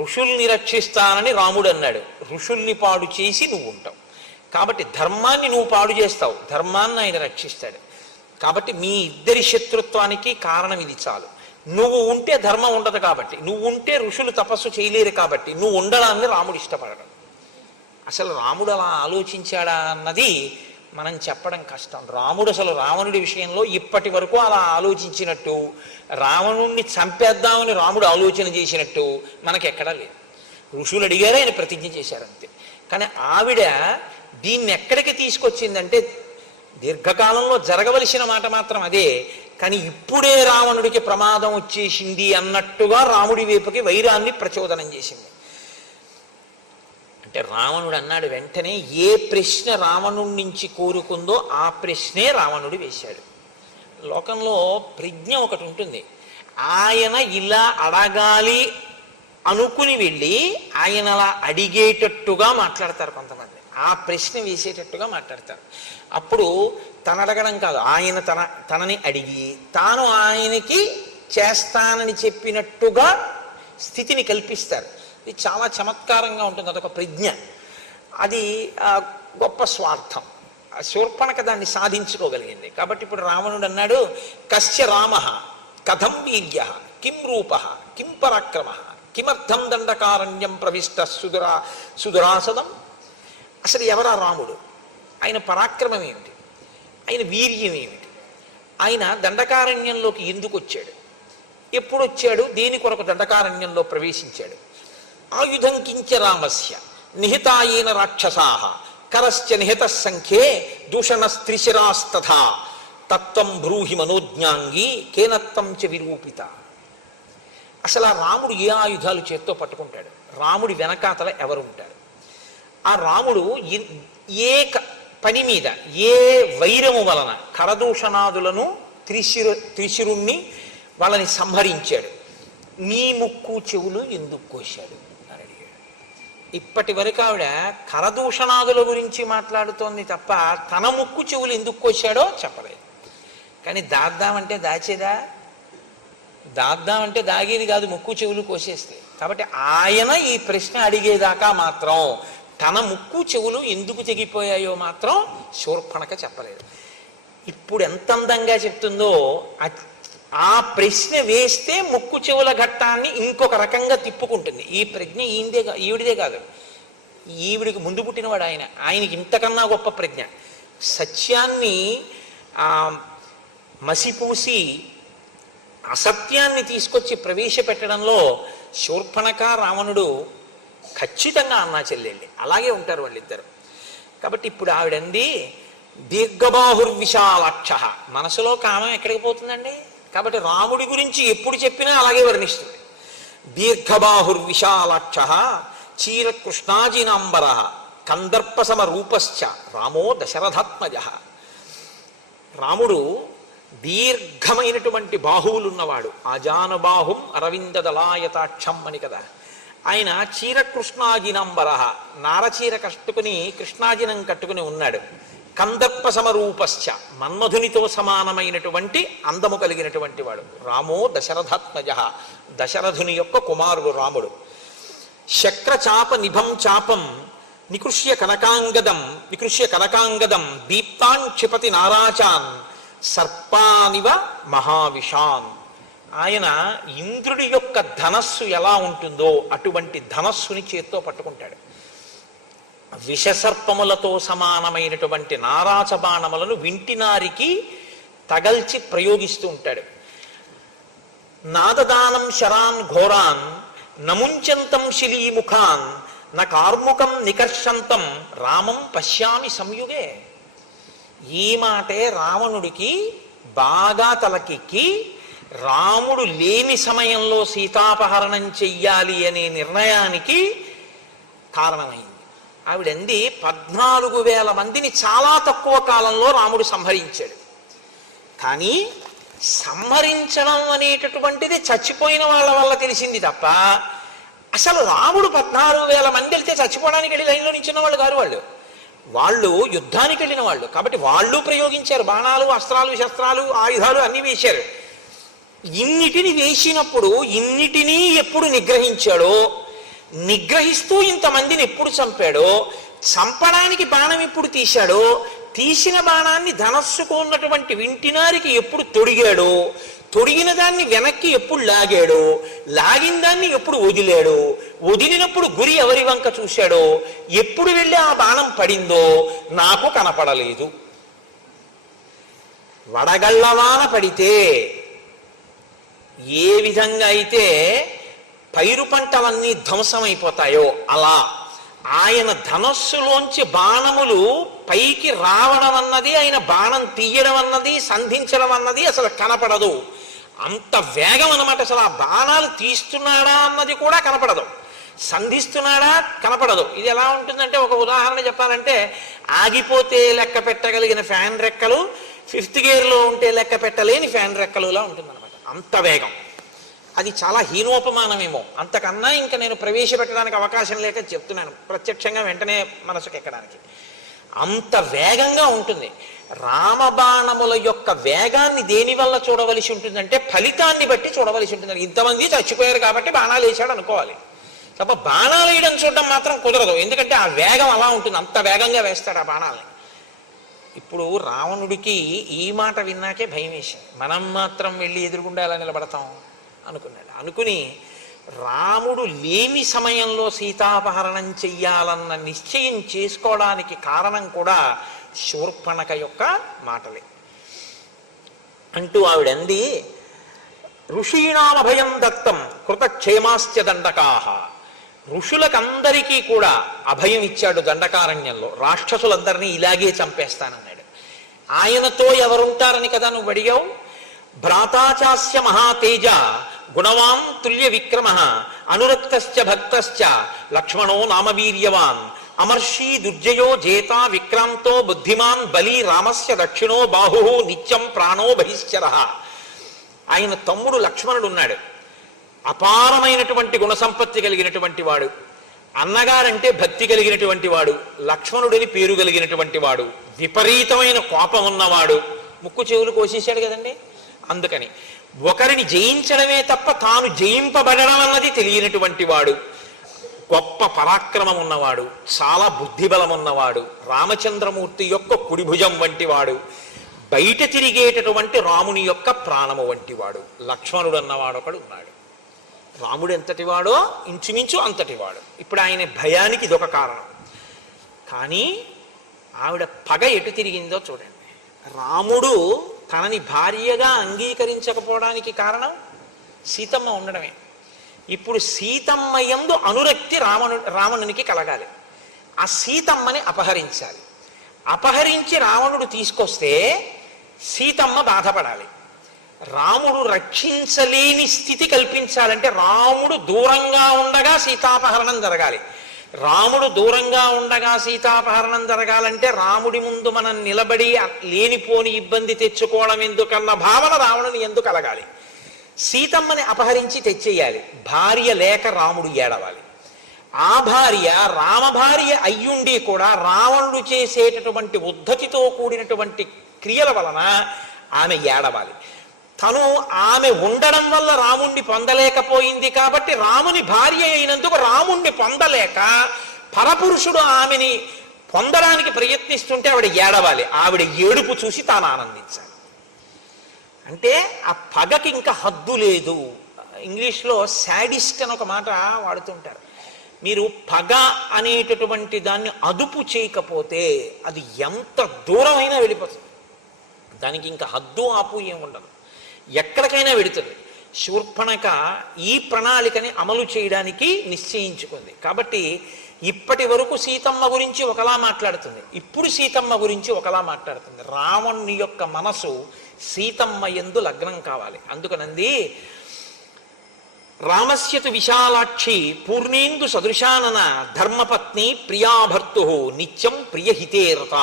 ఋషుల్ని రక్షిస్తానని రాముడు అన్నాడు, ఋషుల్ని పాడు చేసి నువ్వు ఉంటావు. కాబట్టి ధర్మాన్ని నువ్వు పాడు చేస్తావు, ధర్మాన్ని ఆయన రక్షిస్తాడు. కాబట్టి మీ ఇద్దరి శత్రుత్వానికి కారణం ఇది చాలు. నువ్వు ఉంటే ధర్మం ఉండదు, కాబట్టి నువ్వు ఉంటే ఋషులు తపస్సు చేయలేరు, కాబట్టి నువ్వు ఉండడాన్ని రాముడు ఇష్టపడడం. అసలు రాముడు అలా ఆలోచించాడా అన్నది మనం చెప్పడం కష్టం. రాముడు అసలు రావణుడి విషయంలో ఇప్పటి వరకు అలా ఆలోచించినట్టు, రావణుణ్ణి చంపేద్దామని రాముడు ఆలోచన చేసినట్టు మనకెక్కడా లేదు. ఋషులు అడిగారు, ఆయన ప్రతిజ్ఞ చేశారంతే. కానీ ఆవిడ దీన్ని ఎక్కడికి తీసుకొచ్చిందంటే, దీర్ఘకాలంలో జరగవలసిన మాట మాత్రం అదే, కానీ ఇప్పుడే రావణుడికి ప్రమాదం వచ్చేసింది అన్నట్టుగా రాముడి వైపుకి వైరాన్ని ప్రచోదనం చేసింది. అంటే రావణుడు అన్నాడు, వెంటనే ఏ ప్రశ్న రావణుడి నుంచి కోరుకుందో ఆ ప్రశ్నే రావణుడు వేశాడు. లోకంలో ప్రజ్ఞ ఒకటి ఉంటుంది, ఆయన ఇలా అడగాలి అనుకుని వెళ్ళి ఆయన అలా అడిగేటట్టుగా మాట్లాడతారు కొంతమంది. ఆ ప్రశ్న వేసేటట్టుగా మాట్లాడతారు. అప్పుడు తను అడగడం కాదు, ఆయన తనని అడిగి తాను ఆయనకి చేస్తానని చెప్పినట్టుగా స్థితిని కల్పిస్తారు. ఇది చాలా చమత్కారంగా ఉంటుంది, అదొక ప్రజ్ఞ, అది గొప్ప స్వార్థం. శూర్పణఖ దాన్ని సాధించుకోగలిగింది. కాబట్టి ఇప్పుడు రావణుడు అన్నాడు, కస్య రామ కథం వీర్య కిం రూప కిం పరాక్రమ కిమర్థం దండకారణ్యం ప్రవిష్ట సుదురాసదం. అసలు ఎవరా రాముడు, ఆయన పరాక్రమం ఏమిటి, ఆయన వీర్యం ఏమిటి, ఆయన దండకారణ్యంలోకి ఎందుకు వచ్చాడు, ఎప్పుడు వచ్చాడు, దేని కొరకు దండకారణ్యంలో ప్రవేశించాడు. ఆయుధం కించ రామస్య నిహితాయేన రాక్షసాః కరశ్చ నిహిత సంఖ్యే దూషణస్త్రిశిరాస్తథా తత్వం బ్రూహి మనోజ్ఞాంగి కేనత్తం చ విరూపిత. అసలు ఆ రాముడు ఏ ఆయుధాలు చేత్తో పట్టుకుంటాడు, రాముడి వెనకాతల ఎవరు ఉంటారు, ఆ రాముడు ఏ పని మీద ఏ వైరము వలన కరదూషణాదులను త్రిశిరుణ్ణి వాళ్ళని సంహరించాడు, నీ ముక్కు చెవులు ఎందుకు కోశాడు అని అడిగాడు. ఇప్పటి వరకు ఆవిడ కరదూషణాదుల గురించి మాట్లాడుతోంది తప్ప తన ముక్కు చెవులు ఎందుకు కోశాడో చెప్పలేదు. కానీ దాద్దామంటే దాచేదా, దాద్దామంటే దాగేది కాదు, ముక్కు చెవులు కోసేస్తే. కాబట్టి ఆయన ఈ ప్రశ్న అడిగేదాకా మాత్రం తన ముక్కు చెవులు ఎందుకు తెగిపోయాయో మాత్రం శూర్పణఖ చెప్పలేదు. ఇప్పుడు ఎంత అందంగా చెప్తుందో, ఆ ప్రశ్న వేస్తే ముక్కు చెవుల ఘట్టాన్ని ఇంకొక రకంగా తిప్పుకుంటుంది. ఈ ప్రజ్ఞ ఈవిడిదే కాదు, ఈవిడికి ముందు పుట్టినవాడు ఆయన, ఆయనకి ఇంతకన్నా గొప్ప ప్రజ్ఞ. సత్యాన్ని మసిపూసి అసత్యాన్ని తీసుకొచ్చి ప్రవేశపెట్టడంలో శూర్పణఖ రావణుడు ఖచ్చితంగా అన్నా చెల్లెళ్ళి అలాగే ఉంటారు వాళ్ళిద్దరు. కాబట్టి ఇప్పుడు ఆవిడంది దీర్ఘబాహుర్విశాలాక్ష, మనసులో కామం ఎక్కడికి పోతుందండి. కాబట్టి రాముడి గురించి ఎప్పుడు చెప్పినా అలాగే వర్ణిస్తుంది. దీర్ఘబాహుర్విశాలాక్ష చీరకృష్ణాజినాంబర కందర్పసమ రూపశ్చ రామో దశరథాత్మజ. రాముడు దీర్ఘమైనటువంటి బాహువులున్నవాడు, ఆజానుబాహుం అరవిందదలాయతాక్షం అని కదా. ఆయన చీరకృష్ణాజినంబర, నారచీర కట్టుకుని కృష్ణాజినం కట్టుకుని ఉన్నాడు. కందర్ప సమరూపశ్చ, మన్మధునితో సమానమైనటువంటి అందము కలిగినటువంటి వాడు. రామో దశరథాత్మజ, దశరథుని యొక్క కుమారుడు రాముడు. శక్రచాప నిభం చాపం నికృష్య కనకాంగదం దీప్తాన్ క్షిపతి నారాచాన్ సర్పానివ మహావిషాన్. ఆయన ఇంద్రుడి యొక్క ధనస్సు ఎలా ఉంటుందో అటువంటి ధనస్సుని చేత్తో పట్టుకుంటాడు. విషసర్పములతో సమానమైనటువంటి నారాచ బాణములను వింటినారికి తగల్చి ప్రయోగిస్తూ ఉంటాడు. నాదదానం శరాన్ ఘోరాన్ నముంచంతం శిలీముఖాన్ న కార్ముకం నికర్షంతం రామం పశ్యామి సంయుగే. ఈ మాటే రావణుడికి బాగా తలకెక్కి రాముడు లేని సమయంలో సీతాపహరణం చెయ్యాలి అనే నిర్ణయానికి కారణమైంది. ఆవిడంది 14,000 మందిని చాలా తక్కువ కాలంలో రాముడు సంహరించాడు. కానీ సంహరించడం అనేటటువంటిది చచ్చిపోయిన వాళ్ళ వల్ల తెలిసింది తప్ప అసలు రాముడు 14,000 మంది వెళ్తే చచ్చిపోవడానికి వెళ్ళి లైన్లో నించున్న వాళ్ళు కాదు. వాళ్ళు యుద్ధానికి వెళ్ళిన వాళ్ళు కాబట్టి వాళ్ళు ప్రయోగించారు, బాణాలు అస్త్రాలు శస్త్రాలు ఆయుధాలు అన్నీ వేశారు. ఇన్నిటిని వేసినప్పుడు ఇన్నిటినీ ఎప్పుడు నిగ్రహించాడో, నిగ్రహిస్తూ ఇంతమందిని ఎప్పుడు చంపాడో, చంపడానికి బాణం ఎప్పుడు తీశాడో, తీసిన బాణాన్ని ధనస్సుకు ఉన్నటువంటి వింటినారికి ఎప్పుడు తొడిగాడో, తొడిగిన దాన్ని వెనక్కి ఎప్పుడు లాగాడో, లాగిన దాన్ని ఎప్పుడు వదిలాడో, వదిలినప్పుడు గురి ఎవరి వంక చూశాడో, ఎప్పుడు వెళ్ళి ఆ బాణం పడిందో నాకు కనపడలేదు. వడగళ్ళవాన పడితే ఏ విధంగా అయితే పైరు పంటలన్నీ ధ్వంసమైపోతాయో అలా ఆయన ధనస్సులోంచి బాణములు పైకి రావడం అన్నది, ఆయన బాణం తీయడం అన్నది, సంధించడం అన్నది అసలు కనపడదు. అంత వేగం అన్నమాట. అసలు ఆ బాణాలు తీస్తున్నాడా అన్నది కూడా కనపడదు, సంధిస్తున్నాడా కనపడదు. ఇది ఎలా ఉంటుందంటే, ఒక ఉదాహరణ చెప్పాలంటే, ఆగిపోతే లెక్క పెట్టగలిగిన ఫ్యాన్ రెక్కలు 5th గేర్లో ఉంటే లెక్క పెట్టలేని ఫ్యాన్ రెక్కలులా ఉంటుందన్నమాట. అంత వేగం. అది చాలా హీనోపమానమేమో, అంతకన్నా ఇంకా నేను ప్రవేశపెట్టడానికి అవకాశం లేక చెప్తున్నాను, ప్రత్యక్షంగా వెంటనే మనసుకు ఎక్కడానికి. అంత వేగంగా ఉంటుంది. రామబాణముల యొక్క వేగాన్ని దేనివల్ల చూడవలసి ఉంటుందంటే ఫలితాన్ని బట్టి చూడవలసి ఉంటుంది. ఇంతమంది చచ్చిపోయారు కాబట్టి బాణాలు వేసాడు అనుకోవాలి తప్ప బాణాలు వేయడం చూడడం మాత్రం కుదరదు. ఎందుకంటే ఆ వేగం అలా ఉంటుంది, అంత వేగంగా వేస్తాడు ఆ బాణాలని. ఇప్పుడు రావణుడికి ఈ మాట విన్నాకే భయం వేసింది. మనం మాత్రం వెళ్ళి ఎదురుగుండా ఎలా నిలబడతాం అనుకున్నాడు. అనుకుని రాముడు లేని సమయంలో సీతాపహరణం చెయ్యాలన్న నిశ్చయం చేసుకోవడానికి కారణం కూడా శూర్పణఖ యొక్క మాటలే. అంటూ ఆవిడంది, ఋషీణామభయం దత్తం కృతక్షేమాశ్చ దండకాహ. ఋషులకందరికీ కూడా అభయం ఇచ్చాడు దండకారణ్యంలో. రాక్షసులందరినీ ఇలాగే చంపేస్తానన్నాడు. ఆయనతో ఎవరుంటారని కదా నువ్వు అడిగావు. భ్రాతాచాస్య మహాతేజ గుణవాన్ తుల్య విక్రమ అనురక్తశ్చ భక్తశ్చ లక్ష్మణో నామవీర్యవాన్ అమర్షీ దుర్జయో జేత విక్రాంతో బుద్ధిమాన్ బలి రామస్య దక్షిణో బాహు నిత్యం ప్రాణో బహిశ్చర. ఆయన తమ్ముడు లక్ష్మణుడు ఉన్నాడు. అపారమైనటువంటి గుణసంపత్తి కలిగినటువంటి వాడు, అన్నగారంటే భక్తి కలిగినటువంటి వాడు, లక్ష్మణుడిని పేరు కలిగినటువంటి వాడు, విపరీతమైన కోపం ఉన్నవాడు. ముక్కు చెవులు కోసేశాడు కదండి. అందుకని ఒకరిని జయించడమే తప్ప తాను జయింపబడడం అన్నది తెలియనటువంటి వాడు, గొప్ప పరాక్రమం ఉన్నవాడు, చాలా బుద్ధిబలం ఉన్నవాడు, రామచంద్రమూర్తి యొక్క కుడిభుజం వంటి వాడు, బయట తిరిగేటటువంటి రాముని యొక్క ప్రాణము వంటి వాడు లక్ష్మణుడు అన్నవాడు ఒకడు ఉన్నాడు. రాముడు ఎంతటివాడో ఇంచుమించు అంతటివాడు. ఇప్పుడు ఆయన భయానికి ఇదొక కారణం. కానీ ఆవిడ పగ ఎటు తిరిగిందో చూడండి. రాముడు తనని భార్యగా అంగీకరించకపోవడానికి కారణం సీతమ్మ ఉండడమే. ఇప్పుడు సీతమ్మ యందు అనురక్తి రావణునికి కలగాలి. ఆ సీతమ్మని అపహరించాలి. అపహరించి రావణుడు తీసుకొస్తే సీతమ్మ బాధపడాలి. రాముడు రక్షించలేని స్థితి కల్పించాలంటే రాముడు దూరంగా ఉండగా సీతాపహరణం జరగాలి. రాముడు దూరంగా ఉండగా సీతాపహరణం జరగాలంటే రాముడి ముందు మనం నిలబడి లేనిపోని ఇబ్బంది తెచ్చుకోవడం ఎందుకన్న భావన రావణుని ఎందుకు కలగాలి. సీతమ్మని అపహరించి తెచ్చేయాలి. భార్య లేక రాముడు ఏడవాలి. ఆ భార్య రామభార్య అయ్యుండి కూడా రావణుడు చేసేటటువంటి ఉద్ధతితో కూడినటువంటి క్రియల వలన ఆమె ఏడవాలి. తను ఆమె ఉండడం వల్ల రాముణ్ణి పొందలేకపోయింది కాబట్టి రాముని భార్య అయినందుకు రాముణ్ణి పొందలేక పరపురుషుడు ఆమెని పొందడానికి ప్రయత్నిస్తుంటే ఆవిడ ఏడవాలి. ఆవిడ ఏడుపు చూసి తాను ఆనందించాలి. అంటే ఆ పగకి ఇంకా హద్దు లేదు. ఇంగ్లీష్లో శాడిస్ట్ అని ఒక మాట వాడుతుంటారు. మీరు పగ అనేటటువంటి దాన్ని అదుపు చేయకపోతే అది ఎంత దూరమైనా వెళ్ళిపోతుంది. దానికి ఇంకా హద్దు ఆపు ఏముండదు, ఎక్కడికైనా వెడుతుంది. శూర్పణఖ ఈ ప్రణాళికని అమలు చేయడానికి నిశ్చయించుకుంది. కాబట్టి ఇప్పటి వరకు సీతమ్మ గురించి ఒకలా మాట్లాడుతుంది, ఇప్పుడు సీతమ్మ గురించి ఒకలా మాట్లాడుతుంది. రావణుని యొక్క మనసు సీతమ్మ యందు లగ్నం కావాలి. అందుకనంది, రామస్యతు విశాలాక్షి పూర్ణేందు సదృశానన ధర్మపత్ని ప్రియాభర్తు నిత్యం ప్రియహితేరత.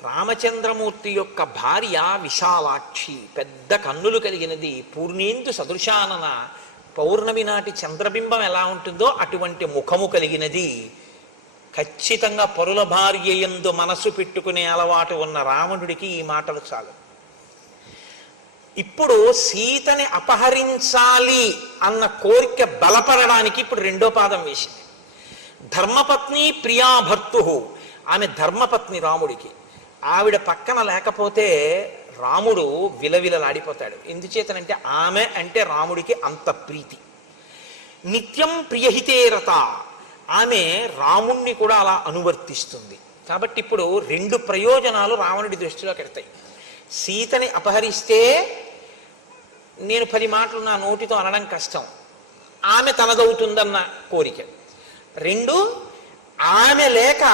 రామచంద్రమూర్తి యొక్క భార్య విశాలాక్షి, పెద్ద కన్నులు కలిగినది. పూర్ణేందు సదృశానన, పౌర్ణమి నాటి చంద్రబింబం ఎలా ఉంటుందో అటువంటి ముఖము కలిగినది. ఖచ్చితంగా పరుల భార్య యందు మనసు పెట్టుకునే అలవాటు ఉన్న రావణుడికి ఈ మాటలు చాలు. ఇప్పుడు సీతని అపహరించాలి అన్న కోరిక బలపడడానికి ఇప్పుడు రెండో పాదం వేసింది. ధర్మపత్ని ప్రియాభర్తు, ఆమె ధర్మపత్ని రాముడికి. ఆవిడ పక్కన లేకపోతే రాముడు విలవిలలాడిపోతాడు. ఎందుచేతనంటే ఆమె అంటే రాముడికి అంత ప్రీతి. నిత్యం ప్రియహితేరత, ఆమె రాముణ్ణి కూడా అలా అనువర్తిస్తుంది. కాబట్టి ఇప్పుడు రెండు ప్రయోజనాలు రావణుడి దృష్టిలోకి ఎడతాయి. సీతని అపహరిస్తే నేను 10 మాటలు నా నోటితో అనడం కష్టం, ఆమె తనదవుతుందన్న కోరిక. 2, ఆమె లేక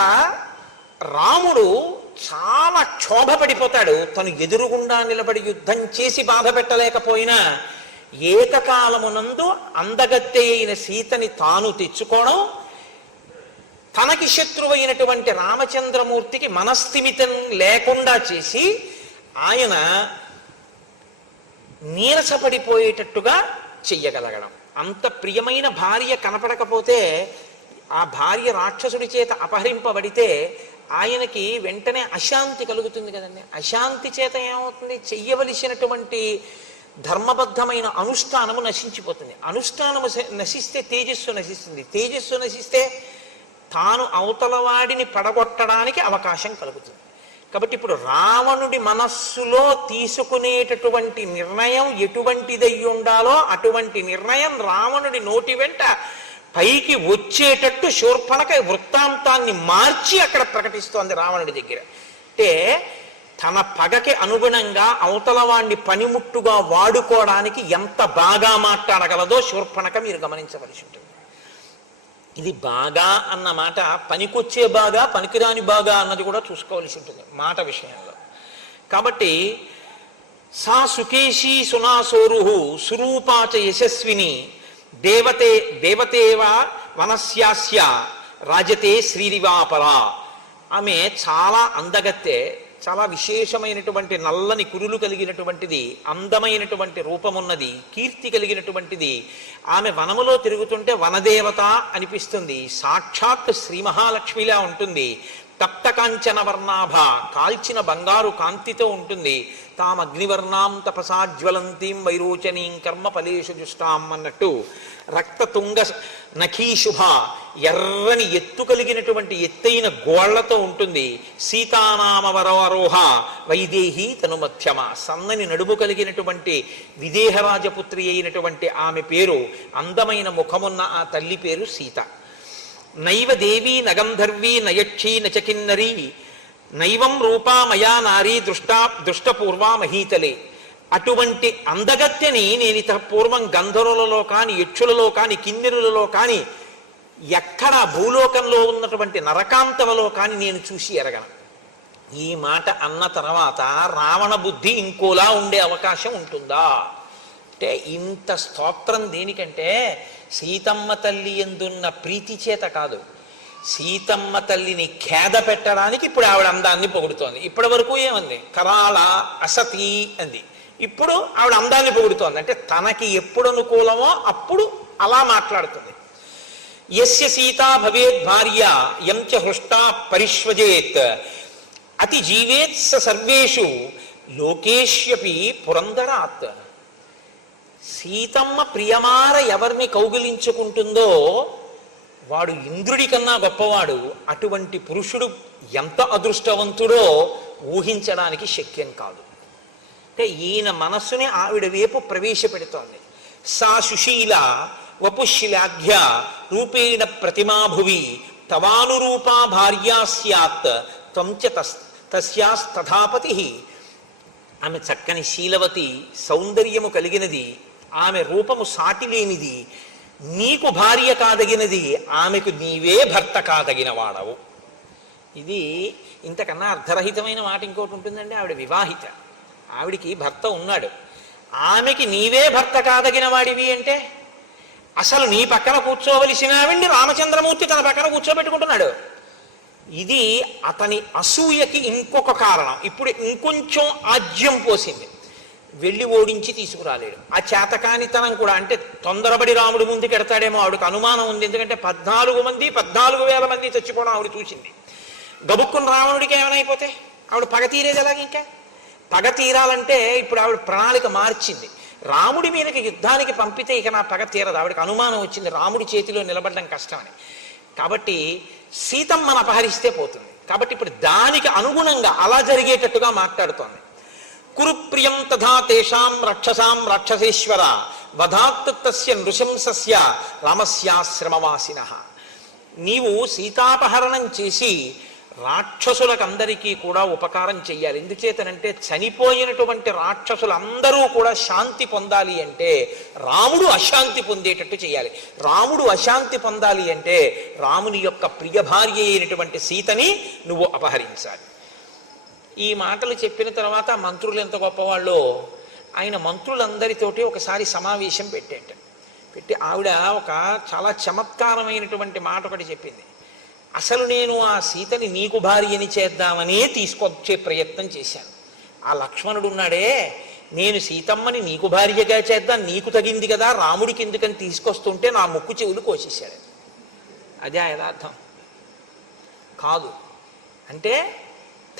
రాముడు చాలా క్షోభపడిపోతాడు. తను ఎదురుగుండా నిలబడి యుద్ధం చేసి బాధ పెట్టలేకపోయినా ఏకకాలమునందు అందగత్తె అయిన సీతని తాను తెచ్చుకోవడం, తనకి శత్రువైనటువంటి రామచంద్రమూర్తికి మనస్థిమితం లేకుండా చేసి ఆయన నీరసపడిపోయేటట్టుగా చెయ్యగలగడం. అంత ప్రియమైన భార్య కనపడకపోతే, ఆ భార్య రాక్షసుడి చేత అపహరింపబడితే ఆయనకి వెంటనే అశాంతి కలుగుతుంది కదండి. అశాంతి చేత ఏమవుతుంది? చెయ్యవలసినటువంటి ధర్మబద్ధమైన అనుష్ఠానము నశించిపోతుంది. అనుష్ఠానము నశిస్తే తేజస్సు నశిస్తుంది. తేజస్సు నశిస్తే తాను అవతల వాడిని పడగొట్టడానికి అవకాశం కలుగుతుంది. కాబట్టి ఇప్పుడు రావణుడి మనస్సులో తీసుకునేటటువంటి నిర్ణయం ఎటువంటిదై ఉండాలో అటువంటి నిర్ణయం రావణుడి నోటి వెంట పైకి వచ్చేటట్టు శూర్పణఖ వృత్తాంతాన్ని మార్చి అక్కడ ప్రకటిస్తోంది రావణుడి దగ్గర. అంటే తన పగకి అనుగుణంగా అవతల వాణ్ణి పనిముట్టుగా వాడుకోవడానికి ఎంత బాగా మాట్లాడగలదో శూర్పణఖ మీరు గమనించవలసి ఉంటుంది. ఇది బాగా అన్న మాట పనికొచ్చే బాగా, పనికిరాని బాగా అన్నది కూడా చూసుకోవలసి ఉంటుంది మాట విషయంలో. కాబట్టి సా సుకేశీ సునాసోరు సురూపాచ యశస్విని దేవతేవ వనస్యాస్య రాజతే శ్రీరివాపరా. ఆమె చాలా అందగత్తె, చాలా విశేషమైనటువంటి నల్లని కురులు కలిగినటువంటిది, అందమైనటువంటి రూపమున్నది, కీర్తి కలిగినటువంటిది. ఆమె వనములో తిరుగుతుంటే వనదేవత అనిపిస్తుంది. సాక్షాత్ శ్రీ మహాలక్ష్మిలా ఉంటుంది. తప్త కాంచన వర్ణాభ, కాల్చిన బంగారు కాంతితో ఉంటుంది. తాం అగ్నివర్ణాం తపసాజ్వలంతీం వైరోచనీం కర్మ ఫలేషు జుష్టాం అన్నట్టు రక్తతుంగ నఖీశుభ, ఎర్రని ఎత్తు కలిగినటువంటి ఎత్తైన గోళ్లతో ఉంటుంది. సీతానామవరోహ వైదేహి తనుమధ్యమ, సన్నని నడుము కలిగినటువంటి విదేహరాజపుత్రి అయినటువంటి ఆమె పేరు, అందమైన ముఖమున్న ఆ తల్లి పేరు సీత. నైవ దేవీ నగంధర్వీ నయక్షీ నచకిన్నరీ నైవం రూపా మయా నారీ దృష్టపూర్వా మహీతలే. అటువంటి అందగత్యని నేను ఇత పూర్వం గంధర్వులలో కాని, యక్షులలో కాని, కిన్నెరులలో కాని, ఎక్కడ భూలోకంలో ఉన్నటువంటి నరకాంతలలో కాని నేను చూసి ఎరగను. ఈ మాట అన్న తర్వాత రావణ బుద్ధి ఇంకోలా ఉండే అవకాశం ఉంటుందా అంటే, ఇంత స్తోత్రం దేనికంటే సీతమ్మ తల్లి ఎందున్న ప్రీతి చేత కాదు, సీతమ్మ తల్లిని ఖేద పెట్టడానికి ఇప్పుడు ఆవిడ అందాన్ని పొగుడుతోంది. ఇప్పటి వరకు ఏమంది? కరాళ అసతి అంది. ఇప్పుడు ఆవిడ అందాన్ని పొగుడుతోంది. అంటే తనకి ఎప్పుడు అనుకూలమో అప్పుడు అలా మాట్లాడుతుంది. యస్య సీతా భవేత్ భార్య యం చ హృష్టా పరిష్వజేత్ అతి జీవేత్ స సర్వేషు లోకేష్యపి పురందరాత్. సీతమ్మ ప్రియమార ఎవరిని కౌగిలించుకుంటుందో వాడు ఇంద్రుడి కన్నా గొప్పవాడు. అటువంటి పురుషుడు ఎంత అదృష్టవంతుడో ఊహించడానికి శక్యం కాదు. అంటే ఈయన మనస్సుని ఆవిడ వైపు ప్రవేశపెడుతోంది. సా సుశీల వపుశిలాఘ్య రూపేణ ప్రతిమాభువి తవానురూపా భార్యా స్యాత్ త్వం చ తస్యాస్తథాపతి. ఆమె చక్కని శీలవతి, సౌందర్యము కలిగినది, ఆమె రూపము సాటి లేనిది, నీకు భార్య కాదగినది, ఆమెకు నీవే భర్త కాదగిన వాడవు. ఇది ఇంతకన్నా అర్ధరహితమైన మాట ఇంకోటి ఉంటుందండి. ఆవిడ వివాహిత, ఆవిడికి భర్త ఉన్నాడు. ఆమెకి నీవే భర్త కాదగిన వాడివి అంటే అసలు నీ పక్కన కూర్చోవలసిన ఆవిడ్ని రామచంద్రమూర్తి తన పక్కన కూర్చోబెట్టుకుంటున్నాడు. ఇది అతని అసూయకి ఇంకొక కారణం. ఇప్పుడు ఇంకొంచెం ఆజ్యం పోసింది. వెళ్ళి ఓడించి తీసుకురాలేడు. ఆ చేతకానితనం కూడా, అంటే తొందరపడి రాముడు ముందుకు ఎడతాడేమో ఆవిడకు అనుమానం ఉంది. ఎందుకంటే 14,000 మంది చచ్చిపోవడం ఆవిడ చూసింది. గబుక్కుని రావణుడికి ఏమైపోతే ఆవిడ పగ తీరేది ఎలాగ? ఇంకా పగ తీరాలంటే ఇప్పుడు ఆవిడ ప్రణాళిక మార్చింది. రాముడి మీదకి యుద్ధానికి పంపితే ఇక నా పగ తీరదు. ఆవిడకి అనుమానం వచ్చింది రాముడి చేతిలో నిలబడడం కష్టమని. కాబట్టి సీతమ్మను అపహరిస్తే పోతుంది. కాబట్టి ఇప్పుడు దానికి అనుగుణంగా అలా జరిగేటట్టుగా మాట్లాడుతోంది. కురుప్రియం తథా తేషాం రక్షసాం రాక్షసేశ్వర వధాత్ తస్య నృశంసస్య రామస్యాశ్రమవాసినః. నీవు సీతాపహరణం చేసి రాక్షసులకందరికీ కూడా ఉపకారం చెయ్యాలి. ఎందుచేతనంటే చనిపోయినటువంటి రాక్షసులందరూ కూడా శాంతి పొందాలి అంటే రాముడు అశాంతి పొందేటట్టు చేయాలి. రాముడు అశాంతి పొందాలి అంటే రాముని యొక్క ప్రియ భార్య అయినటువంటి సీతని నువ్వు అపహరించాలి. ఈ మాటలు చెప్పిన తర్వాత మంత్రులు ఎంత గొప్పవాళ్ళో, ఆయన మంత్రులందరితోటి ఒకసారి సమావేశం పెట్టి ఆవిడ ఒక చాలా చమత్కారమైనటువంటి మాట ఒకటి చెప్పింది. అసలు నేను ఆ సీతని నీకు భార్యని చేద్దామనే తీసుకొచ్చే ప్రయత్నం చేశాను. ఆ లక్ష్మణుడు ఉన్నాడే, నేను సీతమ్మని నీకు భార్యగా చేద్దాం, నీకు తగింది కదా, రాముడికి ఎందుకని తీసుకొస్తుంటే నా ముక్కు చెవులు కోసేశాడు. అదే యథార్థం కాదు. అంటే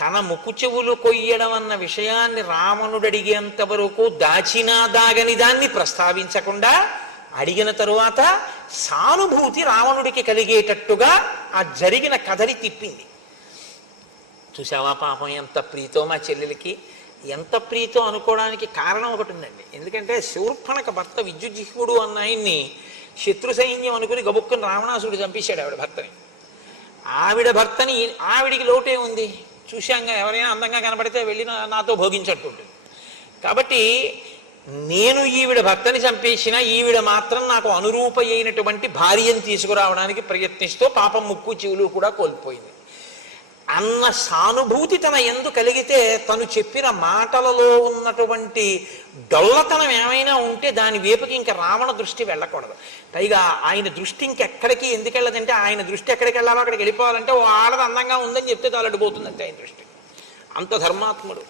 తన ముక్కు చెవులు కొయ్యడం అన్న విషయాన్ని రావణుడు అడిగేంత వరకు దాచినా దాగని దాన్ని ప్రస్తావించకుండా అడిగిన తరువాత సానుభూతి రావణుడికి కలిగేటట్టుగా ఆ జరిగిన కథని తిప్పింది. చూసావా పాపం ఎంత ప్రీతో మా చెల్లెలకి, ఎంత ప్రీతో అనుకోవడానికి కారణం ఒకటి ఉందండి. ఎందుకంటే శూర్పణఖ భర్త విద్యుజిహ్వుడు అన్న ఆయన్ని శత్రు సైన్యం అనుకుని గబుక్కుని రావణాసుడు చంపేశాడు ఆవిడ భర్తని. ఆవిడ భర్తని ఆవిడికి లోటే ఉంది. చూశాంగా, ఎవరైనా అందంగా కనబడితే వెళ్ళి నాతో భోగించట్టుంటుంది. కాబట్టి నేను ఈవిడ భర్తని చంపేసిన ఈవిడ మాత్రం నాకు అనురూప అయినటువంటి భార్యను తీసుకురావడానికి ప్రయత్నిస్తూ పాపం ముక్కు చెవులు కూడా కోల్పోయింది అన్న సానుభూతి తన యందు కలిగితే తను చెప్పిన మాటలలో ఉన్నటువంటి డొల్లతనం ఏమైనా ఉంటే దాని వైపుకి ఇంకా రావణ దృష్టి వెళ్ళకూడదు. పైగా ఆయన దృష్టి ఇంకెక్కడికి ఎందుకు వెళ్ళదంటే, ఆయన దృష్టి ఎక్కడికి వెళ్ళాలో అక్కడికి వెళ్ళిపోవాలంటే ఓ ఆడది అందంగా ఉందని చెప్తే తలడిపోతుందంటే ఆయన దృష్టి. అంత ధర్మాత్ముడు,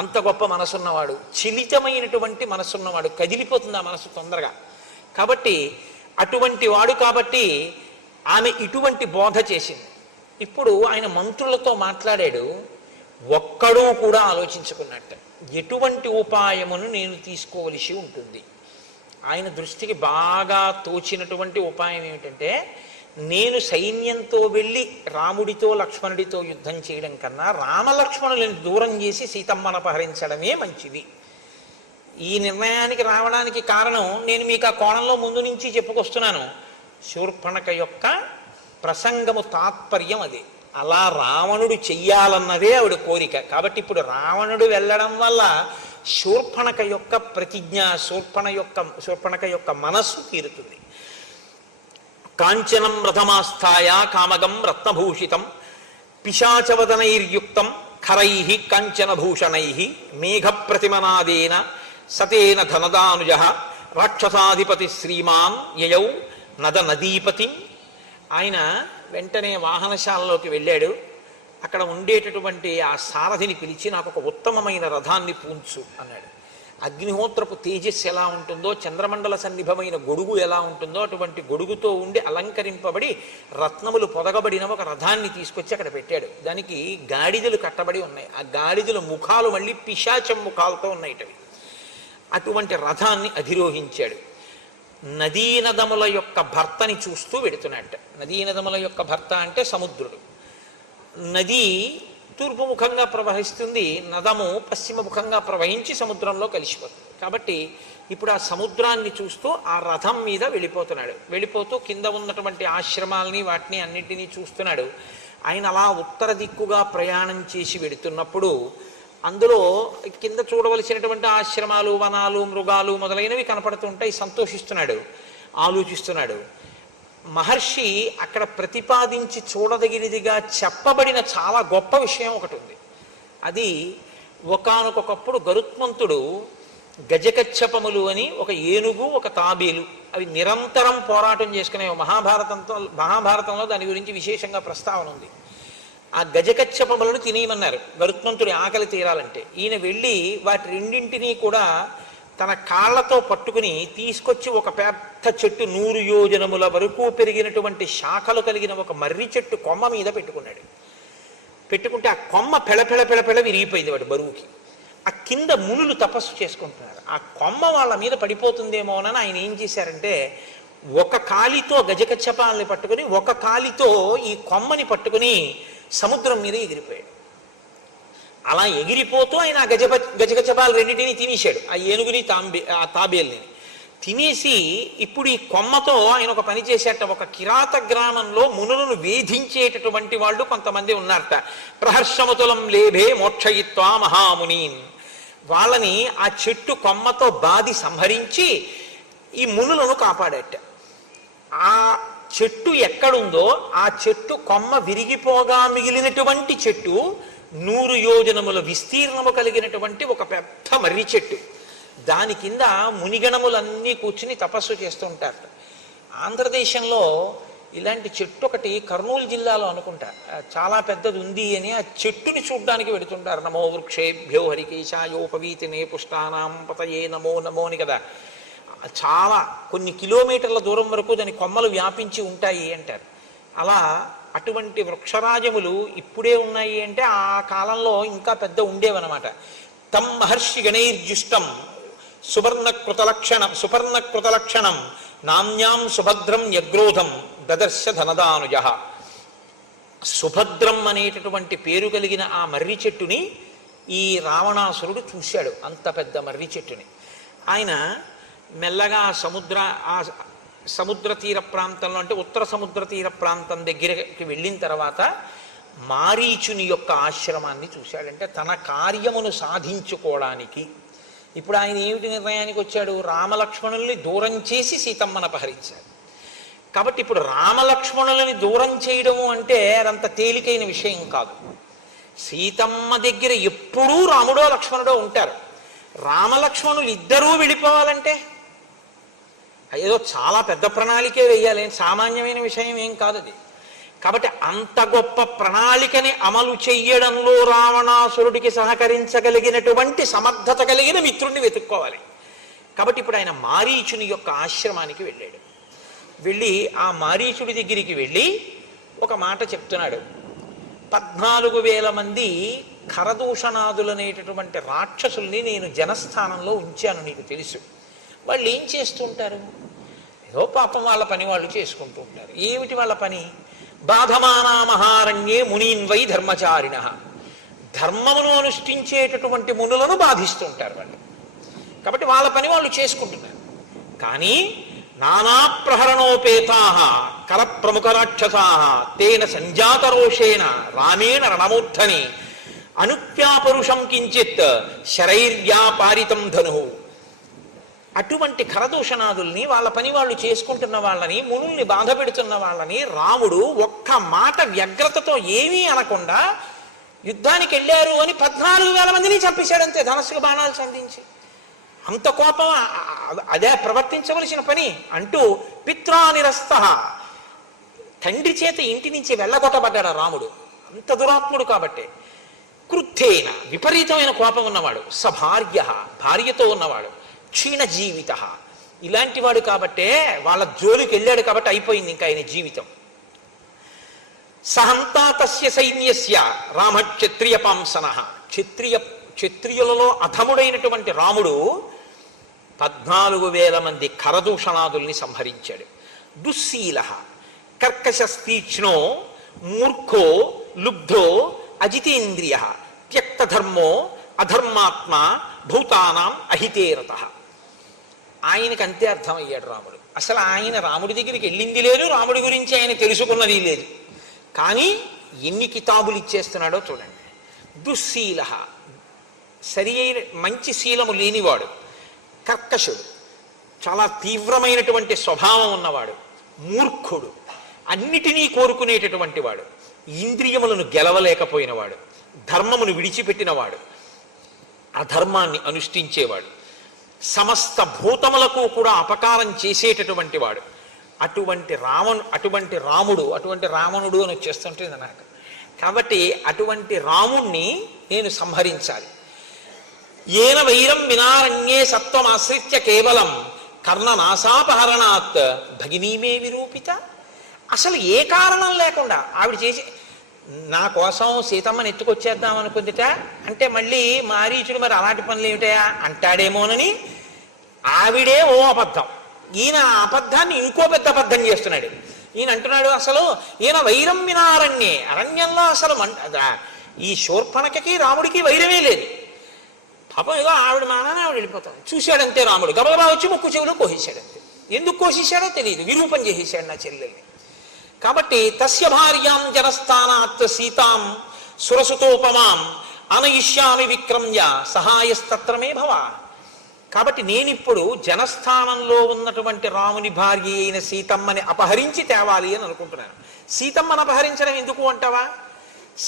అంత గొప్ప మనసున్నవాడు, చిలితమైనటువంటి మనసున్నవాడు, కదిలిపోతుంది ఆ మనసు తొందరగా. కాబట్టి అటువంటి వాడు కాబట్టి ఆమె ఇటువంటి బోధ చేసింది. ఇప్పుడు ఆయన మంత్రులతో మాట్లాడాడు. ఒక్కడూ కూడా ఆలోచించుకున్నట్ట ఎటువంటి ఉపాయమును నేను తీసుకోవలసి ఉంటుంది. ఆయన దృష్టికి బాగా తోచినటువంటి ఉపాయం ఏమిటంటే, నేను సైన్యంతో వెళ్ళి రాముడితో లక్ష్మణుడితో యుద్ధం చేయడం కన్నా రామలక్ష్మణులను దూరం చేసి సీతమ్మను అపహరించడమే మంచిది. ఈ నిర్ణయానికి రావడానికి కారణం నేను మీకు ఆ కోణంలో ముందు నుంచి చెప్పుకొస్తున్నాను. శూర్పణఖ యొక్క ప్రసంగము తాత్పర్యం అది. అలా రావణుడు చెయ్యాలన్నదే ఆవిడ కోరిక. కాబట్టి ఇప్పుడు రావణుడు వెళ్ళడం వల్ల శూర్పణఖ యొక్క ప్రతిజ్ఞ, శూర్పణఖ యొక్క మనస్సు తీరుతుంది. కాంచనం రథమాస్థాయ కామగం రత్నభూషితం పిశాచవదనైర్యుక్తం ఖరై కాంచనభూషణై మేఘప్రతిమనాదేన సతేన ధనదానుజ రాక్షసాధిపతి శ్రీమాన్ యయౌ నద నదీపతి. ఆయన వెంటనే వాహనశాలలోకి వెళ్ళాడు. అక్కడ ఉండేటటువంటి ఆ సారథిని పిలిచి నాకు ఒక ఉత్తమమైన రథాన్ని పూంచు అన్నాడు. అగ్నిహోత్రపు తేజస్సు ఎలా ఉంటుందో, చంద్రమండల సన్నిభమైన గొడుగు ఎలా ఉంటుందో అటువంటి గొడుగుతో ఉండి అలంకరింపబడి రత్నములు పొదగబడిన ఒక రథాన్ని తీసుకొచ్చి అక్కడ పెట్టాడు. దానికి గాడిదలు కట్టబడి ఉన్నాయి. ఆ గాడిదల ముఖాలు మళ్ళీ పిశాచం ముఖాలతో ఉన్నాయిటవి. అటువంటి రథాన్ని అధిరోహించాడు. నదీనదముల యొక్క భర్తని చూస్తూ వెడుతున్నట్ట. నదీనదముల యొక్క భర్త అంటే సముద్రుడు. నది తూర్పు ముఖంగా ప్రవహిస్తుంది, నదము పశ్చిమ ముఖంగా ప్రవహించి సముద్రంలో కలిసిపోతుంది. కాబట్టి ఇప్పుడు ఆ సముద్రాన్ని చూస్తూ ఆ రథం మీద వెళ్ళిపోతున్నాడు. వెళ్ళిపోతూ కింద ఉన్నటువంటి ఆశ్రమాలని వాటిని అన్నింటినీ చూస్తున్నాడు. ఆయన అలా ఉత్తర దిక్కుగా ప్రయాణం చేసి వెడుతున్నప్పుడు అందులో కింద చూడవలసినటువంటి ఆశ్రమాలు, వనాలు, మృగాలు మొదలైనవి కనపడుతుంటాయి. సంతోషిస్తున్నాడు, ఆలోచిస్తున్నాడు. మహర్షి అక్కడ ప్రతిపాదించి చూడదగినదిగా చెప్పబడిన చాలా గొప్ప విషయం ఒకటి ఉంది. అది ఒకానొకప్పుడు గరుత్మంతుడు గజకచ్చపములు అని ఒక ఏనుగు, ఒక తాబేలు, అవి నిరంతరం పోరాటం చేసుకునే మహాభారతంలో దాని గురించి విశేషంగా ప్రస్తావన ఉంది. ఆ గజకచ్చపములను తినేయమన్నారు గరుత్మంతుడి ఆకలి తీరాలంటే. ఈయన వెళ్ళి వాటి రెండింటినీ కూడా తన కాళ్లతో పట్టుకుని తీసుకొచ్చి ఒక పెద్ద చెట్టు 100 యోజనముల వరకు పెరిగినటువంటి శాఖలు కలిగిన ఒక మర్రి చెట్టు కొమ్మ మీద పెట్టుకున్నాడు. పెట్టుకుంటే ఆ కొమ్మ పెళపెళ విరిగిపోయింది వాటి బరువుకి. ఆ కింద మునులు తపస్సు చేసుకుంటున్నారు. ఆ కొమ్మ వాళ్ళ మీద పడిపోతుందేమోనని ఆయన ఏం చేశారంటే, ఒక కాలితో గజకచ్చపాలని పట్టుకుని ఒక కాలితో ఈ కొమ్మని పట్టుకుని సముద్రం మీద ఎగిరిపోయాడు. అలా ఎగిరిపోతూ ఆయన గజగజపాలు రెండింటినీ తినేశాడు. ఆ ఏనుగుని ఆ తాబేల్ని తినేసి ఇప్పుడు ఈ కొమ్మతో ఆయన ఒక పని చేసేట. ఒక కిరాత గ్రామంలో మునులను వేధించేటటువంటి వాళ్ళు కొంతమంది ఉన్నారట. ప్రహర్షముతులం లేభే మోక్షయిత్వా మహామునీన్. వాళ్ళని ఆ చెట్టు కొమ్మతో బాది సంహరించి ఈ మునులను కాపాడట. ఆ చెట్టు ఎక్కడుందో ఆ చెట్టు కొమ్మ విరిగిపోగా మిగిలినటువంటి చెట్టు 100 యోజనముల విస్తీర్ణము కలిగినటువంటి ఒక పెద్ద మర్రి చెట్టు. దాని కింద మునిగణములన్నీ కూర్చుని తపస్సు చేస్తూ ఉంటారు. ఆంధ్రదేశంలో ఇలాంటి చెట్టు ఒకటి కర్నూలు జిల్లాలో అనుకుంటా చాలా పెద్దది ఉంది అని ఆ చెట్టుని చూడ్డానికి వెడుతుంటారు. నమో వృక్షేభ్యో హరికేశాయోపవీతినే పుష్టానాం పతయే నమో నమో అని కదా. చాలా కొన్ని కిలోమీటర్ల దూరం వరకు దాని కొమ్మలు వ్యాపించి ఉంటాయి అంటారు. అలా అటువంటి వృక్షరాజములు ఇప్పుడే ఉన్నాయి అంటే ఆ కాలంలో ఇంకా పెద్ద ఉండేవన్నమాట. తం మహర్షి గణైర్జుష్టం సుపర్ణకృతలక్షణం నామ్యాం సుభద్రం యగ్రోధం దదర్శ ధనదానుజ. సుభద్రం అనేటటువంటి పేరు కలిగిన ఆ మర్రి చెట్టుని ఈ రావణాసురుడు చూశాడు. అంత పెద్ద మర్రి చెట్టుని ఆయన మెల్లగా సముద్ర తీర ప్రాంతంలో, అంటే ఉత్తర సముద్ర తీర ప్రాంతం దగ్గరికి వెళ్ళిన తర్వాత మారీచుని యొక్క ఆశ్రమాన్ని చూశాడంటే తన కార్యమును సాధించుకోవడానికి. ఇప్పుడు ఆయన ఏమిటి నిర్ణయానికి వచ్చాడు? రామలక్ష్మణుల్ని దూరం చేసి సీతమ్మను అపహరించాడు. కాబట్టి ఇప్పుడు రామలక్ష్మణులని దూరం చేయడము అంటే అదంత తేలికైన విషయం కాదు. సీతమ్మ దగ్గర ఎప్పుడూ రాముడో లక్ష్మణుడో ఉంటారు. రామలక్ష్మణులు ఇద్దరూ వెళ్ళిపోవాలంటే ఏదో చాలా పెద్ద ప్రణాళికే వేయాలి, సామాన్యమైన విషయం ఏం కాదు అది. కాబట్టి అంత గొప్ప ప్రణాళికని అమలు చెయ్యడంలో రావణాసురుడికి సహకరించగలిగినటువంటి సమర్థత కలిగిన మిత్రుణ్ణి వెతుక్కోవాలి. కాబట్టి ఇప్పుడు ఆయన మారీచుని యొక్క ఆశ్రమానికి వెళ్ళాడు. వెళ్ళి ఆ మారీచుడి దగ్గరికి వెళ్ళి ఒక మాట చెప్తున్నాడు. 14,000 మంది ఖరదూషణాదులనేటటువంటి రాక్షసుల్ని నేను జనస్థానంలో ఉంచాను, నీకు తెలుసు. వాళ్ళు ఏం చేస్తుంటారు? ఏదో పాపం వాళ్ళ పని వాళ్ళు చేసుకుంటూ ఉంటారు. ఏమిటి వాళ్ళ పని? బాధమానా మహారణ్యే మునీన్వై ధర్మచారిణ. ధర్మమును అనుష్ఠించేటటువంటి మునులను బాధిస్తుంటారు వాళ్ళు. కాబట్టి వాళ్ళ పని వాళ్ళు చేసుకుంటున్నారు. కానీ నానా ప్రహరణోపేతా కర ప్రముఖ రాక్షసా తేన సంజాతరోషేణ రామేణ రణమూర్ధని అనుప్యాపరుషం కించిత్ శరైర్వ్యాపారితం ధను. అటువంటి ఖరదూషణాదుల్ని వాళ్ళ పని వాళ్ళు చేసుకుంటున్న వాళ్ళని, మునుల్ని బాధ పెడుతున్న వాళ్ళని రాముడు ఒక్క మాట వ్యగ్రతతో ఏమీ అనకుండా యుద్ధానికి వెళ్ళారు అని 14,000 మందిని చంపేశాడంతే, ధనస్సుకు బాణాలు సంధించి. అంత కోపం అదే ప్రవర్తించవలసిన పని అంటూ పిత్రానిరస్త, తండ్రి చేత ఇంటి నుంచి వెళ్ళగొట్టబడ్డాడు రాముడు. అంత దురాత్ముడు కాబట్టి. క్రుద్ధేన, విపరీతమైన కోపం ఉన్నవాడు. సభార్య, భార్యతో ఉన్నవాడు. క్షీణ జీవిత, ఇలాంటి వాడు కాబట్టే వాళ్ళ జోలికి వెళ్ళాడు కాబట్టి అయిపోయింది ఇంకా ఆయన జీవితం. సహంతా తస్య సైన్యస్య రామ క్షత్రియ పాంసన. క్షత్రియులలో అధముడైనటువంటి రాముడు 14,000 మంది ఖరదూషణాదుల్ని సంహరించాడు. దుశ్శీల కర్కశస్తీక్ష్ణో మూర్ఖో లుబ్ధో అజితేంద్రియ త్యక్తధర్మో అధర్మాత్మ భూతానాం అహితేరత. ఆయనకి అంతే అర్థమయ్యాడు రాముడు. అసలు ఆయన రాముడి దగ్గరికి వెళ్ళింది లేదు, రాముడి గురించి ఆయన తెలుసుకున్నది లేదు. కానీ ఎన్ని కితాబులు ఇచ్చేస్తున్నాడో చూడండి. దుశ్శీల, సరి అయిన మంచి శీలము లేనివాడు. కర్కశుడు, చాలా తీవ్రమైనటువంటి స్వభావం ఉన్నవాడు. మూర్ఖుడు, అన్నిటినీ కోరుకునేటటువంటి వాడు. ఇంద్రియములను గెలవలేకపోయినవాడు. ధర్మమును విడిచిపెట్టినవాడు. అధర్మాన్ని అనుష్ఠించేవాడు. సమస్త భూతములకు కూడా అపకారం చేసేటటువంటి వాడు. అటువంటి రావణుడు అని వచ్చేస్తుంటుంది నాకు. కాబట్టి అటువంటి రాముణ్ణి నేను సంహరించాలి. ఏన వైరం వినారణ్యే సత్వమాశ్రిత్య కేవలం కర్ణనాశాపహరణాత్ భగినీమే విరూపిత. అసలు ఏ కారణం లేకుండా ఆవిడ చేసి నా కోసం సీతమ్మని ఎత్తుకొచ్చేద్దాం అనుకుందిట అంటే మళ్ళీ మారీచుడు మరి అలాంటి పనులు ఏమిటయా అంటాడేమోనని ఆవిడే ఓ అబద్ధం. ఈయన ఆ అబద్ధాన్ని ఇంకో పెద్ద అబద్ధం చేస్తున్నాడు. ఈయన అంటున్నాడు అసలు ఈయన వైరం వినారణ్యే, అరణ్యంలో అసలు ఈ శూర్పణఖకి రాముడికి వైరమే లేదు. పాపం ఏదో ఆవిడ మానాన్ని ఆవిడ వెళ్ళిపోతాడు. చూశాడంతే రాముడు, గబగబా వచ్చి ముక్కు చెవులో కోసేశాడంతే. ఎందుకు కోసేశాడో తెలియదు, విరూపం చేసేశాడు నా చెల్లెల్ని. కాబట్టి తస్య భార్యాం జనస్థానాత్ సీతాం సురసుతోపమాం అనయిష్యామి విక్రమ్య సహాయస్తత్రమే భవ. కాబట్టి నేనిప్పుడు జనస్థానంలో ఉన్నటువంటి రాముని భార్య అయిన సీతమ్మని అపహరించి తేవాలి అని అనుకుంటున్నాను. సీతమ్మని అపహరించడం ఎందుకు అంటావా?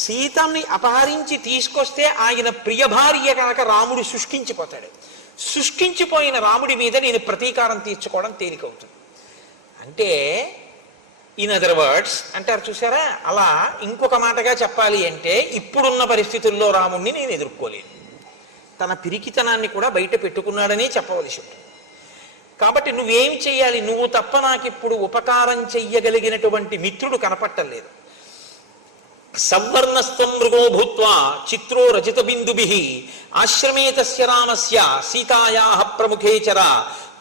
సీతమ్మని అపహరించి తీసుకొస్తే ఆయన ప్రియ భార్య కనుక రాముడు శుష్కించిపోతాడు. శుష్కించిపోయిన రాముడి మీద నేను ప్రతీకారం తీర్చుకోవడం తేలికవుతుంది. అంటే ఇన్ అదర్ వర్డ్స్ అంటారు చూసారా, అలా ఇంకొక మాటగా చెప్పాలి అంటే ఇప్పుడున్న పరిస్థితుల్లో రాముణ్ణి నేను ఎదుర్కోలేను. తన పిరికితనాన్ని కూడా బయట పెట్టుకున్నాడని చెప్పవలసి ఉంటుంది. కాబట్టి నువ్వేం చెయ్యాలి? నువ్వు తప్ప నాకిప్పుడు ఉపకారం చెయ్యగలిగినటువంటి మిత్రుడు కనపట్టలేదు. సవర్ణస్త్వం మృగో భూత్వా చిత్రో రజిత బిందుభిః ఆశ్రమే తస్య రామస్య సీతాయాః ప్రముఖే చర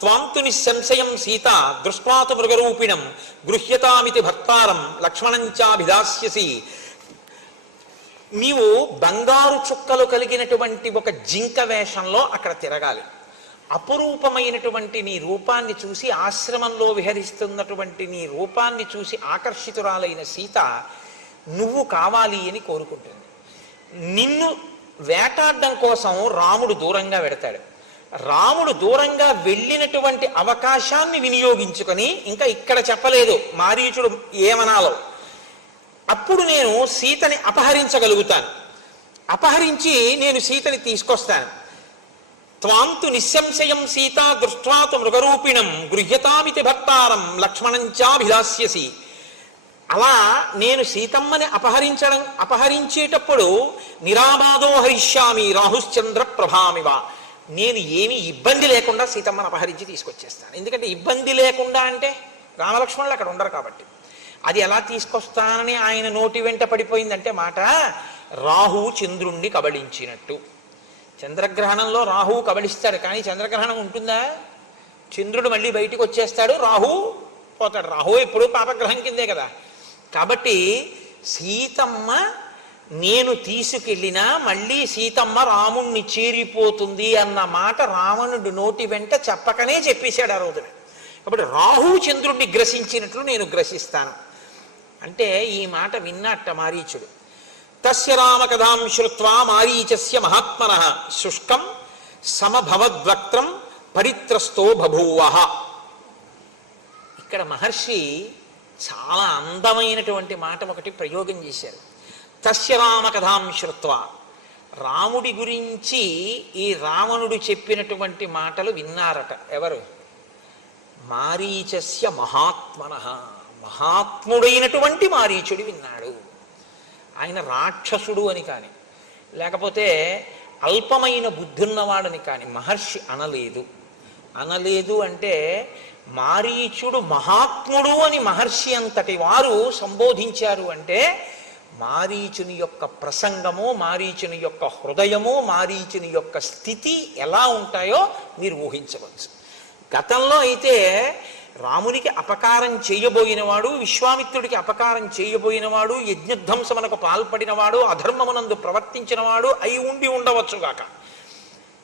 త్వాంతు నిస్సంశయం సీత దృష్ట్వాతు మృగరూపిణం గృహ్యతామితి భర్తారం లక్ష్మణంచాభిదాస్యసి. నీవు బంగారు చుక్కలు కలిగినటువంటి ఒక జింక వేషంలో అక్కడ తిరగాలి. అపురూపమైనటువంటి నీ రూపాన్ని చూసి, ఆశ్రమంలో విహరిస్తున్నటువంటి నీ రూపాన్ని చూసి ఆకర్షితురాలైన సీత నువ్వు కావాలి అని కోరుకుంటుంది. నిన్ను వేటాడడం కోసం రాముడు దూరంగా వెడతాడు. రాముడు దూరంగా వెళ్ళినటువంటి అవకాశాన్ని వినియోగించుకొని, ఇంకా ఇక్కడ చెప్పలేదు మారీచుడు ఏమనాలో, అప్పుడు నేను సీతని అపహరించగలుగుతాను. అపహరించి నేను సీతని తీసుకొస్తాను. త్వాంతు నిస్సంశయం సీతా దృష్ట్వాతు మృగరూపిణం గృహ్యతామితి భర్తారం లక్ష్మణంచాభిదాస్యసి. అలా నేను సీతమ్మని అపహరించేటప్పుడు నిరాబాదో హరిష్యామి రాహుశ్చంద్ర ప్రభామివ, నేను ఏమీ ఇబ్బంది లేకుండా సీతమ్మని అపహరించి తీసుకొచ్చేస్తాను. ఎందుకంటే ఇబ్బంది లేకుండా అంటే రామలక్ష్మణులు అక్కడ ఉండరు కాబట్టి. అది ఎలా తీసుకొస్తానని ఆయన నోటి వెంట పడిపోయిందంటే మాట, రాహువు చంద్రుణ్ణి కబళించినట్టు. చంద్రగ్రహణంలో రాహువు కబళిస్తాడు, కానీ చంద్రగ్రహణం ఉంటుందా? చంద్రుడు మళ్ళీ బయటికి వచ్చేస్తాడు, రాహువు పోతాడు. రాహువు ఎప్పుడు పాపగ్రహం కిందే కదా. కాబట్టి సీతమ్మ నేను తీసుకెళ్ళినా మళ్ళీ సీతమ్మ రాముణ్ణి చేరిపోతుంది అన్న మాట రావణుడి నోటి వెంట చెప్పకనే చెప్పేశాడు ఆ రోజున. కాబట్టి రాహువు చంద్రుడిని గ్రసించినట్లు నేను గ్రసిస్తాను అంటే ఈ మాట విన్నట్ట మారీచుడు. తస్య రామకథాం శ్రుత్వా మారీచస్య మహాత్మనః శుష్కం సమభవద్వక్త్రం పరిత్రస్తో బభూవః. ఇక్కడ మహర్షి చాలా అందమైనటువంటి మాట ఒకటి ప్రయోగం చేశారు. తస్య రామకథాం శ్రుత్వా, రాముడి గురించి ఈ రావణుడు చెప్పినటువంటి మాటలు విన్నారట. ఎవరు? మారీచస్య మహాత్మనః, మహాత్ముడైనటువంటి మారీచుడు విన్నాడు. ఆయన రాక్షసుడు అని కానీ, లేకపోతే అల్పమైన బుద్ధున్నవాడని కానీ మహర్షి అనలేదు. అనలేదు అంటే మారీచుడు మహాత్ముడు అని మహర్షి అంతటి వారు సంబోధించారు అంటే మారీచుని యొక్క ప్రసంగము, మారీచుని యొక్క హృదయము, మారీచుని యొక్క స్థితి ఎలా ఉంటాయో మీరు ఊహించవచ్చు. గతంలో అయితే రామునికి అపకారం చేయబోయినవాడు, విశ్వామిత్రుడికి అపకారం చేయబోయినవాడు, యజ్ఞధ్వంసమునకు పాల్పడినవాడు, అధర్మమునందు ప్రవర్తించినవాడు అయి ఉండవచ్చుగాక.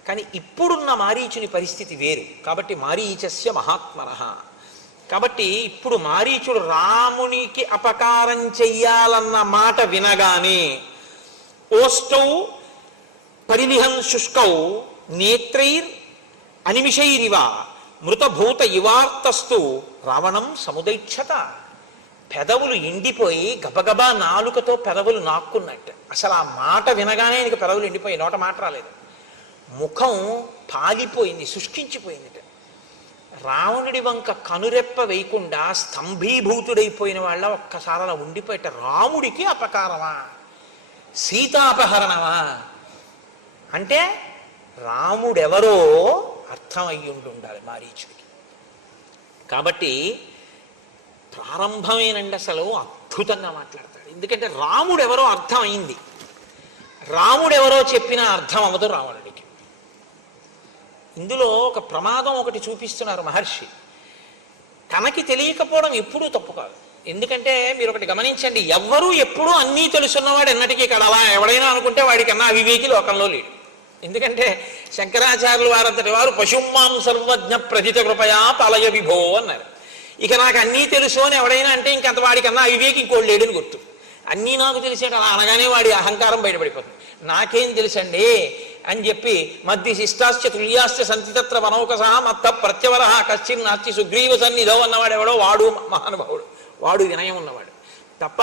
కానీ ఇప్పుడున్న మారీచుని పరిస్థితి వేరు. కాబట్టి మారీచస్య మహాత్మనః. కాబట్టి ఇప్పుడు మారీచుడు రామునికి అపకారం చెయ్యాలన్న మాట వినగానే ఓష్టౌ పరినిహన్ శుష్కౌ నేత్రైర్ అనిమిషైరివ మృతభూత ఇవార్తస్తు రావణం సముదైక్షత. పెదవులు ఎండిపోయి గబగబా నాలుకతో పెదవులు నాక్కున్నట్టు. అసలు ఆ మాట వినగానే నీకు పెదవులు ఎండిపోయి నోట మాట రాలేదు. ముఖం పాలిపోయింది, శుష్కించిపోయింది. రావణుడి వంక కనురెప్ప వేయకుండా స్తంభీభూతుడైపోయిన వాళ్ళ ఒక్కసారి అలా ఉండిపోయేట. రాముడికి అపకారమా, సీతాపహరణమా అంటే రాముడెవరో అర్థం అయ్యి ఉండాలి మారీచుడికి. కాబట్టి ప్రారంభమేనండి అసలు అద్భుతంగా మాట్లాడతాడు. ఎందుకంటే రాముడెవరో అర్థం అయింది. రాముడెవరో చెప్పినా అర్థం అవ్వదు రావణుడికి. ఇందులో ఒక ప్రమాదం ఒకటి చూపిస్తున్నారు మహర్షి. తనకి తెలియకపోవడం ఎప్పుడూ తప్పు కాదు. ఎందుకంటే మీరు ఒకటి గమనించండి, ఎవ్వరూ ఎప్పుడూ అన్నీ తెలుసున్నవాడు ఎన్నటికీ కడవా. ఎవడైనా అనుకుంటే వాడికన్నా అవివేకి లోకంలో లేడు. ఎందుకంటే శంకరాచార్యులు వారంతటి వారు పశుమాం సర్వజ్ఞ ప్రజిత కృపయా పాలయ విభో అన్నారు. ఇక నాకు అన్నీ తెలుసు అని ఎవడైనా అంటే ఇంకంత వాడికన్నా అవివేకి ఇంకోటి లేడని గుర్తు. అన్నీ నాకు తెలిసేట అలా అనగానే వాడి అహంకారం బయటపడిపోతుంది. నాకేం తెలుసండి అని చెప్పి మధ్య శిష్టాశ్చ తుల్యాశ్చ సంతితత్ర మనోకస మత్త ప్రత్యవర కశ్చిన్నార్చి సుగ్రీవ సన్నిధో అన్నవాడు ఎవడో వాడు మహానుభావుడు, వాడు వినయం ఉన్నవాడు తప్ప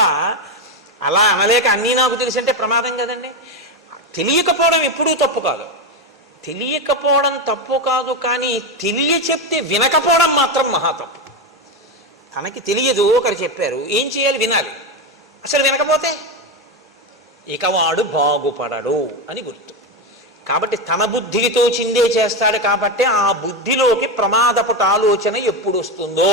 అలా అనలేక అన్నీ నాకు తెలిసంటే ప్రమాదం కదండి. తెలియకపోవడం ఎప్పుడూ తప్పు కాదు. తెలియకపోవడం తప్పు కాదు, కానీ తెలియ చెప్తే వినకపోవడం మాత్రం మహా తప్పు. తనకి తెలియదు, ఒకరు చెప్పారు, ఏం చేయాలి? వినాలి. అసలు వినకపోతే ఇక వాడు బాగుపడడు అని గుర్తు. కాబట్టి తన బుద్ధికి తోచిందే చేస్తాడు. కాబట్టి ఆ బుద్ధిలోకి ప్రమాదపుట ఆలోచన ఎప్పుడు వస్తుందో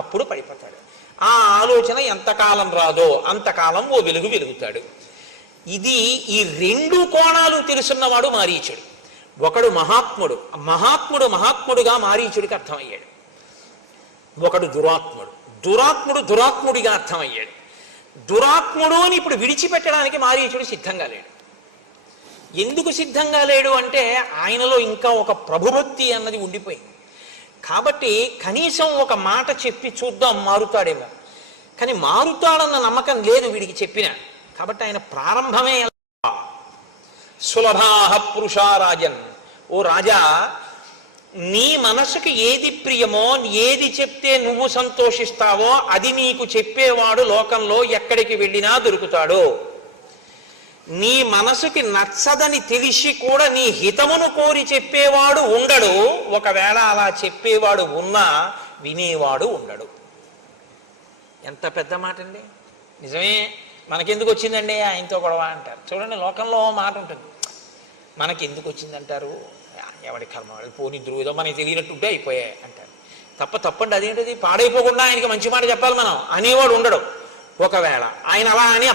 అప్పుడు పడిపోతాడు. ఆ ఆలోచన ఎంతకాలం రాదో అంతకాలం ఓ వెలుగు వెలుగుతాడు. ఇది ఈ రెండు కోణాలు తెలుసున్నవాడు మారీచుడు. ఒకడు మహాత్ముడు, మహాత్ముడుగా మారీచుడికి అర్థమయ్యాడు. ఒకడు దురాత్ముడిగా అర్థమయ్యాడు. దురాత్ముడు అని ఇప్పుడు విడిచిపెట్టడానికి మారీచుడు సిద్ధంగా లేడు. ఎందుకు సిద్ధంగా లేడు అంటే ఆయనలో ఇంకా ఒక ప్రభుభక్తి అన్నది ఉండిపోయింది. కాబట్టి కనీసం ఒక మాట చెప్పి చూద్దాం మారుతాడేమో, కానీ మారుతాడన్న నమ్మకం లేదు వీడికి చెప్పిన. కాబట్టి ఆయన ప్రారంభమే సులభాహ పురుషారాజన్, ఓ రాజా, నీ మనసుకి ఏది ప్రియమో, ఏది చెప్తే నువ్వు సంతోషిస్తావో అది నీకు చెప్పేవాడు లోకంలో ఎక్కడికి వెళ్ళినా దొరుకుతాడు. నీ మనసుకి నచ్చదని తెలిసి కూడా నీ హితమును కోరి చెప్పేవాడు ఉండడు. ఒకవేళ అలా చెప్పేవాడు ఉన్నా వినేవాడు ఉండడు. ఎంత పెద్ద మాట అండి! నిజమే. మనకెందుకు వచ్చిందండి ఆయనతో గొడవ అంటారు. చూడండి, లోకంలో మాట ఉంటుంది, మనకెందుకు వచ్చిందంటారు, ఎవడి కర్మ వాళ్ళు పోని ధ్రువుదో మనకి తెలియనట్టుంటే అయిపోయాయి అంటారు. తప్పండి. అదేంటిది? పాడైపోకుండా ఆయనకి మంచి మాట చెప్పాలి మనం అనేవాడు ఉండడు. ఒకవేళ ఆయన అలా అని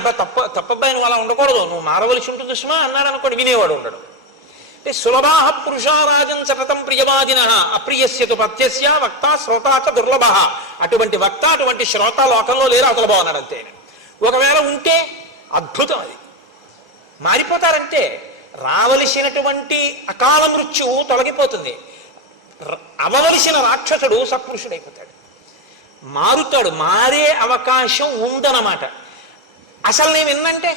తప్పబ్బాయి నువ్వు అలా ఉండకూడదు, నువ్వు మారవలసి ఉంటుంది సుమా అన్నాడు అనుకోండి, వినేవాడు ఉండడు. అంటే సులభాహ పురుషారాజన్ సతతం ప్రియవాదిన అప్రియస్యతు పత్యస్య వక్త శ్రోతాచ దుర్లభ. అటువంటి వక్త, అటువంటి శ్రోత లోకంలో లేరు, అవతల బాగున్నాడు అంతే. ఒకవేళ ఉంటే అద్భుతం, అది మారిపోతారంటే రావలసినటువంటి అకాల మృత్యువు తొలగిపోతుంది. అవవలసిన రాక్షసుడు సత్పురుషుడైపోతాడు, మారుతాడు. మారే అవకాశం ఉందన్నమాట. అసలు నేను విన్నంటే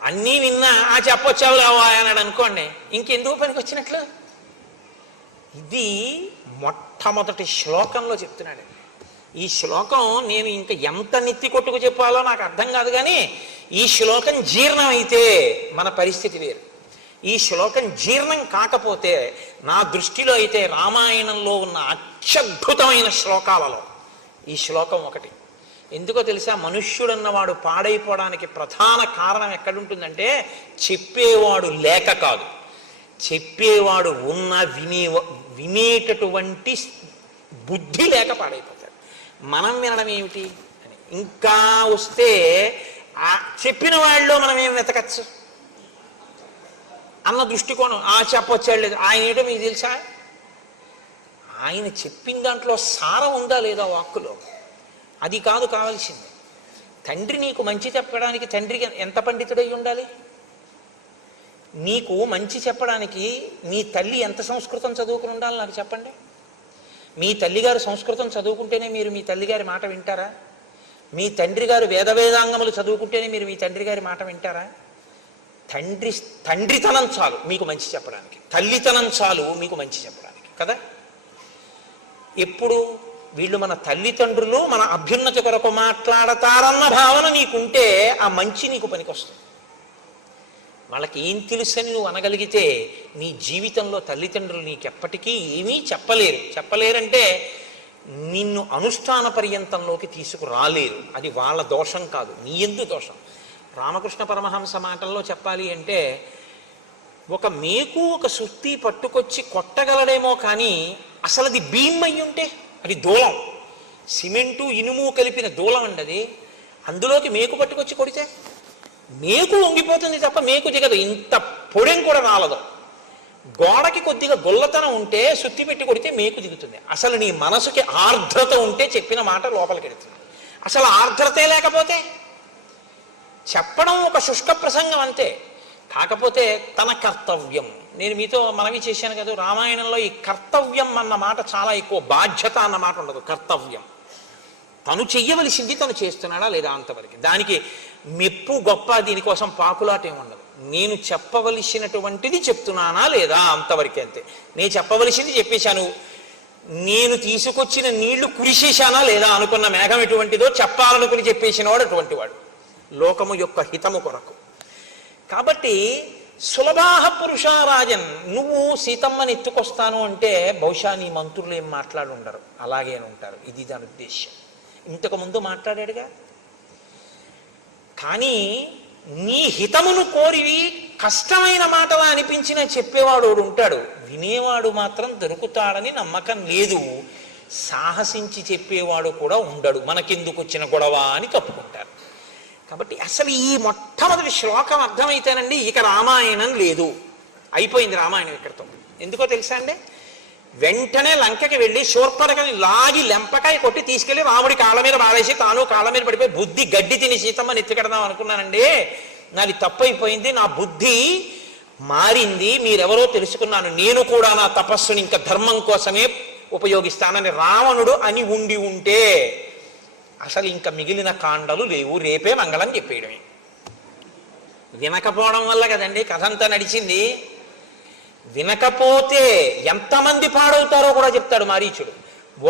అన్నీ విన్నా ఆ చెప్పొచ్చావులేవా అన్నాడు అనుకోండి, ఇంకెందుకు పనికి వచ్చినట్లు. ఇది మొట్టమొదటి శ్లోకంలో చెప్తున్నాడు. ఈ శ్లోకం నేను ఇంకా ఎంత నెత్తి కొట్టుకు చెప్పాలో నాకు అర్థం కాదు, కానీ ఈ శ్లోకం జీర్ణమైతే మన పరిస్థితి వేరు. ఈ శ్లోకం జీర్ణం కాకపోతే నా దృష్టిలో అయితే రామాయణంలో ఉన్న అత్యద్భుతమైన శ్లోకాలలో ఈ శ్లోకం ఒకటి. ఎందుకో తెలుసా? మనుష్యుడన్నవాడు పాడైపోవడానికి ప్రధాన కారణం ఎక్కడుంటుందంటే చెప్పేవాడు లేక కాదు, చెప్పేవాడు ఉన్న వినేటటువంటి బుద్ధి లేక పాడైపోతాడు. మనం వినడం ఏమిటి అని ఇంకా వస్తే ఆ చెప్పిన వాళ్ళలో మనం ఏం వెతకచ్చు అన్న దృష్టికోణం. చెప్పొచ్చాడు లేదు, ఆయన ఏంటో మీకు తెలుసా? ఆయన చెప్పిన దాంట్లో సారం ఉందా లేదా వాక్కులో, అది కాదు కావాల్సింది. తండ్రి నీకు మంచి చెప్పడానికి తండ్రికి ఎంత పండితుడై ఉండాలి? నీకు మంచి చెప్పడానికి మీ తల్లి ఎంత సంస్కృతం చదువుకుని ఉండాలి నాకు చెప్పండి. మీ తల్లిగారు సంస్కృతం చదువుకుంటేనే మీరు మీ తల్లిగారి మాట వింటారా? మీ తండ్రి గారు వేదాంగములు చదువుకుంటేనే మీరు మీ తండ్రి గారి మాట వింటారా? తండ్రితనం చాలు మీకు మంచి చెప్పడానికి, తల్లితనం చాలు మీకు మంచి చెప్పడానికి కదా. ఎప్పుడు వీళ్ళు మన తల్లిదండ్రులు మన అభ్యున్నతి కొరకు మాట్లాడతారన్న భావన నీకుంటే ఆ మంచి నీకు పనికొస్తుంది. వాళ్ళకి ఏం తెలుసని నువ్వు అనగలిగితే నీ జీవితంలో తల్లిదండ్రులు నీకెప్పటికీ ఏమీ చెప్పలేరంటే నిన్ను అనుష్ఠాన పర్యంతంలోకి తీసుకురాలేరు. అది వాళ్ళ దోషం కాదు, నీ యందు దోషం. రామకృష్ణ పరమహంస మాటల్లో చెప్పాలి అంటే ఒక మేకు ఒక సుత్తి పట్టుకొచ్చి కొట్టగలడేమో, కానీ అసలు అది భీమ్ అయ్యి ఉంటే అది దూలం, సిమెంటు ఇనుము కలిపిన దూలం అండి అది. అందులోకి మేకు పట్టుకొచ్చి కొడితే మేకు వంగిపోతుంది తప్ప మేకు దిగదు, ఇంత పొడెం కూడా రాలదు. గోడకి కొద్దిగా గొల్లతనం ఉంటే సుత్తి పెట్టి కొడితే మేకు దిగుతుంది. అసలు నీ మనసుకి ఆర్ద్రత ఉంటే చెప్పిన మాట లోపలికి వెళుతుంది. అసలు ఆర్ద్రతే లేకపోతే చెప్పడం ఒక శుష్క ప్రసంగం అంతే. కాకపోతే తన కర్తవ్యం, నేను మీతో మనవి చేశాను కదా, రామాయణంలో ఈ కర్తవ్యం అన్న మాట చాలా ఎక్కువ, బాధ్యత అన్న మాట ఉండదు. కర్తవ్యం తను చెయ్యవలసింది తను చేస్తున్నాడా లేదా అంతవరకు. దానికి మెప్పు గొప్ప దీనికోసం పాకులాట ఏముండదు. నేను చెప్పవలసినటువంటిది చెప్తున్నానా లేదా అంతవరకే, అంతే. నేను చెప్పవలసింది చెప్పేశాను, నేను తీసుకొచ్చిన నీళ్లు కురిసేశానా లేదా, అనుకున్న మేఘం ఎటువంటిదో చెప్పాలనుకుని చెప్పేసినవాడు అటువంటి వాడు లోకము యొక్క హితము కొరకు. కాబట్టి సులభాహ పురుషారాజన్, నువ్వు సీతమ్మని ఎత్తుకొస్తాను అంటే బహుశా నీ మంత్రులు ఏం మాట్లాడి ఉండరు, అలాగే ఉంటారు. ఇది దాని ఉద్దేశ్యం. ఇంతకు ముందు మాట్లాడాడుగా. కానీ నీ హితమును కోరి కష్టమైన మాటలా అనిపించిన చెప్పేవాడు ఉంటాడు, వినేవాడు మాత్రం దొరుకుతాడని నమ్మకం లేదు. సాహసించి చెప్పేవాడు కూడా ఉండడు. మనకెందుకు వచ్చిన గొడవ అని తప్పుకుంటారు. కాబట్టి అసలు ఈ మొట్టమొదటి శ్లోకం అర్థమైతేనండి ఇక రామాయణం లేదు, అయిపోయింది రామాయణం ఇక్కడితో. ఎందుకో తెలుసా అండి, వెంటనే లంకకి వెళ్ళి శూర్పణఖని లాగి లెంపకాయ కొట్టి తీసుకెళ్లి రాముడి కాళ్ళ మీద బారేసి తాను కాళ్ళ మీద పడిపోయి బుద్ధి గడ్డి తిని సీతమ్మని ఎత్తుకెడదాం అనుకున్నానండి, నాది తప్పైపోయింది, నా బుద్ధి మారింది, మీరెవరో తెలుసుకున్నాను, నేను కూడా నా తపస్సుని ఇంకా ధర్మం కోసమే ఉపయోగిస్తానని రావణుడు అని ఉండి ఉంటే అసలు ఇంకా మిగిలిన కాండలు లేవు, రేపే మంగళం చెప్పేయడమే. వినకపోవడం వల్ల కదండి కథ అంతా నడిచింది. వినకపోతే ఎంతమంది పాడవుతారో కూడా చెప్తాడు మారీచుడు.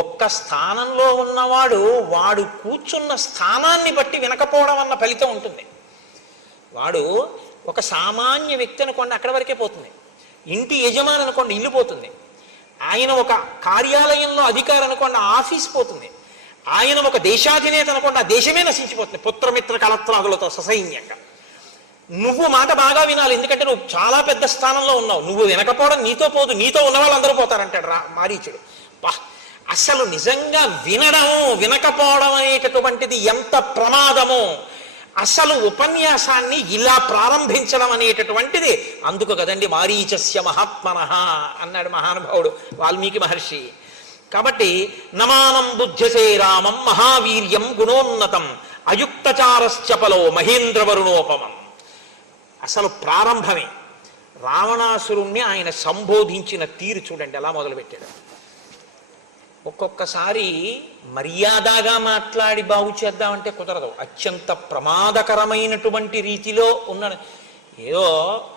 ఒక్క స్థానంలో ఉన్నవాడు వాడు కూర్చున్న స్థానాన్ని బట్టి వినకపోవడం అన్న ఫలితం ఉంటుంది. వాడు ఒక సామాన్య వ్యక్తి అనుకోండి, అక్కడి వరకే పోతుంది. ఇంటి యజమాని అనుకోండి, ఇల్లు పోతుంది. ఆయన ఒక కార్యాలయంలో అధికారి అనుకోండి, ఆఫీస్ పోతుంది. ఆయన ఒక దేశాధినేత అనుకోండి, ఆ దేశమే నశించిపోతుంది పుత్రమిత్ర కలత్రాదులతో ససైన్యంగా. నువ్వు మాట బాగా వినాలి, ఎందుకంటే నువ్వు చాలా పెద్ద స్థానంలో ఉన్నావు. నువ్వు వినకపోవడం నీతో పోదు, నీతో ఉన్న వాళ్ళందరూ పోతారంటాడు మారీచుడు. అసలు నిజంగా వినడము వినకపోవడం అనేటటువంటిది ఎంత ప్రమాదమో, అసలు ఉపన్యాసాన్ని ఇలా ప్రారంభించడం అనేటటువంటిది. అందుకు కదండి మారీచస్య మహాత్మనః అన్నాడు మహానుభావుడు వాల్మీకి మహర్షి. కాబట్టి నమానం బుద్ధ్యసే రామం మహావీర్యం గుణోన్నతం అయుక్తచారశ్చపలో మహేంద్రవరుణోపమం. అసలు ప్రారంభమే. రావణాసురుణ్ణి ఆయన సంబోధించిన తీరు చూడండి ఎలా మొదలుపెట్టాడు. ఒక్కొక్కసారి మర్యాదగా మాట్లాడి బాగు చేద్దామంటే కుదరదు, అత్యంత ప్రమాదకరమైనటువంటి రీతిలో ఉన్న. ఏదో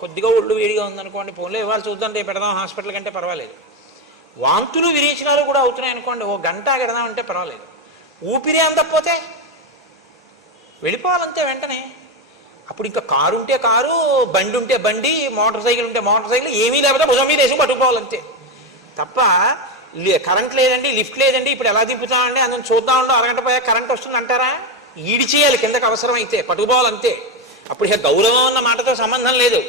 కొద్దిగా ఒళ్ళు వేడిగా ఉందనుకోండి, ఫోన్లో ఇవాళ చూద్దాం రేపు పెడదాం హాస్పిటల్ కంటే పర్వాలేదు. వాంతులు విరేచనాలు కూడా అవుతున్నాయి అనుకోండి, ఓ గంట పెడదామంటే పర్వాలేదు. ఊపిరి అందకపోతే వెళ్ళిపోవాలంతే వెంటనే. అప్పుడు ఇంకా కారు ఉంటే కారు, బండి ఉంటే బండి, మోటార్ సైకిల్ ఉంటే మోటార్ సైకిల్, ఏమీ లేకపోతే భుజం మీద వేసి పట్టుకోవాలంతే తప్ప కరెంట్ లేదండి, లిఫ్ట్ లేదండి, ఇప్పుడు ఎలా దింపుతామండి, అందులో చూద్దామండి, అరగంట పోయా కరెంట్ వస్తుంది అంటారా? ఈడి చేయాలి కిందకు అవసరమైతే, పట్టుకోవాలంతే. అప్పుడు ఇక గౌరవం అన్న మాటతో సంబంధం లేదు.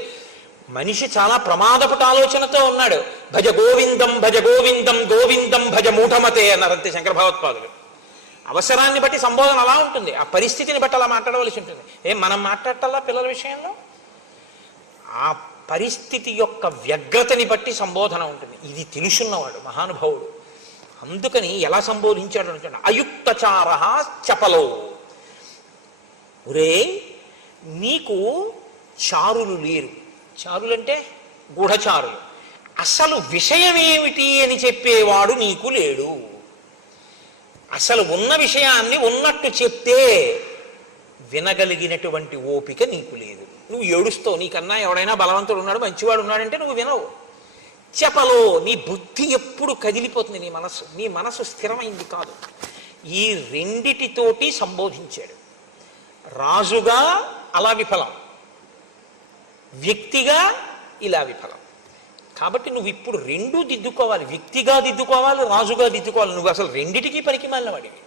మనిషి చాలా ప్రమాదపుట ఆలోచనతో ఉన్నాడు. భజ గోవిందం భజ గోవిందం గోవిందం భజ మూఢమతే అన్నారంతే శంకర భగవత్పాదులు. అవసరాన్ని బట్టి సంబోధన అలా ఉంటుంది, ఆ పరిస్థితిని బట్టి అలా మాట్లాడవలసి ఉంటుంది. మనం మాట్లాడటల్లా పిల్లల విషయంలో ఆ పరిస్థితి యొక్క వ్యగ్రతని బట్టి సంబోధన ఉంటుంది. ఇది తెలుసున్నవాడు మహానుభావుడు. అందుకని ఎలా సంబోధించాడు అంటే అయుక్తచార చపలో, ఒరే నీకు చారులు లేరు. చారులంటే గూఢచారులు. అసలు విషయం ఏమిటి అని చెప్పేవాడు నీకు లేడు. అసలు ఉన్న విషయాన్ని ఉన్నట్టు చెప్తే వినగలిగినటువంటి ఓపిక నీకు లేదు. నువ్వు ఏడుస్తావు, నీకన్నా ఎవడైనా బలవంతుడు ఉన్నాడు, మంచివాడు ఉన్నాడంటే నువ్వు వినవు. చెప్పలో నీ బుద్ధి ఎప్పుడు కదిలిపోతుంది, నీ మనసు స్థిరమైంది కాదు. ఈ రెండిటితోటి సంబోధించాడు. రాజుగా అలా విఫలం, వ్యక్తిగా ఇలా విఫలం. కాబట్టి నువ్వు ఇప్పుడు రెండూ దిద్దుకోవాలి, వ్యక్తిగా దిద్దుకోవాలి, రాజుగా దిద్దుకోవాలి. నువ్వు అసలు రెండిటికీ పనికి మాలినవాడివి.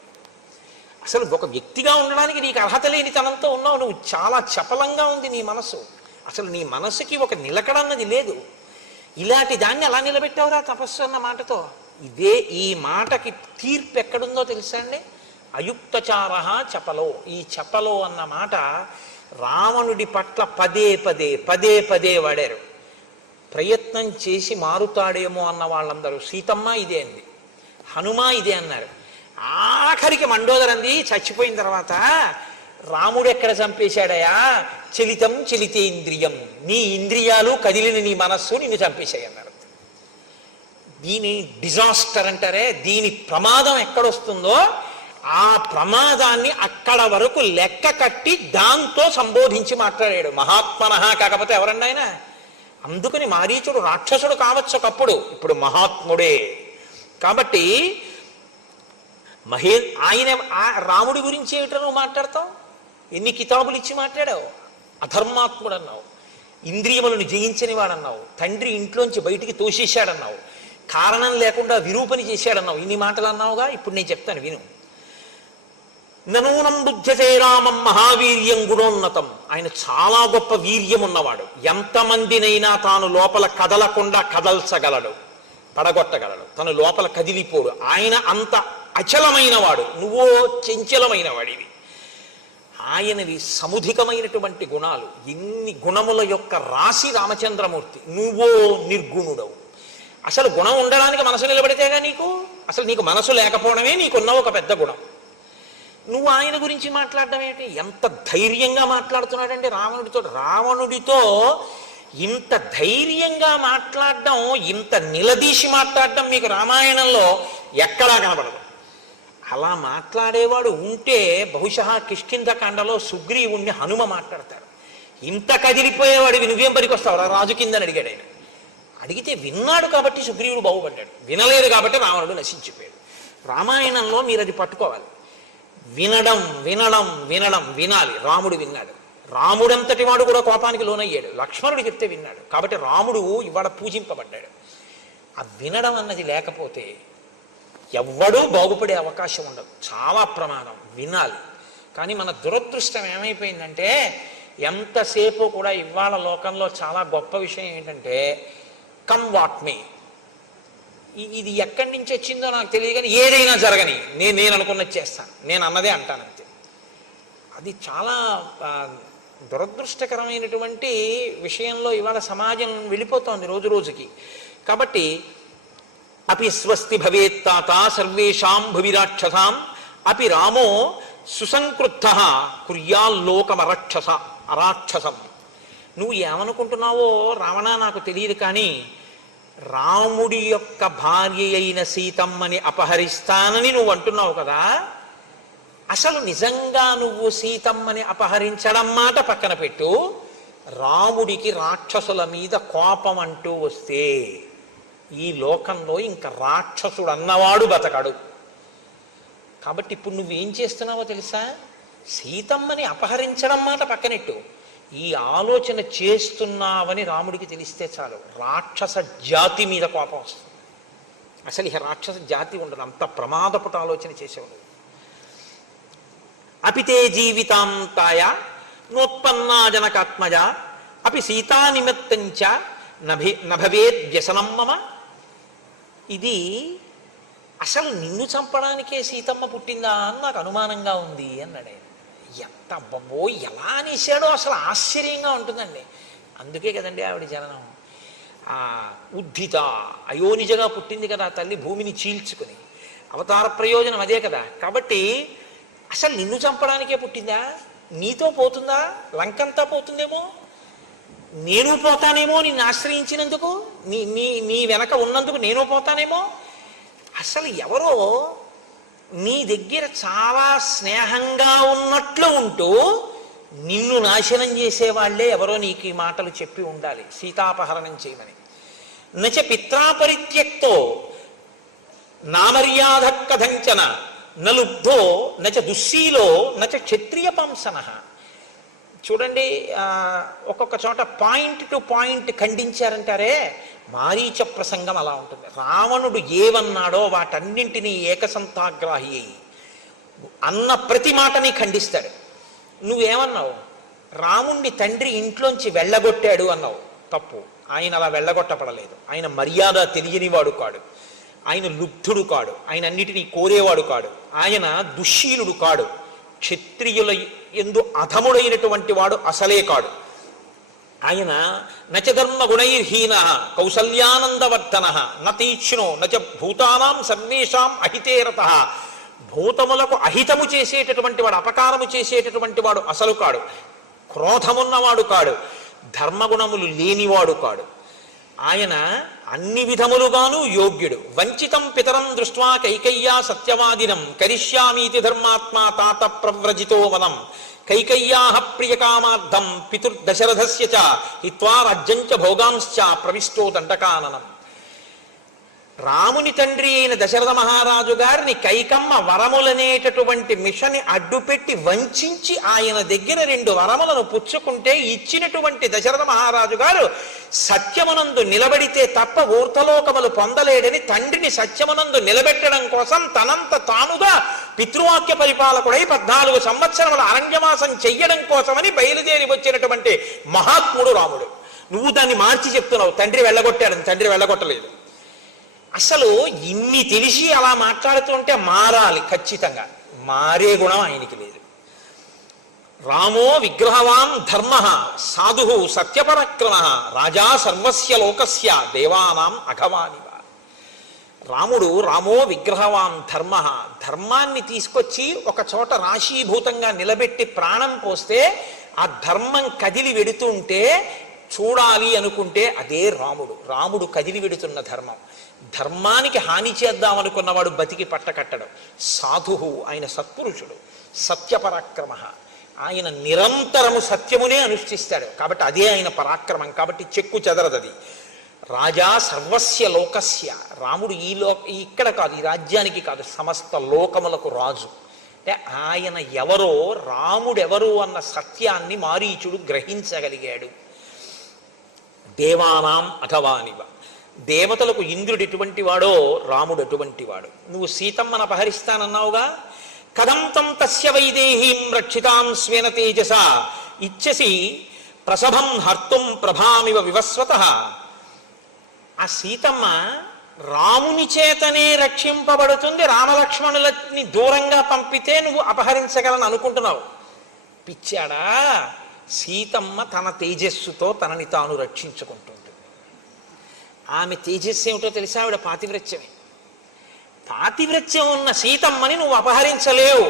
అసలు ఒక వ్యక్తిగా ఉండడానికి నీకు అర్హత లేని తనంతో ఉన్నావు. నువ్వు చాలా చపలంగా ఉంది నీ మనసు. అసలు నీ మనసుకి ఒక నిలకడన్నది లేదు. ఇలాంటి దాన్ని ఎలా నిలబెట్టావురా తపస్సు అన్న మాటతో? ఇదే ఈ మాటకి తీర్పు ఎక్కడుందో తెలుసా అండి? అయుక్తచార చపలో. ఈ చపలో అన్న మాట రావణుడి పట్ల పదే పదే పదే పదే వాడారు. ప్రయత్నం చేసి మారుతాడేమో అన్న వాళ్ళందరూ సీతమ్మ ఇదే అంది, హనుమ ఇదే అన్నారు. ఆఖరికి మండోదరంది చచ్చిపోయిన తర్వాత రాముడు ఎక్కడ చంపేశాడయా? చలితం చలితేంద్రియం, నీ ఇంద్రియాలు కదిలిన నీ మనస్సు నిన్ను చంపేశాయి అన్నారు. దీని డిజాస్టర్ అంటారే, దీని ప్రమాదం ఎక్కడొస్తుందో ఆ ప్రమాదాన్ని అక్కడ వరకు లెక్క కట్టి దాంతో సంబోధించి మాట్లాడాడు. మహాత్మనః కాకపోతే ఎవరండి ఆయన? అందుకని మారీచుడు రాక్షసుడు కావచ్చు ఒకప్పుడు, ఇప్పుడు మహాత్ముడే. కాబట్టి ఆయన రాముడి గురించి ఏమిటో నువ్వు మాట్లాడతావు? ఎన్ని కితాబులు ఇచ్చి మాట్లాడావు? అధర్మాత్ముడు అన్నావు. ఇంద్రియములను జయించని వాడన్నావు, తండ్రి ఇంట్లోంచి బయటికి తోసేశాడన్నావు, కారణం లేకుండా విరూపని చేశాడన్నావు. ఇన్ని మాటలు అన్నావుగా. ఇప్పుడు నేను చెప్తాను విను. ననూనం బుద్ధ్యతే రామం మహావీర్యం గుణోన్నతం. ఆయన చాలా గొప్ప వీర్యం ఉన్నవాడు. ఎంతమందినైనా తాను లోపల కదలకుండా కదల్చగలడు, పడగొట్టగలడు. తను లోపల కదిలిపోడు. ఆయన అంత అచలమైన వాడు, నువ్వో చంచలమైన వాడివి. ఆయనవి సముధికమైనటువంటి గుణాలు. ఇన్ని గుణముల యొక్క రాశి రామచంద్రమూర్తి. నువ్వో నిర్గుణుడవు. అసలు గుణం ఉండడానికి మనసు నిలబడితేగా నీకు. అసలు నీకు మనసు లేకపోవడమే నీకున్న ఒక పెద్ద గుణం. నువ్వు ఆయన గురించి మాట్లాడడం ఏంటి? ఎంత ధైర్యంగా మాట్లాడుతున్నాడండి రావణుడితో. రావణుడితో ఇంత ధైర్యంగా మాట్లాడడం, ఇంత నిలదీసి మాట్లాడడం మీకు రామాయణంలో ఎక్కడా కనబడదు. అలా మాట్లాడేవాడు ఉంటే బహుశా కిష్కింధకాండలో సుగ్రీవుణ్ణి హనుమ మాట్లాడతాడు. ఇంత కదిలిపోయేవాడివి నువ్వేం పనికొస్తావు రాజు కిందని అడిగాడు ఆయన. అడిగితే విన్నాడు కాబట్టి సుగ్రీవుడు బాగుపడ్డాడు, వినలేదు కాబట్టి రావణుడు నశించిపోయాడు. రామాయణంలో మీరు అది పట్టుకోవాలి. వినడం వినడం వినడం వినాలి. రాముడు విన్నాడు. రాముడంతటి వాడు కూడా కోపానికి లోనయ్యాడు. లక్ష్మణుడు చెప్తే విన్నాడు. కాబట్టి రాముడు ఇవాళ పూజింపబడ్డాడు. ఆ వినడం అన్నది లేకపోతే ఎవ్వడూ బాగుపడే అవకాశం ఉండదు. చాలా ప్రమాదం. వినాలి. కానీ మన దురదృష్టం ఏమైపోయిందంటే, ఎంతసేపు కూడా ఇవాళ లోకంలో చాలా గొప్ప విషయం ఏంటంటే, కమ్ వాట్ మే. ఇది ఎక్కడి నుంచి వచ్చిందో నాకు తెలియదు, కానీ ఏదైనా జరగని నేను అనుకున్నది చేస్తాను, నేను అన్నదే అంటాను అంతే. అది చాలా దురదృష్టకరమైనటువంటి విషయంలో ఇవాళ సమాజం వెళ్ళిపోతోంది రోజు రోజుకి. కాబట్టి అపి స్వస్తి భవేత్తాత సర్వేషాం భువిరాక్షసాం అపి రామో సుసంకృద్ధ అరాక్షసం. నువ్వు ఏమనుకుంటున్నావో రావణ నాకు తెలియదు, కానీ రాముడి యొక్క భార్య అయిన సీతమ్మని అపహరిస్తానని నువ్వు అంటున్నావు కదా. అసలు నిజంగా నువ్వు సీతమ్మని అపహరించడం మాట పక్కన పెట్టు. రాముడికి రాక్షసుల మీద కోపం అంటూ వస్తే ఈ లోకంలో ఇంకా రాక్షసుడు అన్నవాడు బతకడు. కాబట్టి ఇప్పుడు నువ్వేం చేస్తున్నావో తెలుసా? సీతమ్మని అపహరించడం మాట పక్కనెట్టు, ఈ ఆలోచన చేస్తున్నావని రాముడికి తెలిస్తే చాలు, రాక్షస జాతి మీద కోపం వస్తుంది. అసలు ఇక రాక్షస జాతి ఉండదు, అంత ప్రమాదపుట ఆలోచన చేసేవాడు. అపితే జీవితాంతాయ నోత్పన్నా జనకాత్మజ అపి సీతా నిమిత్తంచ నభవేద్ వ్యసనం మమ. ఇది అసలు నిన్ను చంపడానికే సీతమ్మ పుట్టిందా అని నాకు అనుమానంగా ఉంది అన్నాడు ఆయన. ఎంత అబ్బో ఎలా అనేసాడో అసలు ఆశ్చర్యంగా ఉంటుందండి. అందుకే కదండి ఆవిడ జననం. ఉద్ధిత అయోనిజగా పుట్టింది కదా తల్లి, భూమిని చీల్చుకుని. అవతార ప్రయోజనం అదే కదా. కాబట్టి అసలు నిన్ను చంపడానికే పుట్టిందా? నీతో పోతుందా? లంకంతా పోతుందేమో, నేను పోతానేమో నిన్ను ఆశ్రయించినందుకు, నీ వెనక ఉన్నందుకు నేను పోతానేమో. అసలు ఎవరో నీ దగ్గర చాలా స్నేహంగా ఉన్నట్లు ఉంటూ నిన్ను నాశనం చేసేవాళ్లే ఎవరో నీకు ఈ మాటలు చెప్పి ఉండాలి సీతాపహరణం చేయమని. నచ పిత్రాపరిత్యక్తో నామర్యాద కథంచన నలుబ్ధో నచ దుశ్శీలో నచ క్షత్రియ పంసన. చూడండి, ఒక్కొక్క చోట పాయింట్ టు పాయింట్ ఖండించారంటారే, మారీచ ప్రసంగం అలా ఉంటుంది. రావణుడు ఏవన్నాడో వాటన్నింటినీ ఏకసంతాగ్రాహి అయి అన్న ప్రతి మాటని ఖండిస్తాడు. నువ్వేమన్నావు? రాముణ్ణి తండ్రి ఇంట్లోంచి వెళ్ళగొట్టాడు అన్నావు. తప్పు. ఆయన అలా వెళ్ళగొట్టపడలేదు. ఆయన మర్యాద తెలియనివాడు కాడు, ఆయన లుబ్ధుడు కాడు, ఆయన అన్నిటినీ కోరేవాడు కాడు, ఆయన దుశ్శీలుడు కాడు, క్షత్రియుల ఎందు అధముడైనటువంటి వాడు అసలే కాడు. ఆయన నచ ధర్మ గుణైర్హీన కౌసల్యానందవర్ధన నతీక్ష్ణో నచ భూతానాం సర్వేషాం అహితేరత. భూతములకు అహితము చేసేటటువంటి వాడు, అపకారము చేసేటటువంటి వాడు అసలు కాడు, క్రోధమున్నవాడు కాడు, ధర్మగుణములు లేనివాడు కాడు. ఆయన అన్ని విధములుగాను యోగ్యుడు. వంచితం పితరం దృష్ట్వా కైకయ్యా సత్యవాదినం కరిష్యామీతి ధర్మాత్మా తాత ప్రవ్రజితో వనం కైకయ్యా ప్రియకామార్థం పితుర్దశరథస్య చ హిత్వా రాజ్యంచ భోగాంశ్చ ప్రవిష్టో దండకాననం. రాముని తండ్రి అయిన దశరథ మహారాజు గారిని కైకమ్మ వరములనేటటువంటి మిషని అడ్డుపెట్టి వంచి ఆయన దగ్గర 2 వరములను పుచ్చుకుంటే ఇచ్చినటువంటి దశరథ మహారాజు గారు సత్యమునందు నిలబడితే తప్ప ఊర్ధలోకములు పొందలేడని తండ్రిని సత్యమునందు నిలబెట్టడం కోసం తనంత తానుగా పితృవాక్య పరిపాలకుడై 14 సంవత్సరముల అరణ్యవాసం చెయ్యడం కోసమని బయలుదేరి వచ్చినటువంటి మహాత్ముడు రాముడు. నువ్వు దాన్ని మార్చి చెప్తున్నావు, తండ్రి వెళ్ళగొట్టాడని. తండ్రి వెళ్ళగొట్టలేదు. అసలు ఇన్ని తెలిసి అలా మాట్లాడుతుంటే మారాలి, ఖచ్చితంగా మారే గుణం ఆయనకి లేదు. రామో విగ్రహవాన్ ధర్మ సాధు సత్యపరాక్రమ రాజా సర్వస్య లోకస్య దేవానాం అఘవానివ. రామో విగ్రహవాన్ ధర్మ, ధర్మాన్ని తీసుకొచ్చి ఒక చోట రాశీభూతంగా నిలబెట్టి ప్రాణం పోస్తే ఆ ధర్మం కదిలి వెడుతుంటే చూడాలి అనుకుంటే అదే రాముడు కదిలి వెడుతున్న ధర్మం. ధర్మానికి హాని చేద్దామనుకున్నవాడు బతికి పట్టకట్టడం. సాధువు, ఆయన సత్పురుషుడు. సత్యపరాక్రమ, ఆయన నిరంతరము సత్యమునే అనుష్ఠిస్తాడు కాబట్టి అదే ఆయన పరాక్రమం. కాబట్టి చెక్కు చెదరదది. రాజా సర్వస్య లోకస్య, రాముడు ఇక్కడ కాదు, ఈ రాజ్యానికి కాదు, సమస్త లోకములకు రాజు. అంటే ఆయన ఎవరో, రాముడెవరు అన్న సత్యాన్ని మారీచుడు గ్రహించగలిగాడు. దేవానాం అఘవానివ, దేవతలకు ఇంద్రుడు ఎటువంటి వాడో రాముడు అటువంటి వాడు. నువ్వు సీతమ్మను అపహరిస్తానన్నావుగా, కథం తం తస్య వైదేహీం రక్షితాం స్వేన తేజస ఇచ్చసి ప్రసభం హర్తుం ప్రభామివ వివస్వతః. ఆ సీతమ్మ రాముని చేతనే రక్షింపబడుతుంది, రామలక్ష్మణులని దూరంగా పంపితే నువ్వు అపహరించగలను అనుకుంటున్నావు. పిచ్చాడా? సీతమ్మ తన తేజస్సుతో తనని తాను రక్షించుకుంటుంది. ఆమె తేజస్సు ఏమిటో తెలుసా? ఆవిడ పాతివ్రత్యమే. పాతివ్రత్యం ఉన్న సీతమ్మని నువ్వు అపహరించలేవు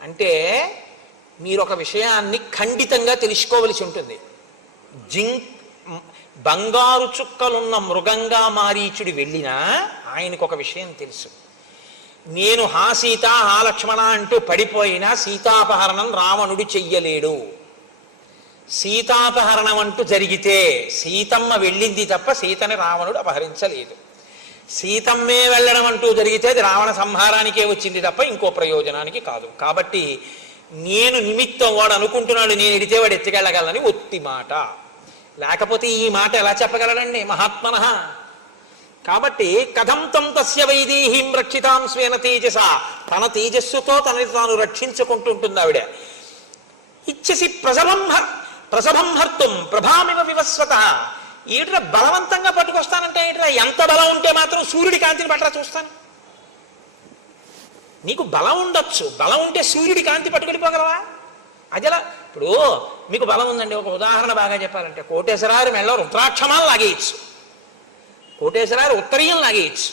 అంటే మీరు ఒక విషయాన్ని ఖండితంగా తెలుసుకోవలసి ఉంటుంది. బంగారు చుక్కలున్న మృగంగా మారీచుడి వెళ్ళినా ఆయనకు ఒక విషయం తెలుసు. నేను హా సీత హా లక్ష్మణ అంటూ పడిపోయినా సీతాపహరణం రావణుడు చెయ్యలేడు. సీతాపహరణం అంటూ జరిగితే సీతమ్మ వెళ్ళింది తప్ప సీతని రావణుడు అపహరించలేదు. సీతమ్మే వెళ్ళడం అంటూ జరిగితే అది రావణ సంహారానికే వచ్చింది తప్ప ఇంకో ప్రయోజనానికి కాదు. కాబట్టి నేను నిమిత్తం, వాడు అనుకుంటున్నాడు నేను ఎడితే వాడు ఎత్తుకెళ్ళగలని ఒత్తి మాట. లేకపోతే ఈ మాట ఎలా చెప్పగలడండి మహాత్మనః? కాబట్టి కథం తం తస్య వైదేహీం రక్షితాం స్వేన తేజస, తన తేజస్సుతో తనని తాను రక్షించుకుంటుంటుంది ఆవిడ. ఇచ్చసి ప్రసభం హర్తుం ప్రభామివ వివస్వతః. ఏట్రా బలవంతంగా పట్టుకొస్తానంటే ఏట్రా? ఎంత బలం ఉంటే మాత్రం సూర్యుడి కాంతిని పట్టరా చూస్తాను. నీకు బలం ఉండొచ్చు, బలం ఉంటే సూర్యుడి కాంతి పట్టుకెళ్ళిపోగలవా? అదిలా. ఇప్పుడు మీకు బలం ఉందండి, ఒక ఉదాహరణ బాగా చెప్పాలంటే కోటేశ్వరారు మెళ్ళ రుద్రాక్షమాలు లాగేయచ్చు, కోటేశ్వరారు ఉత్తరీయం లాగేయచ్చు.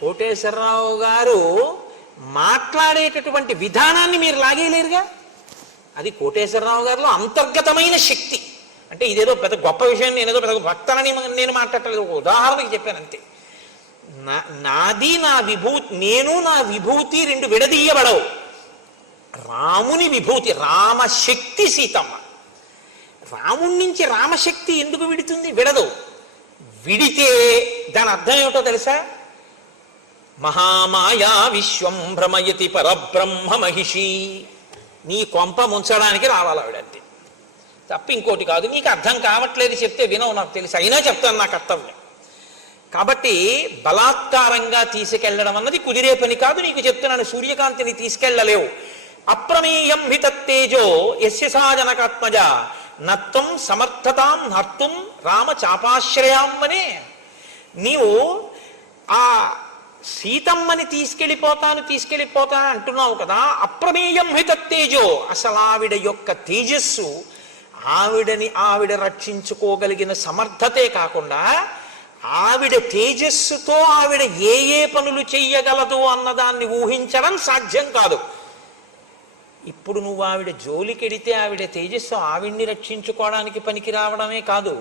కోటేశ్వరరావు గారు మాట్లాడేటటువంటి విధానాన్ని మీరు లాగేయలేరుగా. అది కోటేశ్వరరావు గారిలో అంతర్గతమైన శక్తి. అంటే ఇదేదో పెద్ద గొప్ప విషయం, నేనేదో పెద్ద భక్తనని నేను మాట్లాడలేదు, ఒక ఉదాహరణకి చెప్పాను అంతే. నాది నా విభూతి, నేను నా విభూతి 2 విడదీయబడవు. రాముని విభూతి రామశక్తి సీతమ్మ. రాముడి నుంచి రామశక్తి ఎందుకు విడుతుంది? విడదు. విడితే దాని అర్థం ఏమిటో తెలుసా? మహామాయా విశ్వం భ్రమయతి పరబ్రహ్మ మహిషి. నీ కొంప ముంచడానికి రావాలి ఆవిడంతే, తప్ప ఇంకోటి కాదు. నీకు అర్థం కావట్లేదు, చెప్తే వినవు, నాకు తెలుసు, అయినా చెప్తాను, నా కర్తవ్యం. కాబట్టి బలాత్కారంగా తీసుకెళ్లడం అన్నది కుదిరే పని కాదు. నీకు చెప్తున్నాను, సూర్యకాంతిని తీసుకెళ్లలేవు. అప్రమేయం హి తత్తేజో యస్య సా జనకాత్మజ నత్వం సమర్థతాం హర్తుం రామ చాపాశ్రయామ్మనే. నీవు ఆ సీతమ్మని తీసుకెళ్ళిపోతాను అంటున్నావు కదా. అప్రమేయం హి తత్తేజో, అసలు ఆవిడ యొక్క తేజస్సు, ఆవిడ రక్షించుకోగలిగిన సమర్థతే కాకుండా ఆవిడ తేజస్సుతో ఆవిడ ఏ పనులు చెయ్యగలదు అన్నదాన్ని ఊహించడం సాధ్యం కాదు. ఇప్పుడు నువ్వు ఆవిడ జోలికెడితే ఆవిడ తేజస్సు ఆవిడ్ని రక్షించుకోవడానికి పనికి రావడమే కాదు,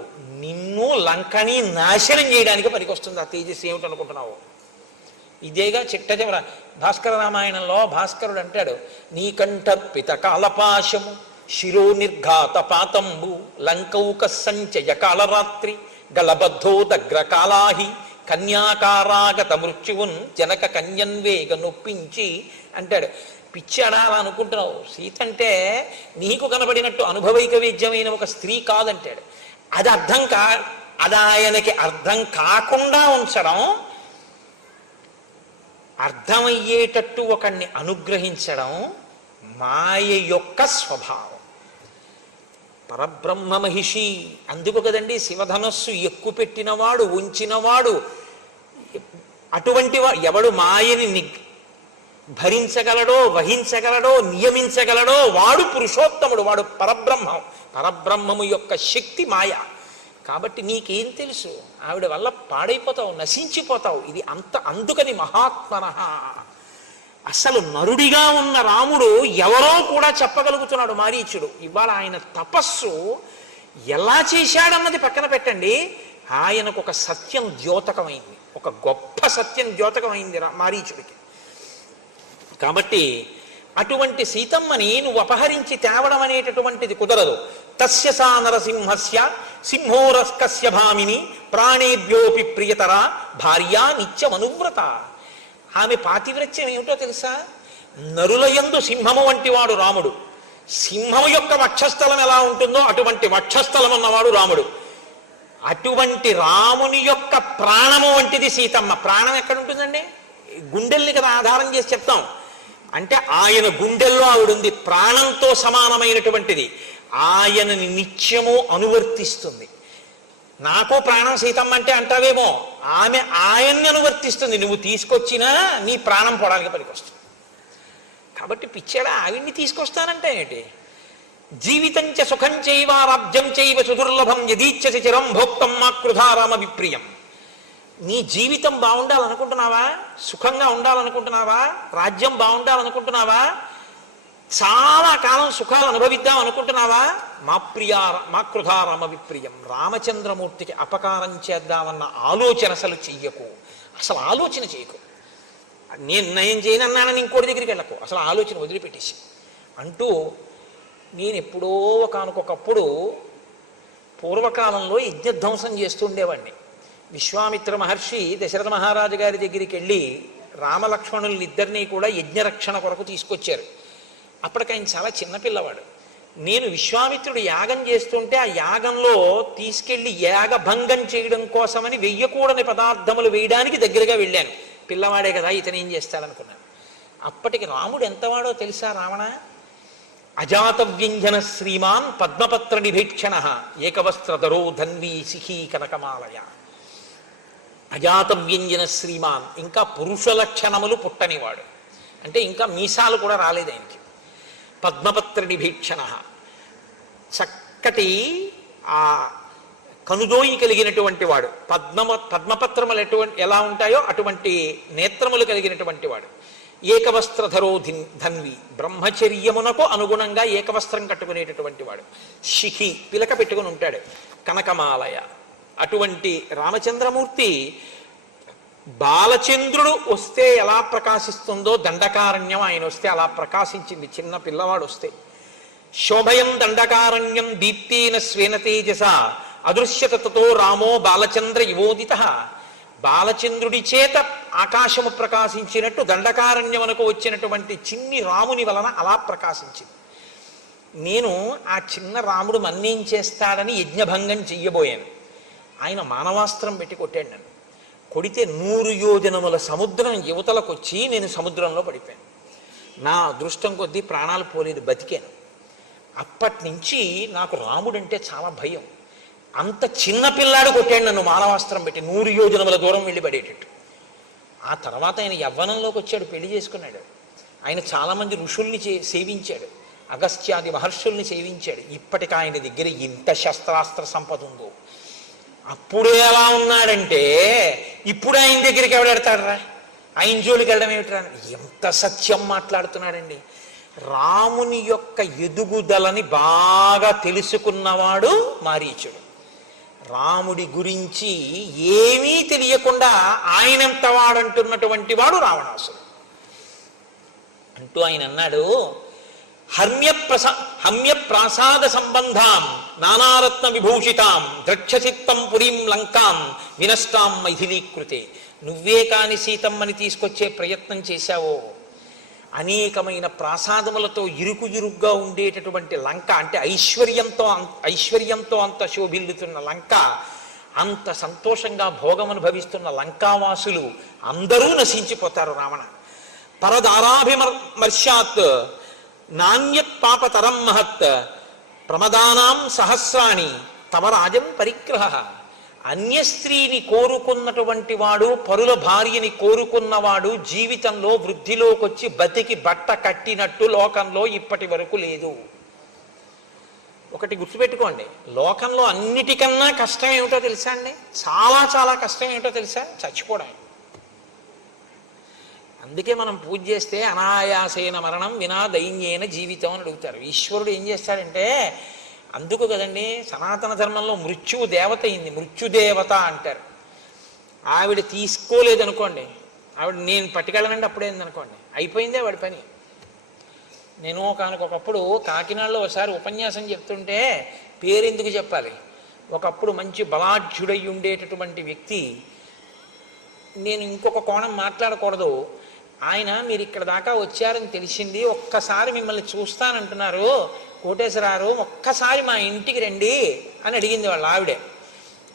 నిన్ను లంకని నాశనం చేయడానికి పనికొస్తుంది ఆ తేజస్సు. ఏమిటనుకుంటున్నావు? ఇదేగా చిట్ట చివర భాస్కర రామాయణంలో భాస్కరుడు అంటాడు, నీకంఠర్పిత కాలపాశము శిరో నిర్ఘాత పాతంబు లంకౌక సంచయ కాళరాత్రి గలబద్ధో దగ్ర కాళాహి కన్యాకారాగత మృత్యువున్ జనక కన్యన్వేగ నొప్పించి అంటాడు. పిచ్చాడా అలా అనుకుంటున్నావు, సీత అంటే నీకు కనబడినట్టు అనుభవైక వేద్యమైన ఒక స్త్రీ కాదంటాడు. అది అది ఆయనకి అర్థం కాకుండా ఉంచడం, అర్థమయ్యేటట్టు ఒకడిని అనుగ్రహించడం మాయ యొక్క స్వభావం. పరబ్రహ్మ మహిషి అందుకు కదండి శివధనస్సు ఎక్కువ పెట్టినవాడు, ఉంచినవాడు, అటువంటి ఎవడు మాయని భరించగలడో, వహించగలడో, నియమించగలడో వాడు పురుషోత్తముడు, వాడు పరబ్రహ్మం. పరబ్రహ్మము యొక్క శక్తి మాయ. కాబట్టి నీకేం తెలుసు, ఆవిడ వల్ల పాడైపోతావు, నశించిపోతావు. ఇది అందుకని మహాత్మనః. అసలు నరుడిగా ఉన్న రాముడు ఎవరో కూడా చెప్పగలుగుతున్నాడు మారీచుడు. ఇవాళ ఆయన తపస్సు ఎలా చేశాడన్నది పక్కన పెట్టండి, ఆయనకు ఒక సత్యం ద్యోతకమైంది, ఒక గొప్ప సత్యం ద్యోతకమైంది మారీచుడికి. కాబట్టి అటువంటి సీతమ్మని నువ్వు అపహరించి తేవడం అనేటటువంటిది కుదరదు. తస్య సా నరసింహస్య సింహోరస్కస్య భామిని ప్రాణేభ్యోపి ప్రియతర భార్యా నిత్యమనువ్రత. ఆమె పాతివ్రత్యం ఏమిటో తెలుసా? నరులయందు సింహము వంటి వాడు రాముడు. సింహం యొక్క వక్షస్థలం ఎలా ఉంటుందో అటువంటి వక్షస్థలం ఉన్నవాడు రాముడు. అటువంటి రాముని యొక్క ప్రాణము వంటిది సీతమ్మ. ప్రాణం ఎక్కడ ఉంటుందండి? గుండెల్ని కదా ఆధారం చేసి చెప్తాం. అంటే ఆయన గుండెల్లో ఆవిడుంది, ప్రాణంతో సమానమైనటువంటిది. ఆయనని నిత్యము అనువర్తిస్తుంది. నాకో ప్రాణం సీతమ్మ అంటే అంటావేమో, ఆమె ఆయన్ని అనువర్తిస్తుంది. నువ్వు తీసుకొచ్చినా నీ ప్రాణం పోవడానికి పనికొస్తుంది. కాబట్టి పిచ్చాడా ఆవిడ్ని తీసుకొస్తానంటే ఏంటి? జీవితంచ సుఖం చైవ రాజ్యం చైవ సుదుర్లభం యదీచ్ఛసి చిరం భోక్తం మా కృధారామ విప్రియం. నీ జీవితం బాగుండాలనుకుంటున్నావా? సుఖంగా ఉండాలనుకుంటున్నావా? రాజ్యం బాగుండాలనుకుంటున్నావా? చాలా కాలం సుఖాలు అనుభవిద్దాం అనుకుంటున్నావా? మా కృధారామ విప్రియం. రామచంద్రమూర్తికి అపకారం చేద్దామన్న ఆలోచన అసలు చెయ్యకు. అసలు ఆలోచన చేయకు. నేను నయం చేయనన్నానని ఇంకోటి దగ్గరికి వెళ్ళకు. అసలు ఆలోచన వదిలిపెట్టేసి అంటూ, నేను ఎప్పుడో ఒకనకొకప్పుడు పూర్వకాలంలో యజ్ఞధ్వంసం చేస్తుండేవాడిని. విశ్వామిత్ర మహర్షి దశరథ మహారాజు గారి దగ్గరికి వెళ్ళి రామలక్ష్మణుల్ని ఇద్దరినీ కూడా యజ్ఞరక్షణ కొరకు తీసుకొచ్చారు. అప్పటికి ఆయన చాలా చిన్నపిల్లవాడు. నేను విశ్వామిత్రుడు యాగం చేస్తుంటే ఆ యాగంలో తీసుకెళ్లి యాగభంగం చేయడం కోసమని వెయ్యకూడని పదార్థములు వేయడానికి దగ్గరగా వెళ్ళాను. పిల్లవాడే కదా, ఇతను ఏం చేస్తాడనుకున్నాను. అప్పటికి రాముడు ఎంతవాడో తెలుసా? రావణ అజాత వ్యంజన శ్రీమాన్ పద్మపత్ర నిభీక్షణ ఏకవస్త్రధరో ధన్వీ సిహీ కనకమాలయ. అజాత వ్యంజన శ్రీమాన్, ఇంకా పురుష లక్షణములు పుట్టనివాడు. అంటే ఇంకా మీసాలు కూడా రాలేదు ఆయనకి. పద్మపత్ర నిభీక్షణ, చక్కటి ఆ కనుదోయి కలిగినటువంటి వాడు. పద్మపత్రములు ఎలా ఉంటాయో అటువంటి నేత్రములు కలిగినటువంటి వాడు. ఏకవస్త్రధరో ధన్వి, బ్రహ్మచర్యమునకు అనుగుణంగా ఏకవస్త్రం కట్టుకునేటటువంటి వాడు. శిఖి, పిలక పెట్టుకుని ఉంటాడు. కనకమాలయ. అటువంటి రామచంద్రమూర్తి బాలచంద్రుడు వస్తే ఎలా ప్రకాశిస్తుందో దండకారణ్యం ఆయన వస్తే అలా ప్రకాశించింది. చిన్న పిల్లవాడు వస్తే శోభయం దండకారణ్యం దీప్తేన స్వేన తేజస అదృశ్యత తతో రామో బాలచంద్ర యువోదిత. బాలచంద్రుడి చేత ఆకాశము ప్రకాశించినట్టు దండకారణ్యమునకు వచ్చినటువంటి చిన్ని రాముని వలన అలా ప్రకాశించింది. నేను ఆ చిన్న రాముడు మన్నేం చేస్తాడని యజ్ఞభంగం చెయ్యబోయాను. ఆయన మానవాస్త్రం పెట్టి కొట్టాడు నన్ను. కొడితే 100 యోజనముల సముద్రం యువతలకు వచ్చి నేను సముద్రంలో పడిపోయాను. నా అదృష్టం కొద్దీ ప్రాణాలు పోలేదు, బతికాను. అప్పటి నుంచి నాకు రాముడంటే చాలా భయం. అంత చిన్న పిల్లాడు కొట్టాడు నన్ను మానవాస్త్రం పెట్టి 100 యోజనముల దూరం వెళ్ళి పడేటట్టు. ఆ తర్వాత ఆయన యవ్వనంలోకి వచ్చాడు, పెళ్లి చేసుకున్నాడు. ఆయన చాలామంది ఋషుల్ని సేవించాడు, అగస్త్యాది మహర్షుల్ని సేవించాడు. ఇప్పటికి ఆయన దగ్గర ఇంత శస్త్రాస్త్ర సంపద ఉందో. అప్పుడే ఎలా ఉన్నాడంటే ఇప్పుడు ఆయన దగ్గరికి ఎవడెడతాడరా? ఆయన జోలికి వెళ్ళడం ఏమిట్రా? ఎంత సత్యం మాట్లాడుతున్నాడండి. రాముని యొక్క ఎదుగుదలని బాగా తెలుసుకున్నవాడు మారీచుడు. రాముడి గురించి ఏమీ తెలియకుండా ఆయనంత వాడంటున్నటువంటి వాడు రావణాసుడు. అంటూ ఆయన అన్నాడు, హమ్య ప్రాసాద సంబంధాం నానారత్న విభూషితాం ద్రక్షచిత్తం పురీం లంకాం వినష్టాం మైథిలీకృతే. నువ్వే కాని సీతమ్మని తీసుకొచ్చే ప్రయత్నం చేశావో, అనేకమైన ప్రాసాదములతో ఇరుగ్గా ఉండేటటువంటి లంక, అంటే ఐశ్వర్యంతో అంత శోభిల్లుతున్న లంక, అంత సంతోషంగా భోగమనుభవిస్తున్న లంకావాసులు అందరూ నశించిపోతారు. రావణ పరదారాభిమర్శాత్ నాణ్యత్ పాపతరం మహత్ ప్రమదానాం సహస్రాణి తవ రాజం పరిగ్రహ. అన్య స్త్రీని కోరుకున్నటువంటి వాడు, పరుల భార్యని కోరుకున్నవాడు జీవితంలో వృద్ధిలోకి వచ్చి బతికి బట్ట కట్టినట్టు లోకంలో ఇప్పటి వరకు లేదు. ఒకటి గుర్తుపెట్టుకోండి, లోకంలో అన్నిటికన్నా కష్టం ఏమిటో తెలుసా అండి? చాలా చాలా కష్టం ఏమిటో తెలుసా? చచ్చిపోవడం. అందుకే మనం పూజ చేస్తే అనాయాసేన మరణం వినా దైన్యేన జీవితం అని అడుగుతారు. ఈశ్వరుడు ఏం చేస్తాడంటే, అందుకు కదండి సనాతన ధర్మంలో మృత్యువు దేవత అయింది, మృత్యుదేవత అంటారు. ఆవిడ తీసుకోలేదనుకోండి, ఆవిడ నేను పట్టుకెళ్ళనండి అప్పుడేందనుకోండి, అయిపోయిందే వాడి పని. నేను ఒకనకొకప్పుడు కాకినాడలో ఒకసారి ఉపన్యాసం చెప్తుంటే, పేరెందుకు చెప్పాలి, ఒకప్పుడు మంచి బలాఢ్యుడై ఉండేటటువంటి వ్యక్తి, నేను ఇంకొక కోణం మాట్లాడకూడదు, ఆయన మీరు ఇక్కడ దాకా వచ్చారని తెలిసింది, ఒక్కసారి మిమ్మల్ని చూస్తానంటున్నారు కోటేశ్వరారు, ఒక్కసారి మా ఇంటికి రండి అని అడిగింది వాళ్ళ ఆవిడే.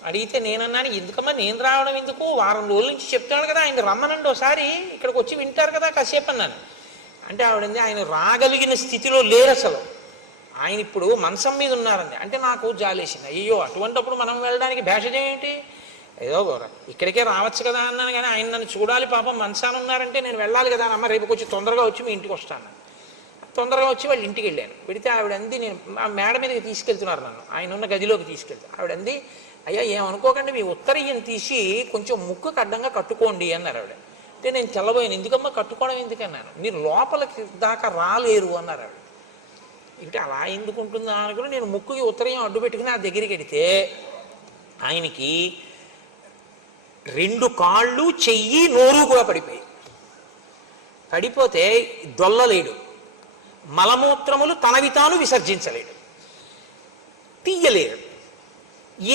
అడిగితే నేనన్నాను, ఎందుకమ్మా నేను రావడం ఎందుకు, వారం రోజుల నుంచి చెప్తాడు కదా ఆయన రమ్మనండి ఒకసారి, ఇక్కడికి వచ్చి వింటారు కదా కాసేపు అన్నాను. అంటే ఆవిడంది, ఆయన రాగలిగిన స్థితిలో లేరు అసలు, ఆయన ఇప్పుడు మంచం మీద ఉన్నారండి. అంటే నాకు జాలేసింది, అయ్యో అటువంటిప్పుడు మనం వెళ్ళడానికి భేషజం ఏంటి, ఏదో ఇక్కడికే రావచ్చు కదా అన్నాను. కానీ ఆయన నన్ను చూడాలి, పాపం మంచాన ఉన్నారంటే నేను వెళ్ళాలి కదా అమ్మ, రేపు కొంచెం తొందరగా వచ్చి మీ ఇంటికి వస్తాను. తొందరగా వచ్చి వాళ్ళ ఇంటికి వెళ్ళాను. వెళితే ఆవిడంది, నేను ఆ మేడ మీదకి తీసుకెళ్తున్నారు నన్ను, ఆయన ఉన్న గదిలోకి తీసుకెళ్తాను. ఆవిడంది, అయ్యా ఏమనుకోకండి, మీ ఉత్తరీయం తీసి కొంచెం ముక్కుకు అడ్డంగా కట్టుకోండి అన్నారు ఆవిడ. అంటే నేను తెల్లబోయాను, ఎందుకమ్మా కట్టుకోవడం ఎందుకన్నాను, మీరు లోపలికి దాకా రాలేరు అన్నారు ఆవిడ. అంటే అలా ఎందుకు ఉంటుందా అనుకుని నేను ముక్కుకి ఉత్తరీయం అడ్డు పెట్టుకుని ఆ దగ్గరికి వెడితే ఆయనకి 2 కాళ్ళు చెయ్యి నోరు కూడా పడిపోయి, పడిపోతే దొల్లలేడు, మలమూత్రములు తనవి తాను విసర్జించలేడు, తీయలేడు,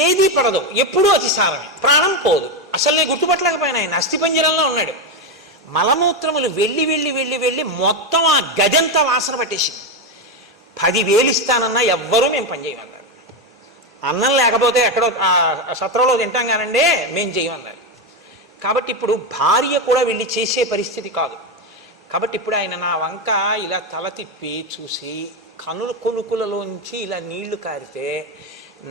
ఏదీ పడదు, ఎప్పుడూ అతిసారమే, ప్రాణం పోదు. అసలు నేను గుర్తుపట్టలేకపోయినా ఆయన అస్థిపంజరంలో ఉన్నాడు. మలమూత్రములు వెళ్ళి వెళ్ళి వెళ్ళి వెళ్ళి మొత్తం ఆ గదంతా వాసన పట్టేసింది. 10,000 ఇస్తానన్నా ఎవ్వరూ మేము పనిచేయమన్నారు. అన్నం లేకపోతే ఎక్కడో సత్రంలో తింటాం కానండి, మేము చేయమన్నారు. కాబట్టి ఇప్పుడు భార్య కూడా వెళ్ళి చేసే పరిస్థితి కాదు. కాబట్టి ఇప్పుడు ఆయన నా వంక ఇలా తల తిప్పి చూసి కనుల కొనుకులలోంచి ఇలా నీళ్లు కారితే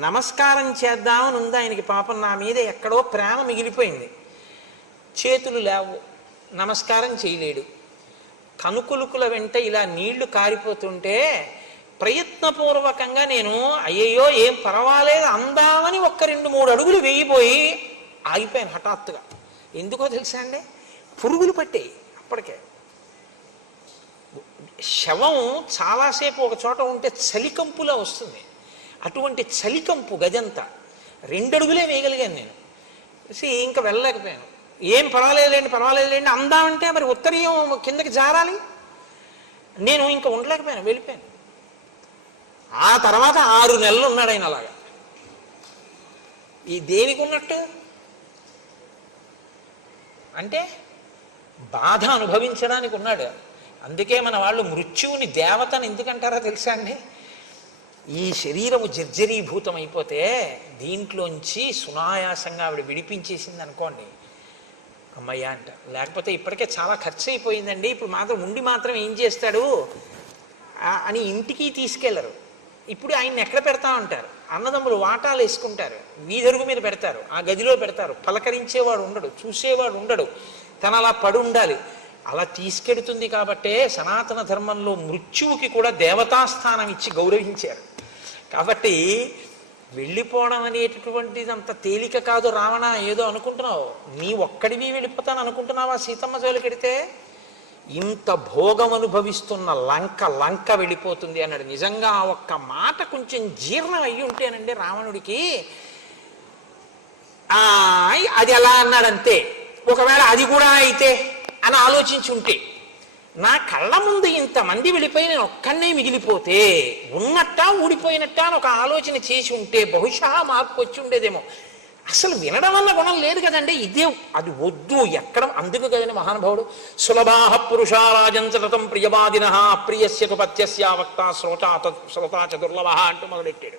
నమస్కారం చేద్దామని ఉంది ఆయనకి. పాపం నా మీద ఎక్కడో ప్రేమ మిగిలిపోయింది. చేతులు లేవు, నమస్కారం చేయలేడు. కనుకొలుకుల వెంట ఇలా నీళ్లు కారిపోతుంటే ప్రయత్నపూర్వకంగా నేను అయ్యయ్యో ఏం పర్వాలేదు అందామని 1-2-3 అడుగులు వేయిపోయి ఆగిపోయాను హఠాత్తుగా. ఎందుకో తెలుసా అండి, పురుగులు పట్టాయి అప్పటికే. శవం చాలాసేపు ఒక చోట ఉంటే చలికంపులా వస్తుంది, అటువంటి చలికంపు గదంతా. 2 అడుగులే వేయగలిగాను నేను. ఇంకా వెళ్ళలేకపోయాను. ఏం పర్వాలేదులేండి అందామంటే మరి ఉత్తరీయం కిందకి జారాలి, నేను ఇంకా ఉండలేకపోయాను, వెళ్ళిపోయాను. ఆ తర్వాత 6 నెలలు ఉన్నాడు ఆయన అలాగా. ఈ దేనికి ఉన్నట్టు అంటే బాధ అనుభవించడానికి ఉన్నాడు. అందుకే మన వాళ్ళు మృత్యువుని దేవతని ఎందుకంటారో తెలుసా అండి, ఈ శరీరము జర్జరీభూతం అయిపోతే దీంట్లోంచి సునాయాసంగా ఆవిడ విడిపించేసింది అనుకోండి, అమ్మయ్య అంట. లేకపోతే ఇప్పటికే చాలా ఖర్చు అయిపోయిందండి, ఇప్పుడు మాత్రం ఏం చేస్తాడు అని ఇంటికి తీసుకెళ్లరు. ఇప్పుడు ఆయన్ని ఎక్కడ పెడతామంటారు, అన్నదమ్ములు వాటాలు వేసుకుంటారు, వీధరుగు మీద పెడతారు, ఆ గదిలో పెడతారు. పలకరించేవాడు ఉండడు, చూసేవాడు ఉండడు, తను అలా పడి ఉండాలి. అలా తీసుకెడుతుంది కాబట్టే సనాతన ధర్మంలో మృత్యువుకి కూడా దేవతాస్థానం ఇచ్చి గౌరవించారు. కాబట్టి వెళ్ళిపోవడం అనేటటువంటిది అంత తేలిక కాదు. రావణ ఏదో అనుకుంటున్నావు, నీ ఒక్కడివి వెళ్ళిపోతాను అనుకుంటున్నావా? సీతమ్మ జోలికెడితే ఇంత భోగం అనుభవిస్తున్న లంక వెళ్ళిపోతుంది అన్నాడు. నిజంగా ఆ ఒక్క మాట కొంచెం జీర్ణం అయ్యి ఉంటేనండి రావణుడికి, అది ఎలా అన్నాడంతే, ఒకవేళ అది కూడా అయితే అని ఆలోచించి ఉంటే, నా కళ్ళ ముందు ఇంతమంది వెళ్ళిపోయి నేను ఒక్కనే మిగిలిపోతే ఉన్నట్టా ఊడిపోయినట్టా అని ఒక ఆలోచన చేసి ఉంటే బహుశా మార్పు వచ్చి ఉండేదేమో. అసలు వినడం వల్ల గుణం లేదు కదండి, ఇదే అది వద్దు ఎక్కడం. అందుకు కదండి మహానుభావుడు సులభాహ పురుషారాజంచతం ప్రియవాదిన అప్రియస్యతు పత్యస్య వక్త శ్రోతా దుర్లభ అంటూ మొదలెట్టాడు.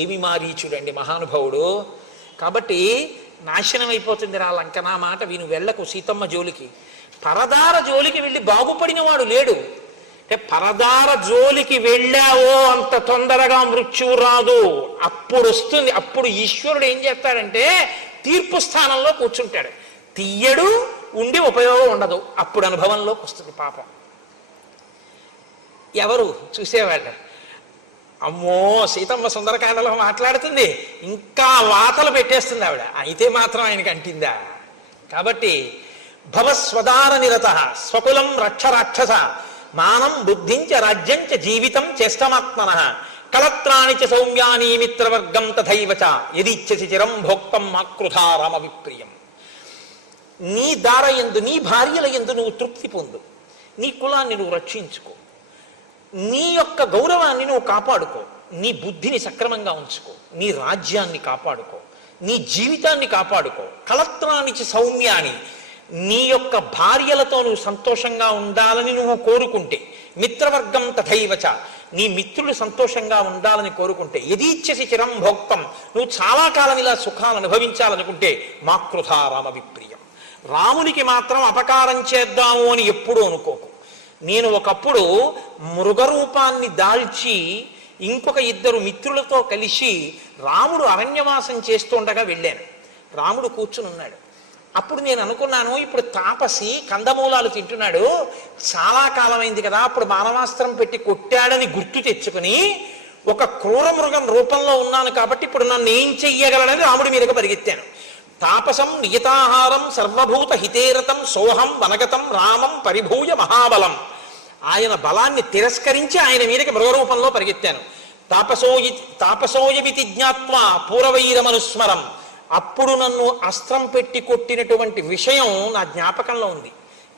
ఏమి మారీచుడండి మహానుభావుడు. కాబట్టి నాశనం అయిపోతుంది రా లంక, నా మాట విను, వెళ్ళకు సీతమ్మ జోలికి. పరదార జోలికి వెళ్ళి బాగుపడిన వాడు లేడు. అంటే పరదార జోలికి వెళ్ళావో అంత తొందరగా మృత్యువు రాదు, అప్పుడు వస్తుంది. అప్పుడు ఈశ్వరుడు ఏం చేస్తాడంటే తీర్పు స్థానంలో కూర్చుంటాడు, తీయడు, ఉండి ఉపయోగం ఉండదు, అప్పుడు అనుభవంలోకి వస్తుంది పాపం. ఎవరు చూసేవాళ్ళు, అమ్మో సీతమ్మ సుందరకాండలో మాట్లాడుతుంది, ఇంకా వాతలు పెట్టేస్తుంది ఆవిడ, అయితే మాత్రం ఆయనకి అంటిందా. కాబట్టి భవస్వదార నిరత స్వకులం రక్ష రాక్షస మానం బుద్ధించ రాజ్యంచ జీవితం చేష్టమాత్మన కళత్రాణి చ సౌమ్యాని మిత్రవర్గం తథైవచ యదిచ్ఛసి చిరం భోక్తం మాకృధా రామ విప్రియం. నీ దార యందు, నీ భార్యల యందు నువ్వు తృప్తి పొందు, నీ కులాన్ని నువ్వు రక్షించుకో, నీ యొక్క గౌరవాన్ని నువ్వు కాపాడుకో, నీ బుద్ధిని సక్రమంగా ఉంచుకో, నీ రాజ్యాన్ని కాపాడుకో, నీ జీవితాన్ని కాపాడుకో. కళత్రానికి సౌమ్యాన్ని, నీ యొక్క భార్యలతో నువ్వు సంతోషంగా ఉండాలని నువ్వు కోరుకుంటే, మిత్రవర్గం తథైవచ, నీ మిత్రులు సంతోషంగా ఉండాలని కోరుకుంటే, యదీచ్ఛసి చిరం భోక్తం, నువ్వు చాలా కాలం ఇలా సుఖాలు అనుభవించాలనుకుంటే మాకృధా రామ విప్రియం, రామునికి మాత్రం అపకారం చేద్దాము అని ఎప్పుడూ అనుకోకు. నేను ఒకప్పుడు మృగరూపాన్ని దాల్చి ఇంకొక ఇద్దరు మిత్రులతో కలిసి రాముడు అరణ్యవాసం చేస్తుండగా వెళ్ళాను. రాముడు కూర్చుని ఉన్నాడు. అప్పుడు నేను అనుకున్నాను, ఇప్పుడు తాపసి కందమూలాలు తింటున్నాడు, చాలా కాలమైంది కదా, అప్పుడు మానవాస్త్రం పెట్టి కొట్టాడని గుర్తు తెచ్చుకుని ఒక క్రూర మృగం రూపంలో ఉన్నాను కాబట్టి ఇప్పుడు నన్ను ఏం చెయ్యగలడని రాముడి మీదకి పరిగెత్తాను. తాపసం నియతాహారం సర్వభూత హితేరతం సోహం వనగతం రామం పరిభూయ మహాబలం. ఆయన బలాన్ని తిరస్కరించి ఆయన మీదకి మృగరూపంలో పరిగెత్తాను. తాపసోయమితి జ్ఞాత్వా పూర్వవైరమనుస్మరం, అప్పుడు నన్ను అస్త్రం పెట్టి కొట్టినటువంటి విషయం నా జ్ఞాపకంలో ఉంది,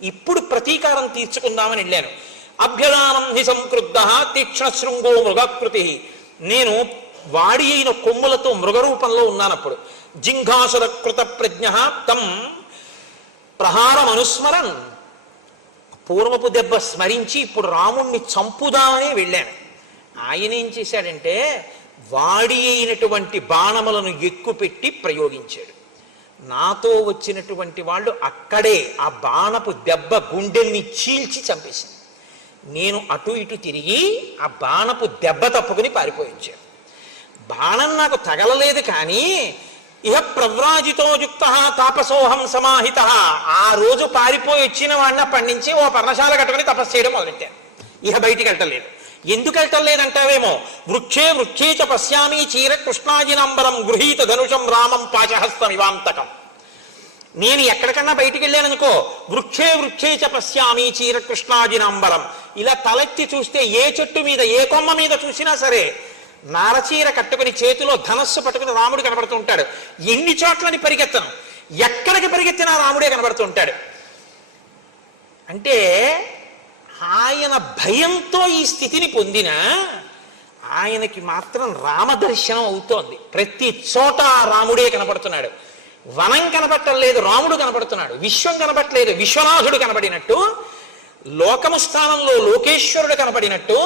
ఇప్పుడు ప్రతీకారం తీర్చుకుందామని వెళ్ళాను. అభ్యదానం హి సంక్రుద్ధ తీక్ష్ణ శృంగో మృగాకృతి, నేను వాడి అయిన కొమ్ములతో మృగరూపంలో ఉన్నానప్పుడు. జింఘాసుర కృత ప్రజ్ఞ తం ప్రహారం అనుస్మరన్, పూర్వపు దెబ్బ స్మరించి ఇప్పుడు రాముణ్ణి చంపుదామని వెళ్ళాను. ఆయన ఏం చేశాడంటే వాడి అయినటువంటి బాణములను ఎక్కుపెట్టి ప్రయోగించాడు. నాతో వచ్చినటువంటి వాళ్ళు అక్కడే ఆ బాణపు దెబ్బ గుండెల్ని చీల్చి చంపేసింది. నేను అటు ఇటు తిరిగి ఆ బాణపు దెబ్బ తప్పుకుని పారిపోయించాను. బాణం నాకు తగలలేదు, కానీ ఇహ ప్రవ్రాజితో యుక్త తాపసోహం సమాహిత, ఆ రోజు పారిపోయి వచ్చిన వాడిని అప్పటి నుంచి ఓ పర్ణశాల కట్టుకుని తపస్సు చేయడం మొదలెట్టాను. ఇహ బయటికి వెళ్ళటలేదు. ఎందుకు వెళ్ళటం లేదంటావేమో, వృక్షే వృక్షే చ పశ్యామి చీర కృష్ణాజినాంబరం గృహీత ధనుషం రామం పాశహస్తం ఇవాంతకం. నేను ఎక్కడికన్నా బయటికి వెళ్ళాననుకో, వృక్షే వృక్షే చ పశ్యామి చీర కృష్ణాజినాంబరం, ఇలా తలెత్తి చూస్తే ఏ చెట్టు మీద ఏ కొమ్మ మీద చూసినా సరే నారచీర కట్టుకుని చేతిలో ధనస్సు పట్టుకుని రాముడు కనబడుతూ ఉంటాడు. ఎన్ని చోట్లని పరిగెత్తను, ఎక్కడికి పరిగెత్తినా రాముడే కనబడుతూ ఉంటాడు. అంటే ఆయన భయంతో ఈ స్థితిని పొందిన ఆయనకి మాత్రం రామదర్శనం అవుతోంది. ప్రతి చోట రాముడే కనపడుతున్నాడు. వనం కనపడటం లేదు, రాముడు కనపడుతున్నాడు. విశ్వం కనపడలేదు, విశ్వనాథుడు కనబడినట్టు, లోకము స్థానంలో లోకేశ్వరుడు కనపడినట్టు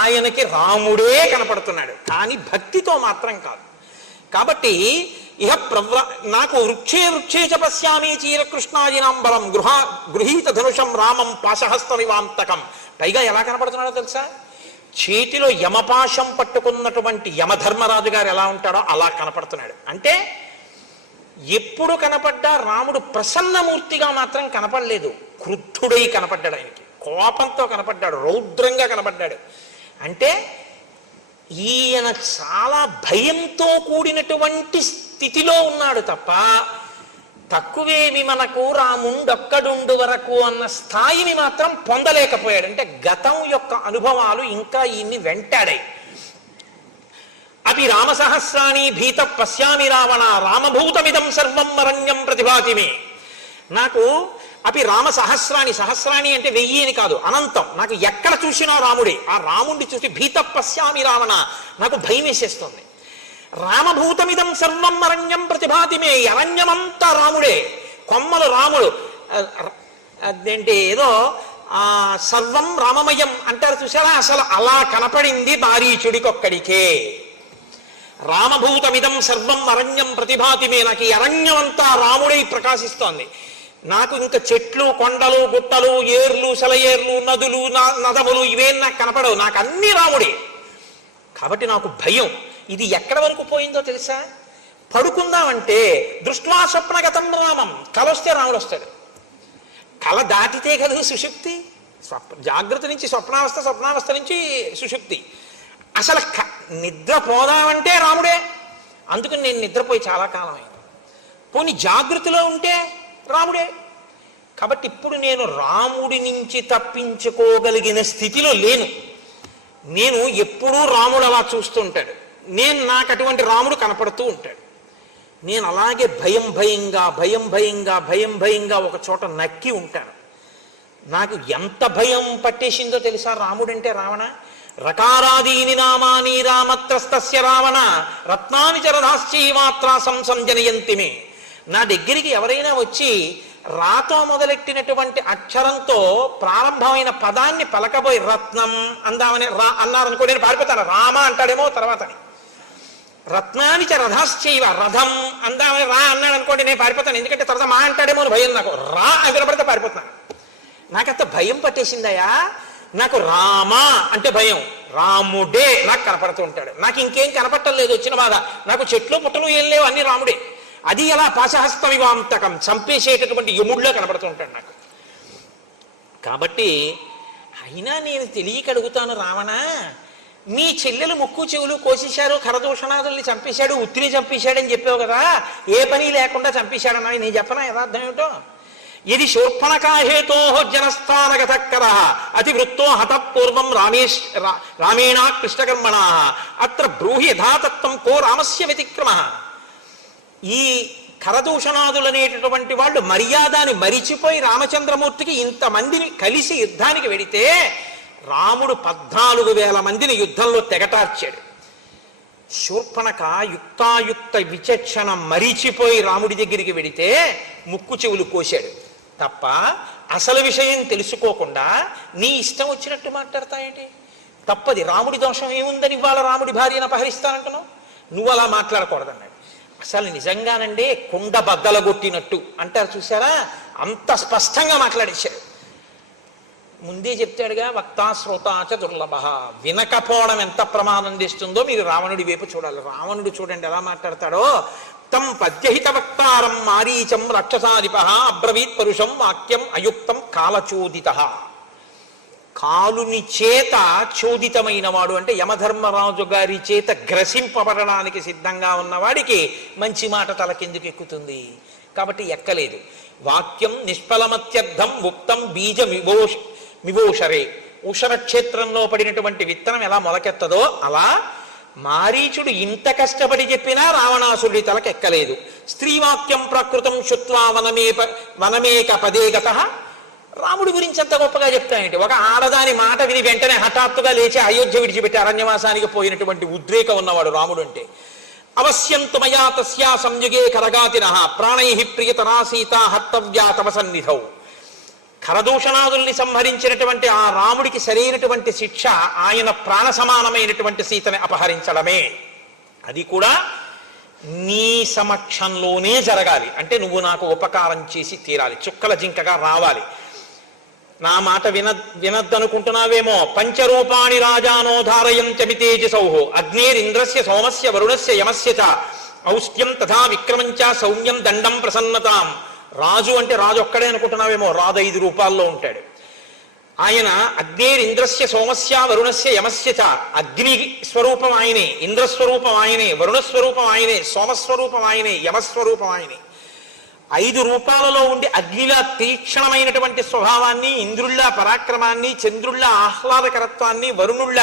ఆయనకి రాముడే కనపడుతున్నాడు. కానీ భక్తితో మాత్రం కాదు. కాబట్టి ఇహ నాకు వృక్షే వృక్షే చ పశ్యామి చీరకృష్ణాజినాంబరం గృహీత ధనుషం రామం పాశహస్తమివాంతకం. పైగా ఎలా కనపడుతున్నాడో తెలుసా, చేతిలో యమపాశం పట్టుకున్నటువంటి యమధర్మరాజు గారు ఎలా ఉంటాడో అలా కనపడుతున్నాడు. అంటే ఎప్పుడు కనపడ్డా రాముడు ప్రసన్నమూర్తిగా మాత్రం కనపడలేదు, క్రుద్ధుడై కనపడ్డాడు. ఆయనకి కోపంతో కనపడ్డాడు, రౌద్రంగా కనపడ్డాడు. అంటే ఈయన చాలా భయంతో కూడినటువంటి స్థితిలో ఉన్నాడు తప్ప తక్కువేమి మనకు రాముండొక్కడుండు వరకు అన్న స్థాయిని మాత్రం పొందలేకపోయాడు. అంటే గతం యొక్క అనుభవాలు ఇంకా ఈయన్ని వెంటాడాయి. అపి రామసహస్రాణి భీత పశ్యామి రావణ రామభూతమిదం సర్వం అరణ్యం ప్రతిభాతిమే. నాకు అపి రామ సహస్రాణి, సహస్రాణి అంటే 1000 అని కాదు, అనంతం. నాకు ఎక్కడ చూసినా రాముడే. ఆ రాముడిని చూసి భీత పశ్యామి రావణ, నాకు భయం వేసేస్తుంది. రామభూతమిదం సర్వం అరణ్యం ప్రతిభాతిమే, అరణ్యమంతా రాముడే, కొమ్మలు రాముడు. అదేంటి ఏదో సర్వం రామమయం అంటారు చూసారా, అసలు అలా కనపడింది మారీచుడికొక్కడికే. రామభూతమిదం సర్వం అరణ్యం ప్రతిభాతిమే, నాకు ఈ అరణ్యం అంతా రాముడై ప్రకాశిస్తోంది. నాకు ఇంకా చెట్లు, కొండలు, గుట్టలు, ఏర్లు, సెలయేర్లు, నదులు, నదములు ఇవేం నాకు కనపడవు, నాకు అన్ని రాముడే. కాబట్టి నాకు భయం. ఇది ఎక్కడ వరకు పోయిందో తెలుసా? పడుకుందామంటే దృష్ట్వా స్వప్నగతం రామం, కల వస్తే రాముడు వస్తాడు. కల దాటితే కదా సుషుప్తి. జాగ్రత్త నుంచి స్వప్నావస్థ, స్వప్నావస్థ నుంచి సుషుప్తి. అసలు నిద్ర పోదామంటే రాముడే. అందుకని నేను నిద్రపోయి చాలా కాలం అయింది. పోనీ జాగృతిలో ఉంటే రాముడే. కాబట్టి ఇప్పుడు నేను రాముడి నుంచి తప్పించుకోగలిగిన స్థితిలో లేను. నేను ఎప్పుడూ రాముడు అలా చూస్తుంటాడు, నాకు అటువంటి రాముడు కనపడుతూ ఉంటాడు. నేను అలాగే భయం భయంగా ఒక చోట నక్కి ఉంటాను. నాకు ఎంత భయం పట్టేసిందో తెలుసా రాముడంటే? రావణ రకారాదీని నామాని రామత్రస్తస్య రావణ రత్నాని చరధాశ్చీమాత్రా సంసంజనయంతిమే. నా దగ్గరికి ఎవరైనా వచ్చి రాతో మొదలెట్టినటువంటి అక్షరంతో ప్రారంభమైన పదాన్ని పలకబోయి రత్నం అందామని అన్నారనుకో, నేను పారిపోతాను. రామ అంటాడేమో తర్వాతని. రత్నాని చ రథాశ్చైవ, రథం అందామని రా అన్నాడు అనుకోండి, నేను పారిపోతాను. ఎందుకంటే తర్వాత మా అంటాడేమో భయం. నాకు రా అని వినపడితే పారిపోతాను. నాకంత భయం పట్టేసిందయా. నాకు రామ అంటే భయం, రాముడే నాకు కనపడుతూ ఉంటాడు. నాకు ఇంకేం కనపడటం లేదు వచ్చిన బాధ. నాకు చెట్లు పుట్టలు ఏం లేవు, అన్ని రాముడే. అది ఎలా పాశహస్త వివాంతకం, చంపేసేటటువంటి యముడిలో కనపడుతూ ఉంటాడు నాకు. కాబట్టి అయినా నేను తెలియక అడుగుతాను, రావణ మీ చెల్లెలు ముక్కు చెవులు కోసేశారు, ఖరదూషణాదుల్ని చంపేశాడు, ఉత్తిని చంపేశాడని చెప్పావు కదా, ఏ పని లేకుండా చంపేశాడన్నా నేను చెప్పనా యథార్థం ఏమిటో? ఇది శూర్పణకాహేతో జనస్థానగతకర అతివృత్తో హతపూర్వం రామేణా కృష్ణకర్మణ అత్ర బ్రూహి యథాతత్వం కో రామస్య వ్యతిక్రమ. ఈ ఖరదూషణాదులనేటటువంటి వాళ్ళు మర్యాదని మరిచిపోయి రామచంద్రమూర్తికి ఇంతమందిని కలిసి యుద్ధానికి వెడితే రాముడు 14,000 మందిని యుద్ధంలో తెగటార్చాడు. శూర్పణక యుక్తాయుక్త విచక్షణ మరిచిపోయి రాముడి దగ్గరికి వెడితే ముక్కు చెవులు కోశాడు తప్ప అసలు విషయం తెలుసుకోకుండా నీ ఇష్టం వచ్చినట్టు మాట్లాడతాయేంటి? తప్పది. రాముడి దోషం ఏముందని ఇవాళ రాముడి భార్యను అపహరిస్తానంటున్నావు? నువ్వు అలా మాట్లాడకూడదన్నాడు. అసలు నిజంగానండి కుండ బద్దలగొట్టినట్టు అంటారు చూసారా, అంత స్పష్టంగా మాట్లాడేశాడు. ముందే చెప్తాడుగా, వక్తా శ్రోతాచ దుర్లభ. వినకపోవడం ఎంత ప్రమాదం తెస్తుందో మీరు రావణుడి వైపు చూడాలి. రావణుడు చూడండి ఎలా మాట్లాడతాడో. తం పద్యహిత వక్తారం మారీచం రక్షసాధిప అబ్రవీత్ పరుషం వాక్యం అయుక్తం కాలచోదిత. కాలుని చేత చోదితమైన వాడు అంటే యమధర్మరాజు గారి చేత గ్రసింపబడడానికి సిద్ధంగా ఉన్నవాడికి మంచి మాట తలకెందుకు ఎక్కుతుంది? కాబట్టి ఎక్కలేదు. వాక్యం నిష్ఫలమత్యర్థం ఉక్తం బీజ మివోషరే. ఉషర క్షేత్రంలో పడినటువంటి విత్తనం ఎలా మొలకెత్తదో అలా మారీచుడు ఇంత కష్టపడి చెప్పినా రావణాసురుడి తలకెక్కలేదు. స్త్రీవాక్యం ప్రకృతం శుత్వా వనమేక పదే గతః. రాముడి గురించి అంత గొప్పగా చెప్తాయండి. ఒక ఆడదాని మాట విని వెంటనే హఠాత్తుగా లేచి అయోధ్య విడిచిపెట్టి అరణ్యవాసానికి పోయినటువంటి ఉద్రేకం ఉన్నవాడు రాముడు అంటే. అవశ్యంతు మయా తస్యా సంయుగే కరగాతినః ప్రాణై ప్రియతరా సీతా హర్తవ్యా తవ సన్నిధౌ. ఖరదూషణాదుల్ని సంహరించినటువంటి ఆ రాముడికి సరైనటువంటి శిక్ష ఆయన ప్రాణ సమానమైనటువంటి సీతని అపహరించడమే. అది కూడా నీ సమక్షంలోనే జరగాలి. అంటే నువ్వు నాకు ఉపకారం చేసి తీరాలి, చుక్కల జింకగా రావాలి. నా మాట వినద్దనుకుంటున్నావేమో. పంచరూపాణి రాజానో ధారయం చమితేజసౌః అగ్నేరింద్రస్య సోమస్య వరుణస్య యమస్య చ ఔష్ట్యం తథా విక్రమంచ సౌమ్యం దండం ప్రసన్నతాం. రాజు అంటే రాజు ఒక్కడే అనుకుంటున్నావేమో, రాజు 5 రూపాల్లో ఉంటాడు. ఆయన అగ్నేరింద్రస్య సోమస్య వరుణస్య యమస్య చ. అగ్ని స్వరూపం ఆయనే, ఇంద్రస్వరూపం ఆయనే, వరుణస్వరూపం ఆయనే, సోమస్వరూపం ఆయనే, యమస్వరూపం ఆయనే. 5 రూపాలలో ఉండి అగ్నిలా తీక్షణమైనటువంటి స్వభావాన్ని, ఇంద్రుళ్ళ పరాక్రమాన్ని, చంద్రుళ్ళ ఆహ్లాదకరత్వాన్ని, వరుణుళ్ళ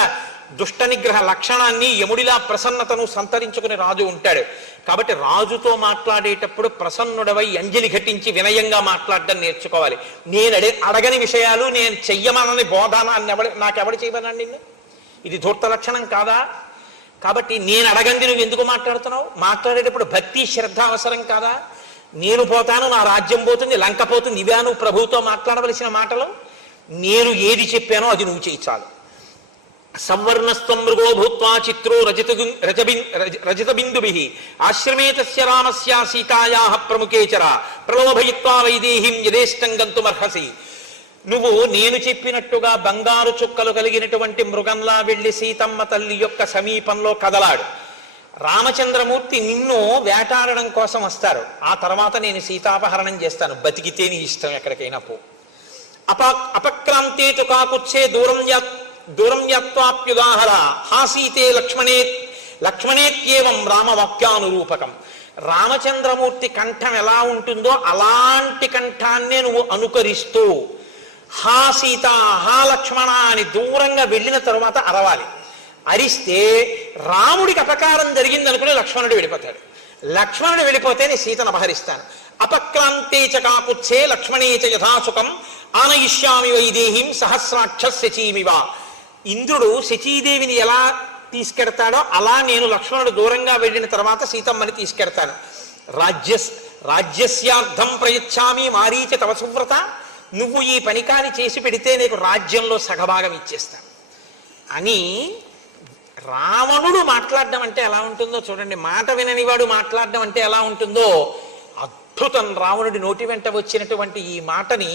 దుష్ట నిగ్రహ లక్షణాన్ని, యముడిలా ప్రసన్నతను సంతరించుకుని రాజు ఉంటాడు. కాబట్టి రాజుతో మాట్లాడేటప్పుడు ప్రసన్నుడవై అంజలి ఘటించి వినయంగా మాట్లాడడం నేర్చుకోవాలి. నేను అడగని విషయాలు నేను చెయ్యమనని బోధానాన్ని నాకెవడు చేయమన్నాడు నిన్ను? ఇది ధూర్త లక్షణం కాదా? కాబట్టి నేను అడగంది నువ్వు ఎందుకు మాట్లాడుతున్నావు? మాట్లాడేటప్పుడు భక్తి శ్రద్ధ అవసరం కాదా? నేను పోతాను, నా రాజ్యం పోతుంది, లంక పోతుంది, ఇవే నువ్వు ప్రభువుతో మాట్లాడవలసిన మాటలు? నేను ఏది చెప్పానో అది నువ్వు చేయి చాలు. సంవర్ణస్త్వం మృగో భూత్వా చిత్రో రజత బిందుభి ఆశ్రమే తస్య రామస్య సీతాయా ప్రముఖేచర ప్రలోభయిత్వా వైదేహిం యథేష్టం గంతుమర్హసి. నువ్వు నేను చెప్పినట్టుగా బంగారు చుక్కలు కలిగినటువంటి మృగంలా వెళ్ళి సీతమ్మ తల్లి యొక్క సమీపంలో కదలాడు. రామచంద్రమూర్తి నిన్ను వేటాడడం కోసం వస్తారు. ఆ తర్వాత నేను సీతాపహరణం చేస్తాను. బతికితే నీ ఇష్టం, ఎక్కడికైనా పో. అపక్రాంతే తు కాకుచ్చే దూరం యత్వాప్యుదాహర హాసీతే లక్ష్మణేత్యేవం రామవాక్యానురూపకం. రామచంద్రమూర్తి కంఠం ఎలా ఉంటుందో అలాంటి కంఠాన్నే నువ్వు అనుకరిస్తూ హా సీత, హా లక్ష్మణ అని దూరంగా వెళ్ళిన తరువాత అరవాలి. అరిస్తే రాముడికి అపకారం జరిగిందనుకుని లక్ష్మణుడు వెళ్ళిపోతాడు. లక్ష్మణుడు వెళ్ళిపోతే నేను సీతను అపహరిస్తాను. అపక్రాంతే చ కాకుచ్చే లక్ష్మణే చ యథాసుఖం ఆనయిష్యామి వైదేహిం సహస్రాక్ష శచీమివ. ఇంద్రుడు శచీదేవిని ఎలా తీసుకెడతాడో అలా నేను లక్ష్మణుడు దూరంగా వెళ్ళిన తర్వాత సీతమ్మని తీసుకెడతాను. రాజ్యస్యార్థం ప్రయచ్చామి మారీచ తవ సువ్రత. నువ్వు ఈ పని కాని చేసి పెడితే నీకు రాజ్యంలో సగభాగం ఇచ్చేస్తాను అని రావణుడు మాట్లాడడం అంటే ఎలా ఉంటుందో చూడండి. మాట విననివాడు మాట్లాడడం అంటే ఎలా ఉంటుందో అద్భుతం. రావణుడి నోటి వెంట వచ్చినటువంటి ఈ మాటని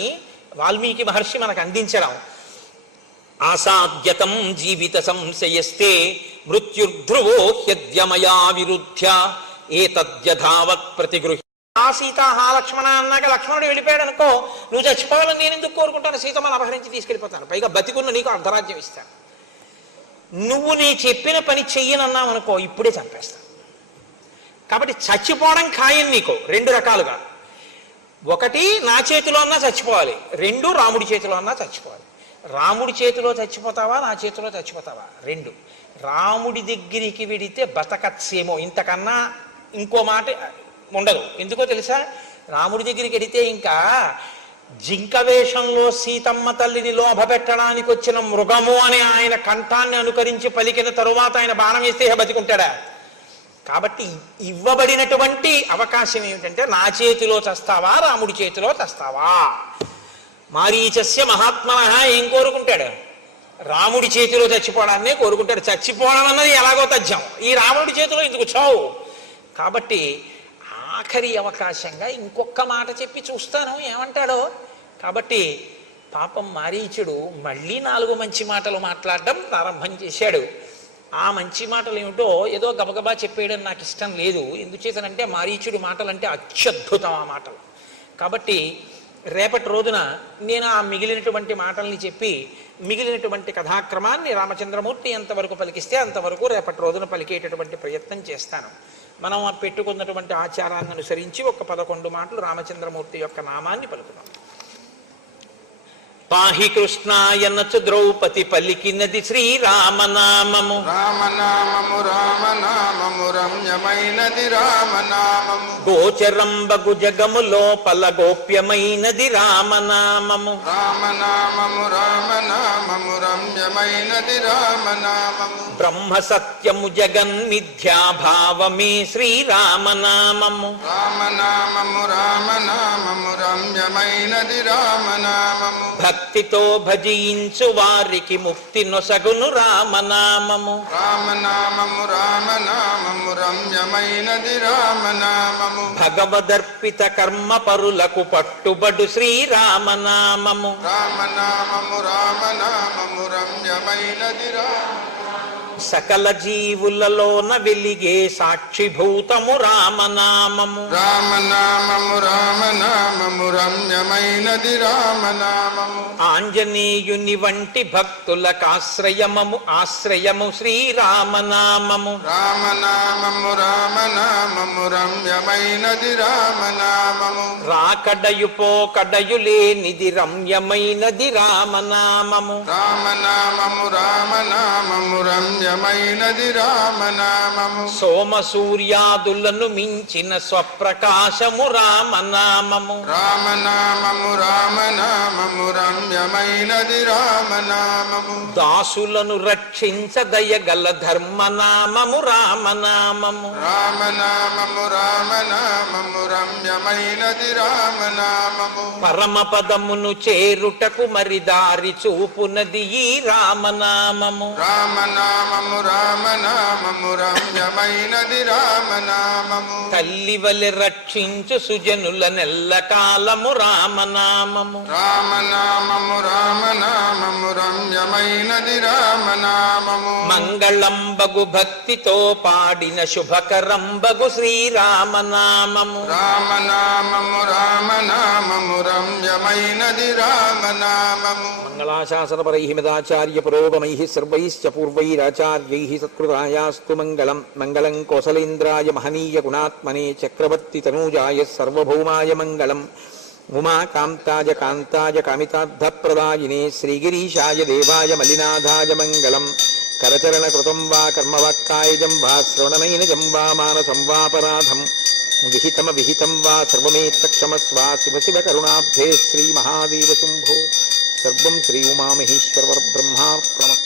వాల్మీకి మహర్షి మనకు అందించడం. ఆసాద్యతం జీవిత సంశయస్తే మృత్యుర్ధ్రువో హ్యద్యమయా విరుధ్య ఏతద్యథావత్ ప్రతిగృహ్య. ఆ సీత హా లక్ష్మణ అన్నాక లక్ష్మణుడు వెళ్ళిపోయాడు అనుకో, నువ్వు చచ్చిపోవాలని నేను ఎందుకు కోరుకుంటాను? సీతమ్మను అపహరించి తీసుకెళ్ళిపోతాను, పైగా బతికున్న నీకు అర్ధరాజ్యం ఇస్తాను. నువ్వు నీ చెప్పిన పని చెయ్యనన్నావు అనుకో, ఇప్పుడే చంపేస్తాను. కాబట్టి చచ్చిపోవడం ఖాయం నీకు రెండు రకాలుగా. ఒకటి నా చేతిలో అన్నా చచ్చిపోవాలి, రెండు రాముడి చేతిలో అన్నా చచ్చిపోవాలి. రాముడి చేతిలో చచ్చిపోతావా, నా చేతిలో చచ్చిపోతావా? రెండు. రాముడి దగ్గరికి వెడితే బతకచ్చేమో, ఇంతకన్నా ఇంకో మాట ఉండదు. ఎందుకో తెలుసా? రాముడి దగ్గరికి వెడితే ఇంకా జింక వేషంలో సీతమ్మ తల్లిని లోభ పెట్టడానికి వచ్చిన మృగము అని ఆయన కంఠాన్ని అనుకరించి పలికిన తరువాత ఆయన బాణం వేస్తే బతికుంటాడా? కాబట్టి ఇవ్వబడినటువంటి అవకాశం ఏమిటంటే నా చేతిలో చస్తావా, రాముడి చేతిలో చస్తావా. మారీచస్య మహాత్మనః ఏం కోరుకుంటాడు? రాముడి చేతిలో చచ్చిపోవడాన్నే కోరుకుంటాడు. చచ్చిపోవడం అన్నది ఎలాగో తథ్యం, ఈ రాముడి చేతిలో ఎందుకు చావు? కాబట్టి ఆఖరి అవకాశంగా ఇంకొక మాట చెప్పి చూస్తాను ఏమంటాడో. కాబట్టి పాపం మారీచుడు మళ్ళీ 4 మంచి మాటలు మాట్లాడడం ప్రారంభం చేశాడు. ఆ మంచి మాటలు ఏమిటో ఏదో గబగబా చెప్పేయడం నాకు ఇష్టం లేదు. ఎందుచేతనంటే మారీచుడి మాటలంటే అత్యద్భుతం ఆ మాటలు. కాబట్టి రేపటి రోజున నేను ఆ మిగిలినటువంటి మాటల్ని చెప్పి మిగిలినటువంటి కథాక్రమాన్ని రామచంద్రమూర్తి ఎంతవరకు పలికిస్తే అంతవరకు రేపటి రోజున పలికేటటువంటి ప్రయత్నం చేస్తాను. మనం పెట్టుకున్నటువంటి ఆచారాన్ని అనుసరించి ఒక 11 మాటలు రామచంద్రమూర్తి యొక్క నామాన్ని పలుకుతాం. పాహి కృష్ణాయనచు ద్రౌపది పలికినది శ్రీరామనామము. రామనామము రామనామము రమ్యమైనది రామనామము. గోచరంబగు జగము లోపల గోప్యమైనది రామనామము. రామనామము రామనామము రమ్యమైనది రామనామము. బ్రహ్మ సత్యము జగన్మిథ్యాభావమే శ్రీరామనామము. రామనామము రామనామము రమ్యమైనది రామనామము. భక్తితో భజించు వారికి ముక్తి నొసగును రామనామము. రామనామము రామనామము రమ్యమైనది రామనామము. భగవదర్పిత కర్మ పరులకు పట్టుబడు శ్రీరామనామము. రామనామము రామనామము రమ్యమైనది రామనామము. సకల జీవులలోన వెలిగే సాక్షిభూతము రామనామము రామనామము రామనామము రమ్యమైనది రామనామము ఆంజనేయుని వంటి భక్తులకాశ్రయము శ్రీరామనామము రామనామము రామనామము రమ్యమైనది రామనామము రాకడయు పోకడయు లేనిది రమ్యమైనది రామనామము రామనామము రామనామము రమ్యమైనది రామనామము సోమ సూర్యాదులను మించిన స్వప్రకాశము రామనామము రామనామము రామనామము రమ్యమైనది రామనామము దాసులను రక్షించదయగల ధర్మనామము రామనామము రామనామము రామనామము రమ్యమైనది రామనామము పరమపదమును చేరుటకు మరి దారి చూపునది ఈ రామనామము రామనామము రామనామము రమ్యమైనది రామనామము తల్లి వలె రక్షించు సుజనుల నెల్ల కాలము రామనామము రామనామము రామనామము రమ్యమైనది రామనామము మంగళంబగు భక్తితో పాడిన శుభకరంబగు శ్రీరామనామము రామనామము రామనామము రమ్యమైనది రామనామము మంగళాశాసనపరైః మదాచార్య పురోగమైః సర్వైశ్చ పూర్వైరాచార్యైః సత్కృతాయాస్తు మంగళం మంగళం కోసలేంద్రాయ మహనీయ గుణాత్మనే చక్రవర్తి తనూజాయ సర్వభౌమాయ మంగళం ఉమాకాంతాయ కాంతాయ కామితార్థప్రదాయినే శ్రీగిరీశాయ దేవాయ మలినాథాయ మంగళం కరచరణకృతం వా కర్మవాక్కాయజం వా శ్రవణనైనజం వా మానసం వాపరాధం విహితం వా సర్వమేత్తక్షమస్వ శివ శివ కరుణాబ్ధే శ్రీమహాదేవ శంభో సర్వం శ్రీ ఉమామహేశ్వర బ్రహ్మార్పణమస్తు.